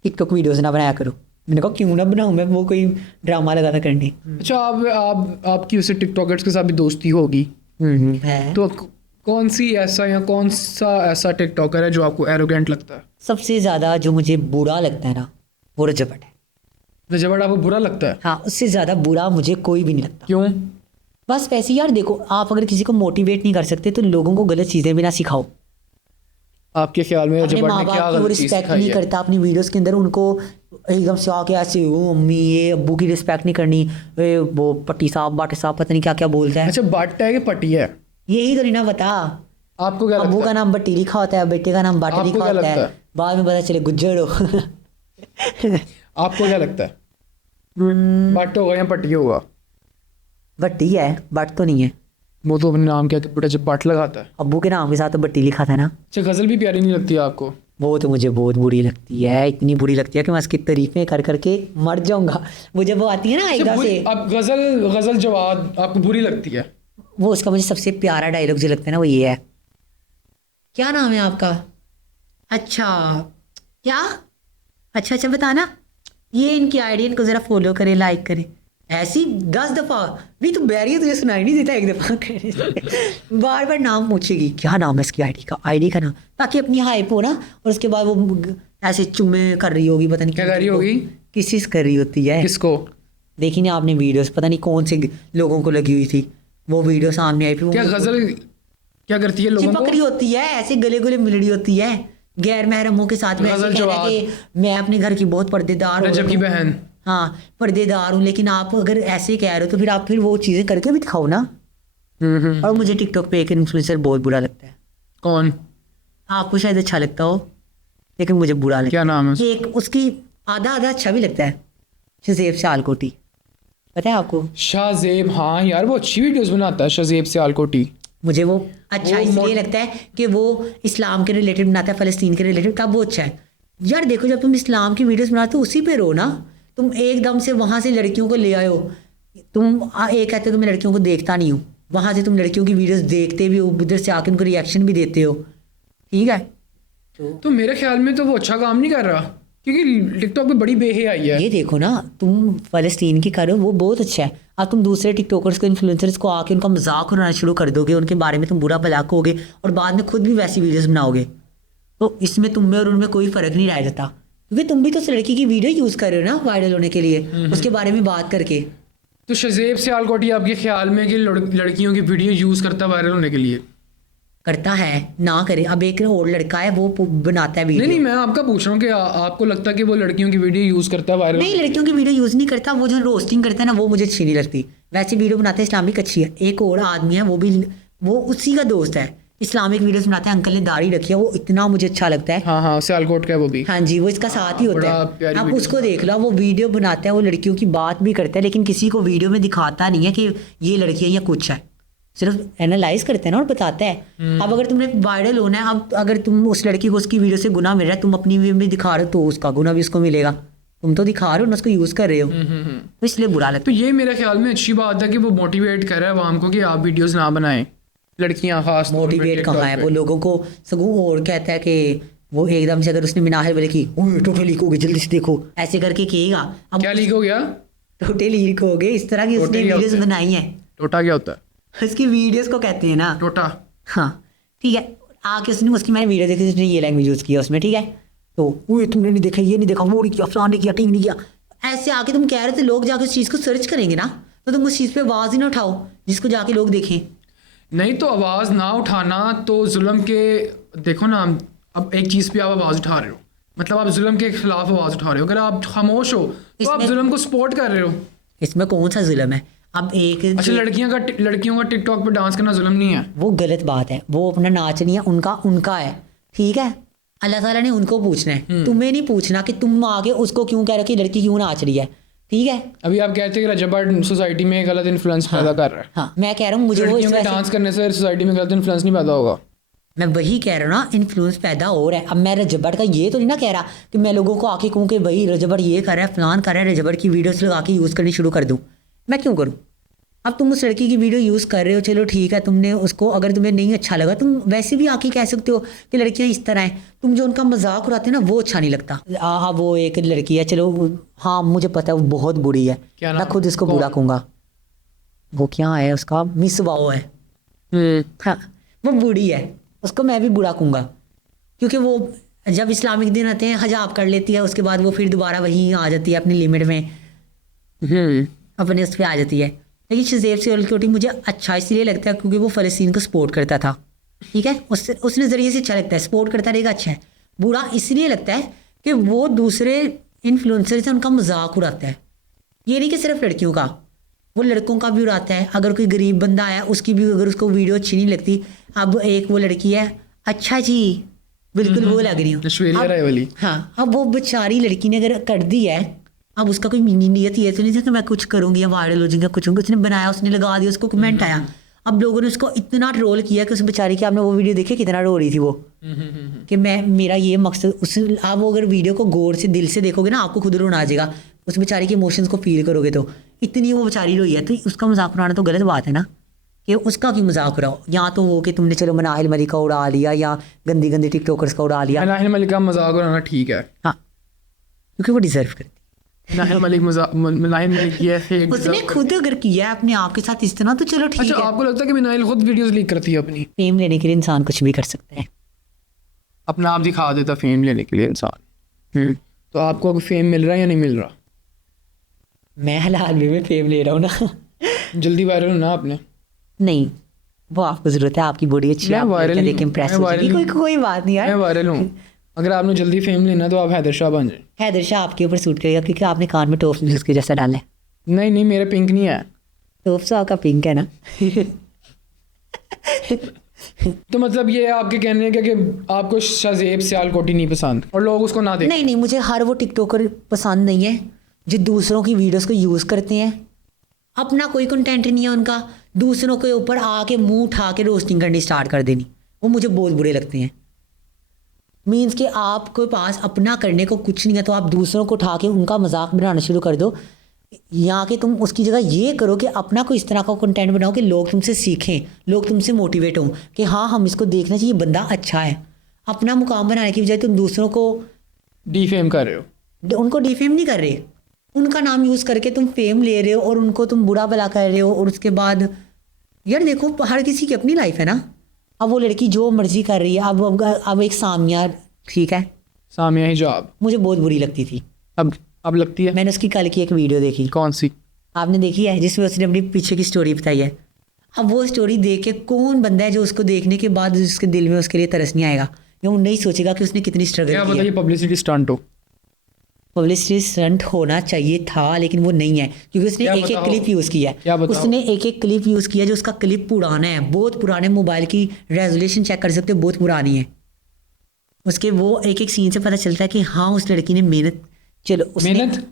टिकटॉक वीडियोस ना बनाया करो। मैंने कहा क्यों ना बनाऊँ, मैं वो कोई ड्रामा लगा था करने। अच्छा आपकी उससे टिकटॉकर्स के साथ भी दोस्ती होगी, है। तो कौन सा ऐसा टिकटॉकर है जो आपको एरोगेंट लगता है? सबसे ज़्यादा जो मुझे बुरा लगता है ना वो रजबट है। रजबट आपको बुरा लगता है? हाँ, उससे ज़्यादा बुरा मुझे कोई भी नहीं लगता। क्यों? बस वैसे यार देखो, आप अगर किसी को मोटिवेट नहीं कर सकते तो लोगों को गलत चीज़ें भी ना सिखाओ। आपके ख्याल में अपने रजबट माँ ने क्या बाप की वो गलत चीज़ रिस्पेक्ट सिखाई नहीं है? करता अपनी वीडियोस के अंदर, उनको एकदम से आके ऐसे वो मम्मी ये अब्बू की रिस्पेक्ट नहीं करनी, वो पट्टी साहब बाटे साहब पता नहीं क्या क्या बोलता है। अच्छा बट है कि पट्टी है? यही तो नहीं ना पता। आपको क्या अब्बू लगता का है? नाम बट्टी लिखा होता है, बेटे का नाम बाटी आपको लिखा क्या होता लगता है, है? बाद में पता चले गुज्जर हो। आपको क्या लगता है, बट होगा या पट्टी होगा? बट्टी है, बट तो नहीं है। वो तो अपने नाम क्या बेटा जब बट लगाता है। अब्बू के नाम के साथ तो बट्टी लिखा था ना। अच्छा गज़ल भी प्यारी नहीं लगती है आपको? वो तो मुझे बहुत बुरी लगती है, इतनी बुरी लगती है कि मैं उसकी तारीफें कर करके मर जाऊंगा। वो जब वो आती है ना अच्छा, एकदम से, अब गज़ल जवाद आपको बुरी लगती है? वो उसका मुझे सबसे प्यारा डायलॉग जो लगता है ना वो ये है, क्या नाम है आपका? अच्छा क्या, अच्छा अच्छा बताना, ये इनकी आईडी, इनको ज़रा फॉलो करें लाइक करें। ऐसी 10 दफ़ा नहीं तो बैरियर तुझे सुनाई नहीं देता, एक दफ़ा कहने से बार बार नाम पूछेगी, क्या नाम है इसकी आईडी का नाम, ताकि अपनी हाइप हो ना। और उसके बाद वो ऐसे चुम्मे कर रही होगी, पता नहीं क्या कर रही होगी, किसी से कर रही होती है। किसको? देखी ना आपने वीडियोस, पता नहीं कौन से लोगों को लगी हुई थी वो वीडियो सामने आई। फिर क्या गज़ल क्या करती है लोगों को? चिपक रही होती है, ऐसे गले गले मिल रही होती है गैर महरमों के साथ में, ऐसे गज़ल कह रहा है जवाब। कि मैं अपने घर की बहुत पर्देदार रजब की हूँ। बहन। हाँ पर्देदार हूँ, लेकिन आप अगर ऐसे कह रहे हो तो फिर आप फिर वो चीज़ें करके भी दिखाओ ना। और मुझे टिकटॉक पे एक इन्फ्लुएंसर बहुत बुरा लगता है। कौन? आपको शायद अच्छा लगता हो लेकिन मुझे बुरा लगता क्या नाम है उसका? है। एक उसकी आधा आधा अच्छा भी लगता है, शज़ेब सियालकोटी, पता है आपको? शाहजेब, हाँ यार वो अच्छी वीडियोस बनाता है शाहजेब सियालकोटी। मुझे वो अच्छा वो इसलिए लगता है कि वो इस्लाम के रिलेटेड बनाता है, फ़लस्तीन के रिलेटेड, तब वो अच्छा है। यार देखो जब तुम इस्लाम की वीडियोस बनाते हो उसी पे रहो ना, तुम एकदम से वहाँ से लड़कियों को ले आए हो। तुम एक कहते हो कि मैं लड़कियों को देखता नहीं हूँ, वहाँ से तुम लड़कियों की वीडियोस देखते भी हो, उधर से आके उनको रिएक्शन भी देते हो, ठीक है। तो मेरे ख्याल में तो वो अच्छा काम नहीं कर रहा, क्योंकि टिकटॉक पे बड़ी बेहयाई है। ये देखो ना, तुम फ़लस्तीन की करो वो बहुत अच्छा है, अब तुम दूसरे टिकटॉकर्स को इन्फ्लुएंसर्स को आके उनका मजाक उड़ाना शुरू कर दोगे, उनके बारे में तुम बुरा भला कहोगे और बाद में खुद भी वैसी वीडियोस बनाओगे, तो इसमें तुम में और उनमें कोई फ़र्क नहीं रह जाता, क्योंकि तुम भी तो उस लड़की की वीडियो यूज़ कर रहे हो ना वायरल होने के लिए, उसके बारे में बात करके। तो शाहजेब सियालकोटी आपके ख्याल में कि लड़कियों की वीडियो यूज़ करता है वायरल होने के लिए? करता है ना करे, अब एक और लड़का है वो बनाता है वीडियो। नहीं मैं आपका पूछ रहा हूँ कि आपको लगता है कि वो लड़कियों की वीडियो यूज़ करता है वायरल? नहीं, लड़कियों की वीडियो यूज़ नहीं करता, वो जो रोस्टिंग करता है ना वो मुझे अच्छी नहीं लगती। वैसे वीडियो बनाते हैं इस्लामिक अच्छी है। एक और आदमी है वो उसी का दोस्त है, इस्लामिक वीडियोस बनाते हैं, अंकल ने दाढ़ी रखी है, वो इतना मुझे अच्छा लगता है। हाँ हाँ सियालकोट का है वो भी। हाँ जी, वो इसका साथ ही होता बड़ा है, प्यारी आप वीडियो उसको देख लो, वो वीडियो बनाता है, वो लड़कियों की बात भी करता है, लेकिन किसी को वीडियो में दिखाता नहीं है कि ये लड़की है या कुछ है, सिर्फ एनालाइज करते हैं ना और बताता है। अब अगर तुमने वायरल होना है, अब अगर तुम उस लड़की को उसकी वीडियो से गुना मिल रहा है, तुम अपनी वीडियो में दिखा रहे हो तो उसका गुना भी उसको मिलेगा, तुम तो दिखा रहे हो ना, उसको यूज़ कर रहे हो, तो इसलिए बुरा लगता तो ये मेरे ख्याल में अच्छी बात है कि वो मोटिवेट कर रहा है आवाम को कि आप वीडियोस ना बनाएं, लड़कियां खास है। मोटिवेट कहाँ है वो लोगों को, सगों और कहता है कि वो एकदम से अगर उसने मिनाहल वाले की टोटे लीक हो गई जल्दी से देखो ऐसे करके कहेगा, अब क्या लीक हो गया? टोटे लीक हो गए, इस तरह की उसने टोटे क्या वीडियोस होते हैं? बनाई है, टोटा क्या होता है? उसकी वीडियोस को कहते हैं ना टोटा। हाँ ठीक है। आके उसने उसकी मैंने वीडियो देखी, उसने ये लैंग्वेज यूज़ किया उसमें, ठीक है, तो वो तुमने नहीं देखा, ये नहीं देखा, वो नहीं किया, फलाने किया, टीम नहीं किया, ऐसे आके तुम कह रहे थे, लोग जाके उस चीज़ को सर्च करेंगे ना, तो तुम उस चीज़ पे आवाज़ ही ना उठाओ जिसको जाके लोग देखें। नहीं तो आवाज़ ना उठाना तो जुल्म के, देखो ना अब एक चीज़ पे आप आवाज़ उठा रहे हो, मतलब आप जुल्म के खिलाफ आवाज़ उठा रहे हो, अगर आप खामोश हो तो आप जुल्म को सपोर्ट कर रहे हो। इसमें कौन सा जुल्म है? अब एक अच्छा लड़कियों का टिकटॉक पे डांस करना जुल्म नहीं है? वो गलत बात है, वो अपना नाच नहीं है, उनका है, ठीक है, अल्लाह ताला ने उनको पूछना है, तुम्हें नहीं पूछना कि तुम आगे उसको क्यों कह रहे हो कि लड़की क्यों नाच रही है, ठीक है। अभी आप कहते हैं कि रजब भट्ट सोसाइटी में गलत इन्फ्लुएंस पैदा कर रहा है। हाँ, मैं कह रहा हूँ मुझे वो इस लड़कियों में वजह से- डांस करने से सोसाइटी में गलत इन्फ्लुएंस नहीं पैदा होगा। मैं वही कह रहा हूँ ना, इन्फ्लुएंस पैदा हो रहा है। अब मैं रजब भट्ट का ये तो नहीं ना कह रहा कि मैं लोगों को आके कहूँ कि भाई रजब भट्ट ये कर रहा है, फलान कर रहा है, रजब भट्ट की वीडियोस लगा के यूज़ करनी शुरू कर दूँ। मैं क्यों करूँ? अब तुम उस लड़की की वीडियो यूज़ कर रहे हो, चलो ठीक है, तुमने उसको, अगर तुम्हें नहीं अच्छा लगा तुम वैसे भी आके कह सकते हो कि लड़कियां इस तरह हैं। तुम जो उनका मजाक उड़ाते हो ना, वो अच्छा नहीं लगता। हाँ, वो एक लड़की है, चलो हाँ मुझे पता है वो बहुत बुरी है, क्या मैं नाम? खुद इसको बुरा कहूँगा। वो क्या है उसका, मिस वाओ है। हाँ, वो बुरी है, उसको मैं भी बुरा कहूँगा, क्योंकि वो जब इस्लामिक दिन आते हैं हजाब कर लेती है, उसके बाद वो फिर दोबारा वहीं आ जाती है अपनी लिमिट में, अपने उस पर आ जाती है। लेकिन शज़ेब सियालकोटी मुझे अच्छा इसलिए लगता है क्योंकि वो फ़लस्तीन को सपोर्ट करता था, ठीक है, उस नज़रिए से अच्छा लगता है, सपोर्ट करता रहेगा, अच्छा है। बुरा इसलिए लगता है कि वो दूसरे इन्फ्लुएंसर से उनका मजाक उड़ाता है। ये नहीं कि सिर्फ लड़कियों का, वो लड़कों का भी उड़ाता है। अगर कोई गरीब बंदा है उसकी भी, अगर उसको वीडियो अच्छी नहीं लगती, अब एक वो लड़की है, अच्छा जी बिल्कुल वो लग रही हूँ, ऐश्वर्या राय वाली। हाँ, अब वो बेचारी लड़की ने अगर कर दी है, अब उसका कोई नीयत ये तो नहीं था कि मैं कुछ करूँगी या वायरल हो जाऊंगा, कुछ होंगे, उसने बनाया, उसने लगा दिया, उसको कमेंट आया। अब लोगों ने उसको इतना ट्रोल किया कि उस बेचारी की, आपने वो वीडियो देखी कितना रो रही थी वो, कि मैं, मेरा ये मकसद, उस आप वो अगर वीडियो को गौर से दिल से देखोगे ना, आपको खुद रोना आ जाएगा, उस बेचारी के इमोशंस को फील करोगे तो इतनी वो बेचारी रोई है। तो उसका मजाक उड़ाना तो गलत बात है ना, कि उसका क्यों मजाक उड़ाओ। या तो वो कि तुमने चलो मनाहिल मलिक का उड़ा लिया या गंदी गंदी टिकटॉकर्स का उड़ा लिया, नाहिल मलिक का मजाक उड़ाना ठीक है, हाँ, क्योंकि वो डिजर्व करती है। नाहिल मलिक नाहिल मलिक ये है उसने खुद अगर किया है अपने आप के साथ इस तरह, तो चलो ठीक अच्छा, है। आपको लगता है कि नाहिल खुद वीडियोस लीक करती है अपनी? फेम लेने के लिए इंसान कुछ भी कर सकता है। अपना आप दिखा देता फेम लेने के लिए इंसान। तो आपको अगर फेम मिल रहा है या नहीं मिल रहा? मैं हलाल में फेम ले रहा हूँ ना। जल्दी वायरल होना आपने। नहीं, वो आपको जरूरत है, आपकी बॉडी अच्छी है, मैं आप वायरल लड़कियां नहीं देख के हूँ, impress मैं हो वायरल जाएगी। नहीं कोई बात नहीं मैं यार। वायरल हूँ। अगर आपने जल्दी फेम लेना तो आप हैदर शाह बन जाए। हैदर शाह आपके ऊपर सूट करेगा क्योंकि आपने कान में टॉप म्यूजिक के जैसा डाला है। नहीं नहीं, मेरा पिंक नहीं है। टॉप तो आपका पिंक है ना। तो मतलब ये आपके कहने का कि आपको शज़ेब सियालकोटी नहीं पसंद और लोग उसको ना देखें? नहीं नहीं, मुझे हर वो टिकटॉकर पसंद नहीं है जो दूसरों की वीडियोस को यूज़ करते हैं। अपना कोई कंटेंट नहीं है उनका, दूसरों के ऊपर आके मुंह उठा के रोस्टिंग करनी स्टार्ट कर देनी, वो मुझे बहुत बुरे लगते हैं। मीन्स कि आपके पास अपना करने को कुछ नहीं है तो आप दूसरों को उठा के उनका मजाक बनाना शुरू कर दो, या कि तुम उसकी जगह ये करो कि अपना कोई इस तरह का कंटेंट बनाओ कि लोग तुमसे सीखें, लोग तुमसे मोटिवेट हों कि हाँ हम इसको देखना चाहिए, बंदा अच्छा है। अपना मुकाम बनाने की बजाय तुम दूसरों को डीफेम कर रहे हो। उनको डिफेम नहीं कर रहे, उनका नाम यूज़ करके तुम फेम ले रहे हो और उनको तुम बुरा भला कर रहे हो। और उसके बाद यार देखो, हर किसी की अपनी लाइफ है ना। अब वो लड़की जो मर्जी कर रही है, अब एक सामिया, ठीक है, सामिया हिजाब मुझे बहुत बुरी लगती थी। अब लगती है? मैंने उसकी कल की एक वीडियो देखी, कौन सी? आपने देखी है, जिसमें उसने अपनी पीछे की स्टोरी बताई है। अब वो स्टोरी देख के कौन बंदा है जो उसको देखने के बाद उसके दिल में उसके लिए तरस नहीं आएगा, या वो नहीं सोचेगा कि उसने कितनी स्ट्रगल क्या की पता है। ये पब्लिसिटी स्टंट हो। पब्लिसिटी स्टंट होना चाहिए था लेकिन वो नहीं है, क्योंकि उसने क्या एक एक बताओ? क्लिप यूज़ किया क्या है। बताओ? उसने एक एक क्लिप यूज़ किया जो उसका क्लिप पुराना है, बहुत पुराने मोबाइल की रेजोल्यूशन चेक कर सकते हो, बहुत पुरानी है। उसके वो एक एक सीन से पता चलता है कि हाँ उस लड़की ने मेहनत, चलो उसने मेहनत,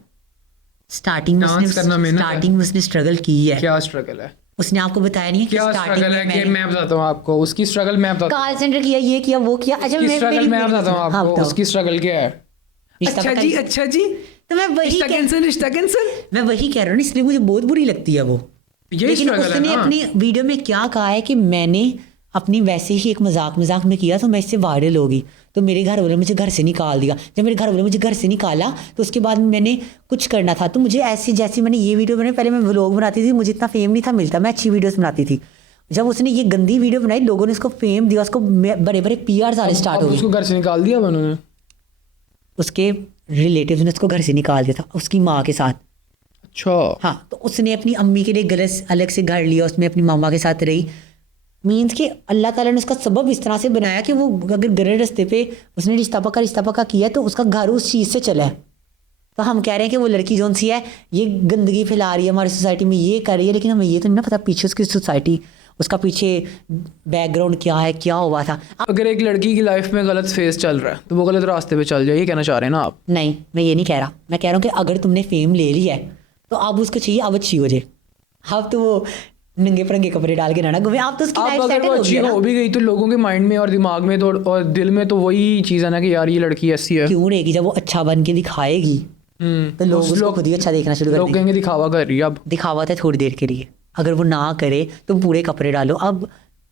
स्टार्टिंग में डांस करना मेहनत है। स्टार्टिंग में उसने स्ट्रगल की है। क्या स्ट्रगल है? उसने आपको बताया नहीं है कि क्या स्टार्टिंग स्ट्रगल में है कि मैंने मैं बताता हूँ आपको उसकी स्ट्रगल। मैं बताता हूँ कॉल सेंटर किया, ये किया, वो किया। अच्छा उसकी स्ट्रगल मैं बताता हूँ हाँ, आपको बताओ। उसकी स्ट्रगल क्या है। रिश्ता अच्छा पता जी, नहीं। अच्छा जी, तो मैं वही रिश्ता कैंसिल, रिश्ता कैंसिल, मैं वही कह रहा हूँ ना, इसलिए मुझे बहुत बुरी लगती है वो। यही लेकिन स्ट्रगल है उसने ना। अपनी वीडियो में क्या कहा है कि मैंने अपनी वैसे ही एक मजाक में किया तो मैं इससे वायरल होगी, तो मेरे घर वाले मुझे घर से निकाल दिया। जब मेरे घर वाले मुझे घर से निकाला तो उसके बाद मैंने कुछ करना था, तो मुझे ऐसी, जैसी मैंने ये वीडियो बनाई, पहले मैं व्लॉग बनाती थी, मुझे इतना फेम नहीं था मिलता, मैं अच्छी वीडियोस बनाती थी। जब उसने ये गंदी वीडियो बनाई, लोगों ने उसको फेम दिया, उसको बड़े बड़े PR आने स्टार्ट हो अब गए। उसको घर से निकाल दिया उन्होंने। उसके रिलेटिव्स ने उसको घर से निकाल दिया था उसकी माँ के साथ। अच्छा, हाँ, तो उसने अपनी अम्मी के लिए गलत अलग से घर लिया, उसमें अपनी मामा के साथ रही। मीन्स कि अल्लाह ताला ने उसका सबब इस तरह से बनाया कि वो अगर गलत रास्ते पे उसने रिश्ता पक्का किया तो उसका घर उस चीज़ से चला है। तो हम कह रहे हैं कि वो लड़की जौन सी है ये गंदगी फैला रही है हमारी सोसाइटी में, ये कर रही है, लेकिन हमें ये तो नहीं ना पता पीछे उसकी सोसाइटी उसका पीछे बैकग्राउंड क्या है, क्या हुआ था। अगर एक लड़की की लाइफ में गलत फेज चल रहा है तो वो गलत रास्ते पे चल जाए, ये कहना चाह रहे हैं ना आप? नहीं, मैं ये नहीं कह रहा, मैं कह रहा हूँ कि अगर तुमने फेम ले लिया है तो अब उसको चाहिए अब अच्छी हो जाए। अब तो वो नंगे परंगे कपड़े डाल के ना घूमे, अब तो उसकी आप लाइफ अगर सेटल वो हो अच्छी गई है हो ना। भी गई तो लोगों के माइंड में और दिमाग में तो और दिल में तो वही चीज़ है ना कि यार ये लड़की ऐसी है। क्यों रहेगी, जब वो अच्छा बन के दिखाएगी तो लोग उस उसको खुद ही अच्छा देखना शुरू कर लोग देंगे। कहेंगे दिखावा कर रही है अब। दिखावा था थोड़ी देर के लिए, अगर वो ना करे तो पूरे कपड़े डालो। अब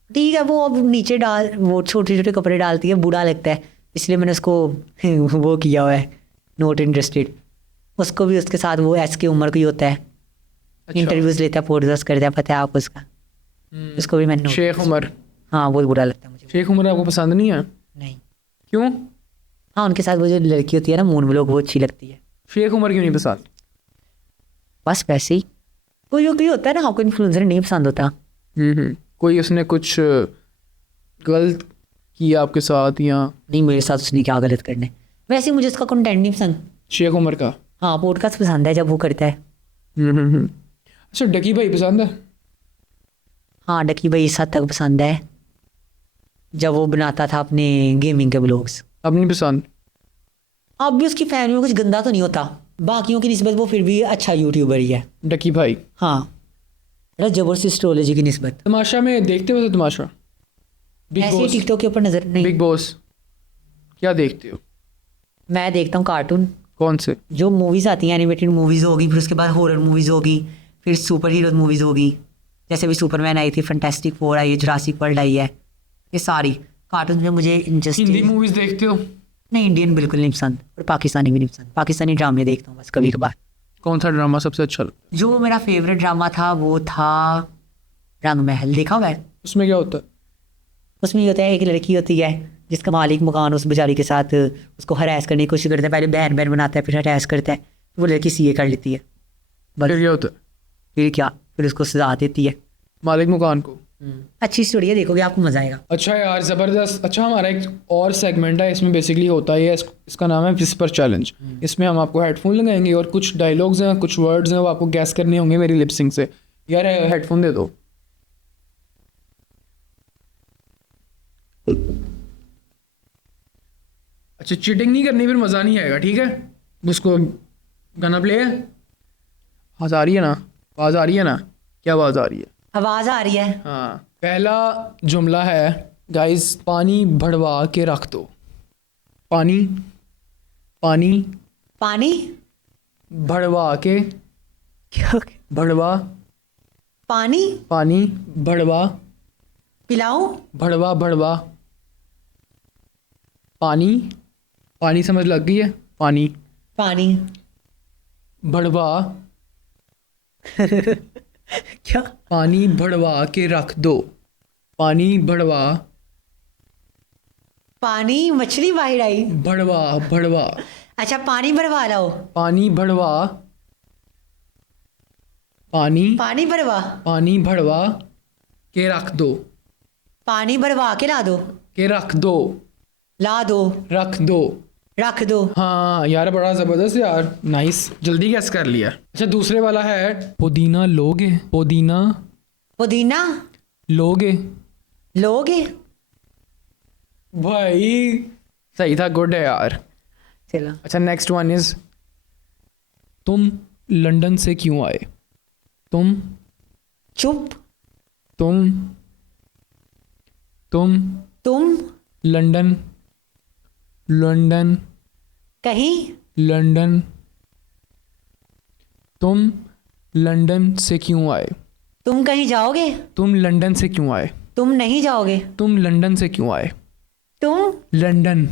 ठीक है, वो अब नीचे डाल, वो छोटे छोटे कपड़े डालती है, बुरा लगता है, इसलिए मैंने उसको वो किया हुआ है, नॉट इंटरेस्टेड। उसको भी उसके साथ वो ऐस की उम्र का ही होता है, अच्छा। इंटरव्यूज लेता है, फोटोज करता है, पता है आपको उसका। उसको भी मैंने शेख उमर। हाँ, बहुत बुरा लगता है मुझे। शेख उमर आपको पसंद नहीं है? नहीं, क्यों? हाँ, उनके साथ वो जो लड़की होती है ना मून व्लॉग, वो अच्छी लगती है। शेख उमर क्यों नहीं पसंद? बस वैसे ही कोई होता है ना, आपको इन्फ्लुएंसर नहीं पसंद होता। कोई उसने कुछ गलत किया आपके साथ या? नहीं, मेरे साथ उसने क्या गलत करने, वैसे ही मुझे उसका कंटेंट नहीं पसंद। शेख उमर का? हाँ, पॉडकास्ट पसंद है जब वो करता है। अच्छा, डकी भाई पसंद है? हाँ, डकी भाई इस हद तक पसंद है जब वो बनाता था अपने गेमिंग के ब्लॉग्स। अब नहीं पसंद? अब भी उसकी फैमिली में कुछ गंदा तो नहीं होता, बाकियों की निस्बत वो फिर भी अच्छा यूट्यूबर ही है। डकी भाई? हाँ, जबरदस्त एस्ट्रोलॉजी की निस्बत। तमाशा में देखते हो तो तमाशा? बिग ऐसे ही बॉस? टिकटॉक के ऊपर नजर नहीं। बिग बॉस क्या देखते हो? मैं देखता हूँ कार्टून, कौन से? जो मूवीज़ आती हैं, एनिमेटेड मूवीज़ होगी, फिर उसके बाद हॉरर मूवीज़ होगी, फिर सुपर हीरो मूवीज़ होगी। जैसे भी सुपरमैन आई थी, फैंटास्टिक फोर आई है, जुरासिक वर्ल्ड आई है, ये सारी कार्टून में मुझे हिंदी इंटरेस्ट। मूवीज देखते हो? नहीं, इंडियन बिल्कुल नहीं पसंद, और पाकिस्तानी भी नहीं पसंद। पाकिस्तानी ड्रामे देखता हूँ बस कभी कभार। कौन सा ड्रामा सबसे अच्छा लगा? जो मेरा फेवरेट ड्रामा था वो था रंग महल, देखा हुआ है? उसमें क्या होता है? उसमें ये होता है, एक लड़की होती है जिसका मालिक मकान उस बेचारी के साथ उसको हरास करने की कोशिश करता है, पहले बहन बहन बनाता है, फिर हरास करता है, वो लड़की सीए कर लेती है, फिर क्या होता है? फिर क्या, फिर उसको सजा देती है। मालिक मकान को? अच्छी स्टोरी है, देखोगे आपको मजा आएगा। अच्छा यार, ज़बरदस्त। अच्छा, हमारा एक और सेगमेंट है, इसमें बेसिकली होता है इसका नाम है विस्पर चैलेंज। इसमें हम आपको हेडफोन लगाएंगे और कुछ डायलॉग्स हैं, कुछ वर्ड्स हैं, वो आपको गैस करने होंगे मेरी लिपसिंग से। यार हेडफोन दे दो। अच्छा, चीटिंग नहीं करनी, फिर मज़ा नहीं आएगा, ठीक है? उसको गाना प्ले है? आवाज़ आ रही है ना? आवाज़ आ रही है ना? क्या आवाज़ आ रही है? आवाज आ रही है। हाँ, पहला जुमला है गाइस, पानी भड़वा के रख दो। पानी पानी पानी भड़वा के, क्या? भड़वा, पानी पानी भड़वा, पिलाओ। भड़वा भड़वा, पानी, पानी समझ लग गई है? पानी पानी भड़वा, क्या? पानी भड़वा के रख दो। पानी भड़वा, पानी मछली बाहर आई। भड़वा भड़वा, अच्छा, पानी भरवा लाओ। पानी भड़वा, पानी, पानी भरवा, पानी भड़वा के रख दो। पानी भरवा के ला दो, के रख दो, ला दो, रख दो। रख दो। हाँ यार, बड़ा ज़बरदस्त यार, नाइस, जल्दी गैस कर लिया। अच्छा, दूसरे वाला है पुदीना लोगे। पुदीना पुदीना लोगे। लोगे। भाई सही था, गुड है यार। चलो, अच्छा, नेक्स्ट वन इज, तुम लंदन से क्यों आए। तुम चुप। तुम तुम तुम लंदन, लंदन, कहीं लंदन, तुम लंदन से क्यों आए। तुम कहीं जाओगे। तुम लंदन से क्यों आए। तुम नहीं जाओगे। तुम लंदन से क्यों आए। तुम लंदन,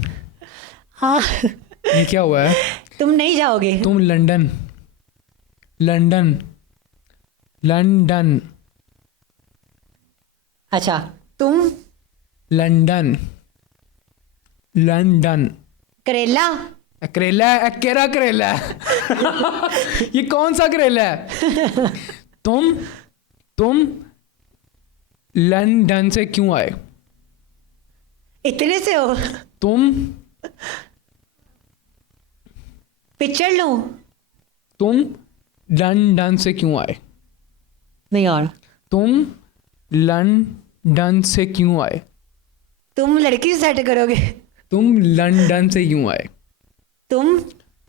हाँ ये क्या हुआ है। तुम नहीं जाओगे। तुम लंदन, लंदन, लंदन, अच्छा, तुम लंदन, लंदन। करेला। करेला है? केरा करेला है? ये कौन सा करेला है। तुम लंदन से क्यों आए। इतने से हो। तुम पिक्चर लो। तुम लंदन से क्यों आए। नहीं यार। तुम लंदन से क्यों आए? तुम लड़की सेट करोगे? तुम लंदन से क्यों आए? तुम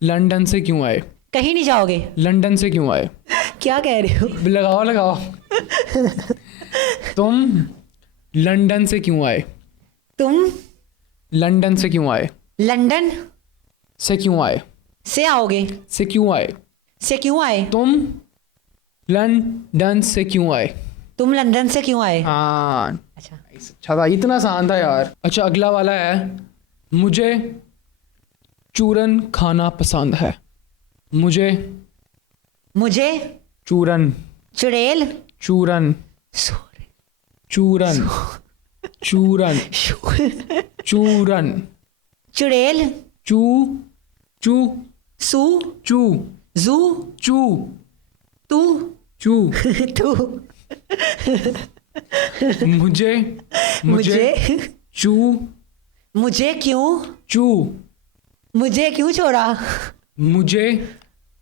लंदन से क्यों आए? कहीं नहीं जाओगे? लंदन से क्यों आए? क्या कह रहे हो? लगाओ लगाओ। तुम लंदन से क्यों आए? तुम लंदन से क्यों आए? लंदन से क्यों आए? से आओगे? से क्यों आए? से क्यों आए? तुम लंदन से क्यों आए? तुम लंदन से क्यों आए? हाँ, अच्छा, अच्छा था, इतना आसान था यार। अच्छा, अगला वाला है, मुझे चूरन खाना पसंद है। मुझे मुझे चूरन चुड़ैल चूरन चूरन चूरन चूरन चुड़ैल चू चू सू चू जू चू तू चू तू मुझे मुझे चू मुझे क्यों चू मुझे क्यों छोड़ा? मुझे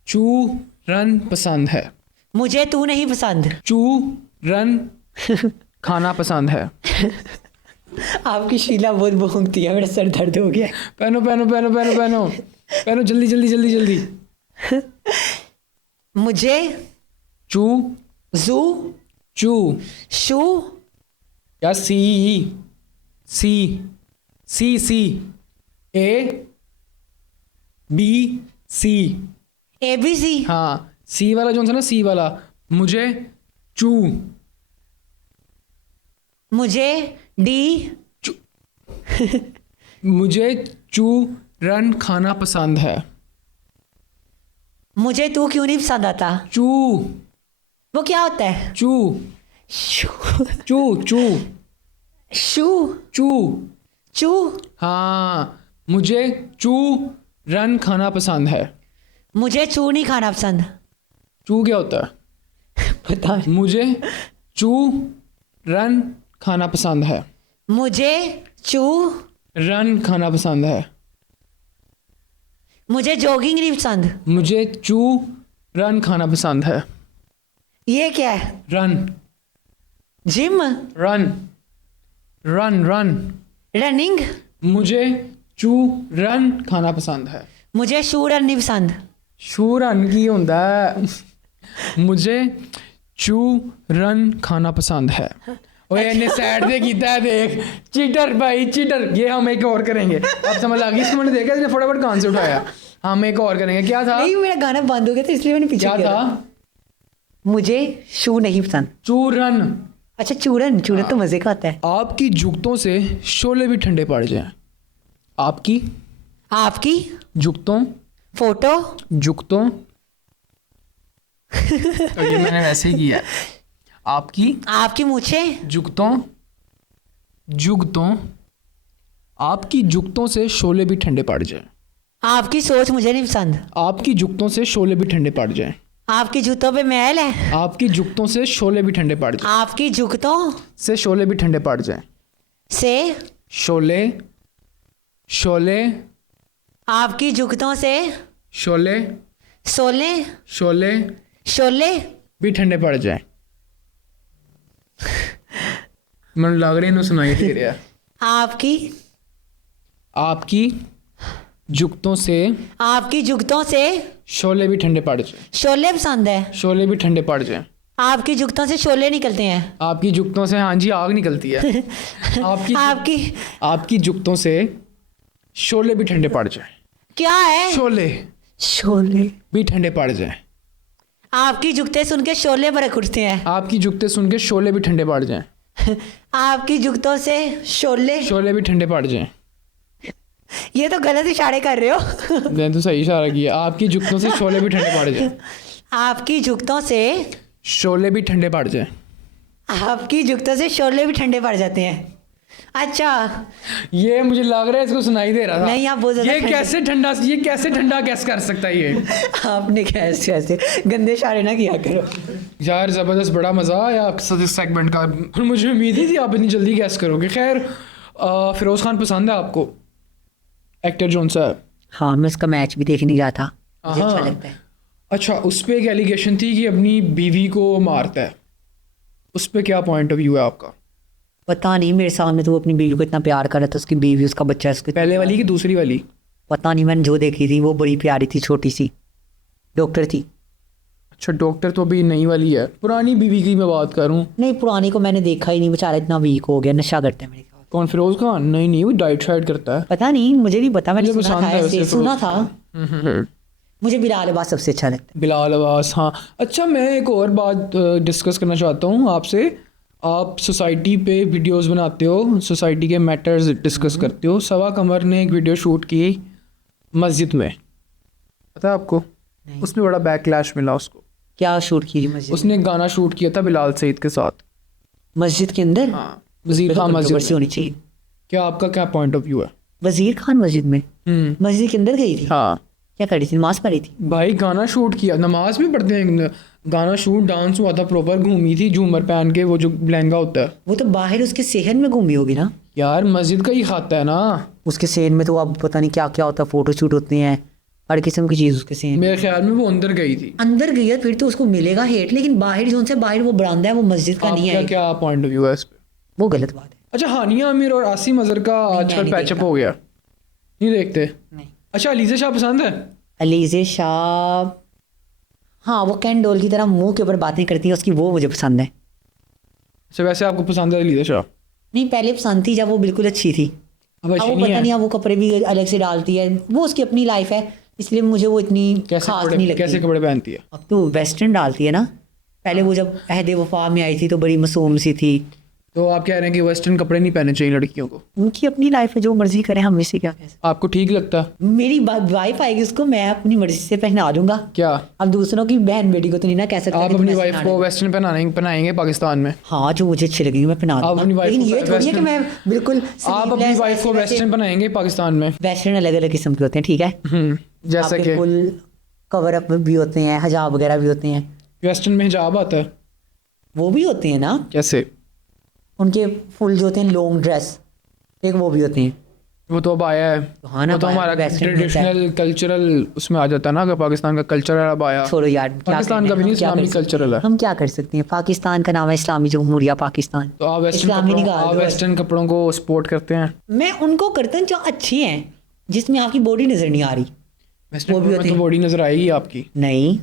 चूरन पसंद है। मुझे तू नहीं पसंद। चूरन खाना पसंद है। आपकी शीला बहुत भोंकती है, मेरा सर दर्द हो गया। पहनो पहनो पहनो पहनो पहनो पहनो, जल्दी जल्दी जल्दी जल्दी। मुझे चू जू चू शू या सी सी सी सी ए बी सी। ABC हाँ, सी वाला जो था ना, सी वाला। मुझे चू मुझे डी मुझे चूरन खाना पसंद है। मुझे तू क्यों नहीं पसंद आता? चू वो क्या होता है? चू शू चू चू शू चू। चू हाँ, मुझे चूरन खाना पसंद है। मुझे चू नहीं खाना पसंद। चू क्या होता है? पता नहीं। मुझे चूरन खाना पसंद है। मुझे चू रन खाना पसंद है। मुझे जॉगिंग नहीं पसंद। मुझे रन खाना पसंद है। ये क्या है? Run gym run run run. Running. मुझे रन खाना पसंद है। मुझे शू रन नहीं पसंद। शू रन की होंदा है। मुझे रन खाना पसंद है। ओए इन्हें साइड से कीता है, देख चीटर भाई चीटर। ये हम एक और करेंगे, अब समझ आ गई। इसको मैंने देखा, इसने फटाफट कान से उठाया। हम एक और करेंगे। क्या था? नहीं, मेरा गाना बंद हो गया था इसलिए मैंने पीछे क्या किया। था? मुझे शू नहीं पसंद। चूरन। अच्छा, चूरन। चूरन तो मजे का आता है। आपकी जुगतों से शोले भी ठंडे पड़ जाएं। आपकी आपकी जुगतों फोटो जुगतों तो ये मैंने वैसे ही किया। आपकी आपकी मूछे जुगतों जुगतों आपकी जुगतों से शोले भी ठंडे पड़ जाएं। आपकी सोच मुझे नहीं पसंद। आपकी जुगतों से शोले भी ठंडे पड़ जाएं। आपकी जूतों पे मैल है। आपकी जुगतों से शोले भी ठंडे पड़ जाएं। आपकी जुगतों से शोले भी ठंडे पड़ जाएं। से शोले शोले आपकी जुगतों से शोले सोले शोले शोले भी ठंडे पड़ जाएं। मन लग रहा है सुनाई दे रहा है। आपकी आपकी जुगतों से आपकी जुगतों से शोले भी ठंडे पड़ जाएं। शोले पसंद है। शोले भी ठंडे पड़ जाएं। आपकी जुगतों से शोले निकलते हैं। आपकी जुगतों से, हाँ जी, आग निकलती है। आपकी आपकी आपकी जुगतों से शोले भी ठंडे पड़ जाएं। क्या है? शोले शोले। भी ठंडे पड़ जाएं। आपकी जुगते सुन के शोले बरक उठते हैं। आपकी जुगते सुन के शोले भी ठंडे पड़ जाएं। आपकी जुगतों से शोले। शोले भी ठंडे पड़ जाएं। ये तो गलत इशारे कर रहे हो। मैंने तो सही इशारा किया। आपकी जुगतों से शोले भी ठंडे पड़ जाएं। आपकी जुगतों से शोले भी ठंडे पड़ जाएं। आपकी जुगतों से शोले भी ठंडे पड़ जाते हैं। अच्छा, ये मुझे लग रहा है इसको सुनाई दे रहा था। नहीं, आप बहुत ज़्यादा ये कैसे ठंडा कैसे कर सकता है ये? आपने कैसे ऐसे गंदे इशारे ना किया करो यार, ज़बरदस्त, बड़ा मज़ा आया इस सेगमेंट का। और मुझे उम्मीद ही थी आप इतनी जल्दी गैस करोगे। खैर, फिरोज़ खान पसंद है आपको, एक्टर जोन सा है? हाँ, मैं उसका मैच भी देखने गया था। मुझे हाँ। अच्छा लगता है। अच्छा, उस पर एक एलिगेशन थी कि अपनी बीवी को मारता है। उस पर क्या पॉइंट ऑफ व्यू है आपका? पता नहीं, मेरे सामने तो वो अपनी बीवी को इतना प्यार कर रहा था, उसकी बीवी उसका बच्चा उसके पहले वाली की दूसरी वाली? पता नहीं, मैंने जो देखी थी वो बड़ी प्यारी थी, छोटी सी डॉक्टर थी। अच्छा, डॉक्टर तो अभी नई वाली है, पुरानी बीवी की मैं बात करूँ। नहीं, पुरानी को मैंने देखा ही नहीं, बेचारा इतना वीक हो गया, नशा करते हैं मेरे ख्याल। कौन, फिरोज खान? नहीं नहीं, वो डाइट शाइट करता है। पता नहीं, मुझे नहीं पता, मैंने मुझे सुना पसंद था, है ऐसे वैसे सुना फिरोज। था। मुझे बिलाल अब्बास सबसे अच्छा लगता है। बिलाल अब्बास, हाँ। अच्छा, मैं एक और बात डिस्कस करना चाहता हूँ आपसे। आप सोसाइटी पे वीडियोस बनाते हो, सोसाइटी के मैटर्स डिस्कस करते हो। सवा कमर ने एक वीडियो शूट की मस्जिद में, पता है आपको? नहीं। उसमें बड़ा बैकलैश मिला उसको। क्या शूट की थी मस्जिद? उसने एक गाना शूट किया था बिलाल सईद के साथ। मस्जिद के अंदर? हाँ, वजीर तो खान मस्जिद controversy में। होनी चाहिए। क्या आपका क्या पॉइंट ऑफ व्यू है? वजीर खान मस्जिद में? मस्जिद के अंदर गई थी? हाँ क्या करी थी, नमाज पढ़ी थी? भाई, गाना शूट किया, नमाज भी पढ़ते हैं, गाना शूट, डांस हुआ था प्रॉपर, घूमी थी झूमर पहन के, वो जो लहंगा होता है। वो तो बाहर उसके सेहन में घूमी होगी ना। यार मस्जिद का ही खाता है ना। उसके सेहन में तो अब पता नहीं क्या क्या होता है, फोटो शूट होते हैं, हर किस्म की चीज़ उसके सेहन में। मेरे ख्याल में वो अंदर गई थी। अंदर गई है फिर तो उसको मिलेगा हेट, लेकिन बाहर जो उनसे बाहर वो बरामदा है वो मस्जिद का नहीं आपका है, क्या पॉइंट ऑफ व्यू है इस पे? वो गलत बात है। अच्छा, हानिया आमिर और आसिम अजहर का आजकल नहीं पैचअप देखता। हो गया, नहीं देखते? नहीं। अच्छा, अलीज़ा शाह पसंद है? अलीज़े शाह, हाँ, वो कैन डोल की तरह मुंह के ऊपर बातें करती है उसकी, वो मुझे पसंद है। अच्छा, वैसे आपको पसंद है अलीज़ा शाह? नहीं, पहले पसंद थी जब वो बिल्कुल अच्छी थी। अब अब अच्छी वो नहीं पता है। नहीं, अब वो कपड़े भी अलग से डालती है, वो उसकी अपनी लाइफ है, इसलिए मुझे वो इतनी कैसे खास नहीं कपड़े, लगती। कैसे कपड़े पहनती है? अब तो वेस्टर्न डालती है ना, पहले वो जब अहद वफा में आई थी तो बड़ी मासूम सी थी। तो आप कह रहे हैं कि वेस्टर्न कपड़े नहीं पहनने चाहिए लड़कियों को? उनकी अपनी लाइफ है, जो मर्जी करे, हम इसे क्या कह सकते। आपको ठीक लगता है? मेरी वाइफ आएगी, उसको मैं अपनी मर्जी से पहना दूंगा। क्या अब दूसरों की बहन बेटी को तो नहीं ना कह सकते आप कि तुम अपनी ऐसे वाइफ पहना को दो। वेस्टर्न पहनाएंगे पाकिस्तान में? हाँ, जो मुझे अच्छी लगेगी मैं पहना आप अपनी दूंगा, wife लेकिन को ये थोड़ी है कि western- मैं बिल्कुल आप अपनी वाइफ को वेस्टर्न बनाएंगे पाकिस्तान में? वेस्टर्न अलग अलग किस्म के होते हैं, ठीक है। जैसा आपके कि फुल कवर अप भी होते हैं, हिजाब वगैरह भी होते हैं, वेस्टर्न में हिजाब आता है? वो भी होते हैं ना। कैसे? उनके फुल जो होते हैं लॉन्ग ड्रेस, एक वो भी होते हैं। वो तो अब आया है। हाँ ना, वो तो बाहर हमारा western में होता है। ट्रेडिशनल कल्चरल उसमें आ जाता है ना, कि पाकिस्तान का कल्चर अब आया। छोड़ो यार, क्या पाकिस्तान करना का है, भी नहीं, हम क्या इस्लामी कर सकते हैं? कल्चरल है। हम क्या कर सकते हैं, पाकिस्तान का नाम है इस्लामी जमहूरिया पाकिस्तान। तो आप वेस्टर्न इस्लामी कपड़ों, निकाल आप दो। वेस्टर्न कपड़ों को सपोर्ट करते हैं? मैं उनको करता हूँ जो अच्छी हैं, जिसमें आपकी बॉडी नजर नहीं आ रही। वेस्टर्न वो भी कपड़ों में होते तो हैं। बॉडी नजर आएगी आपकी। नहीं,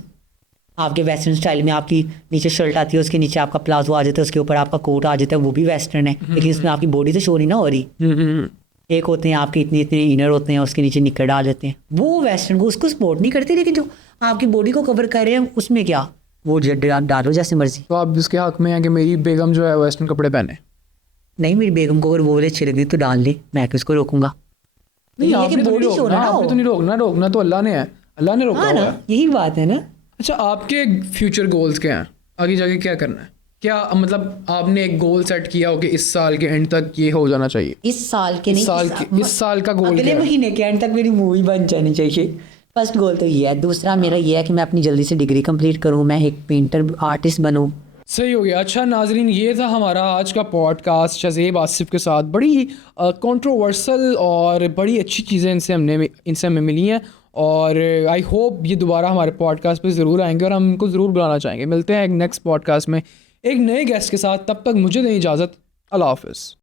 आपके वेस्टर्न स्टाइल में आपकी नीचे शर्ट आती है, उसके नीचे आपका प्लाजो आ जाता है, उसके ऊपर आपका कोट आ जाता है, वो भी वेस्टर्न है, लेकिन उसमें आपकी बॉडी तो शो नहीं ना हो रही। एक होते हैं आपके इतने इतने इनर होते हैं, उसके नीचे निक्कर डाल देते हैं, वो वेस्टर्न को उसको सपोर्ट नहीं करते, लेकिन जो आपकी बॉडी को कवर कर रहे हैं उसमें क्या, वो डालो जैसे मर्जी। तो आप इसके हक में हैं कि मेरी बेगम जो है वेस्टर्न कपड़े पहने? नहीं, मेरी बेगम को अगर वो वाले अच्छे लगे तो डाल ले, मैं किसको रोकूंगा। नहीं, ये है कि आपने तो नहीं body show रोकना, ना आपने हो। तो नहीं रोकना, रोकना तो अल्लाह ने है, अल्लाह ने रोका हाँ हुआ ना, है। यही बात है ना। अच्छा, आपके फ्यूचर गोल्स क्या हैं? आगे जाके क्या करना है? क्या मतलब आपने एक गोल सेट किया हो कि इस साल के एंड तक ये हो जाना चाहिए? इस साल के नहीं, इस साल का गोल अगले क्या है? महीने के एंड तक मेरी मूवी बन जानी चाहिए। फर्स्ट गोल तो ये है। दूसरा मेरा ये है कि मैं अपनी जल्दी से डिग्री कंप्लीट करूँ, मैं एक पेंटर आर्टिस्ट बनूँ। सही हो गया। अच्छा नाजरीन, ये था हमारा आज का पॉडकास्ट शज़ेब आसिफ के साथ। बड़ी कंट्रोवर्सल और बड़ी अच्छी चीज़ें इनसे हमें मिली हैं, और आई होप ये दोबारा हमारे पॉडकास्ट पे ज़रूर आएंगे और हम इनको ज़रूर बुलाना चाहेंगे। मिलते हैं एक नेक्स्ट पॉडकास्ट में एक नए गेस्ट के साथ, तब तक मुझे दें इजाज़त। अल्लाह हाफ़िज़।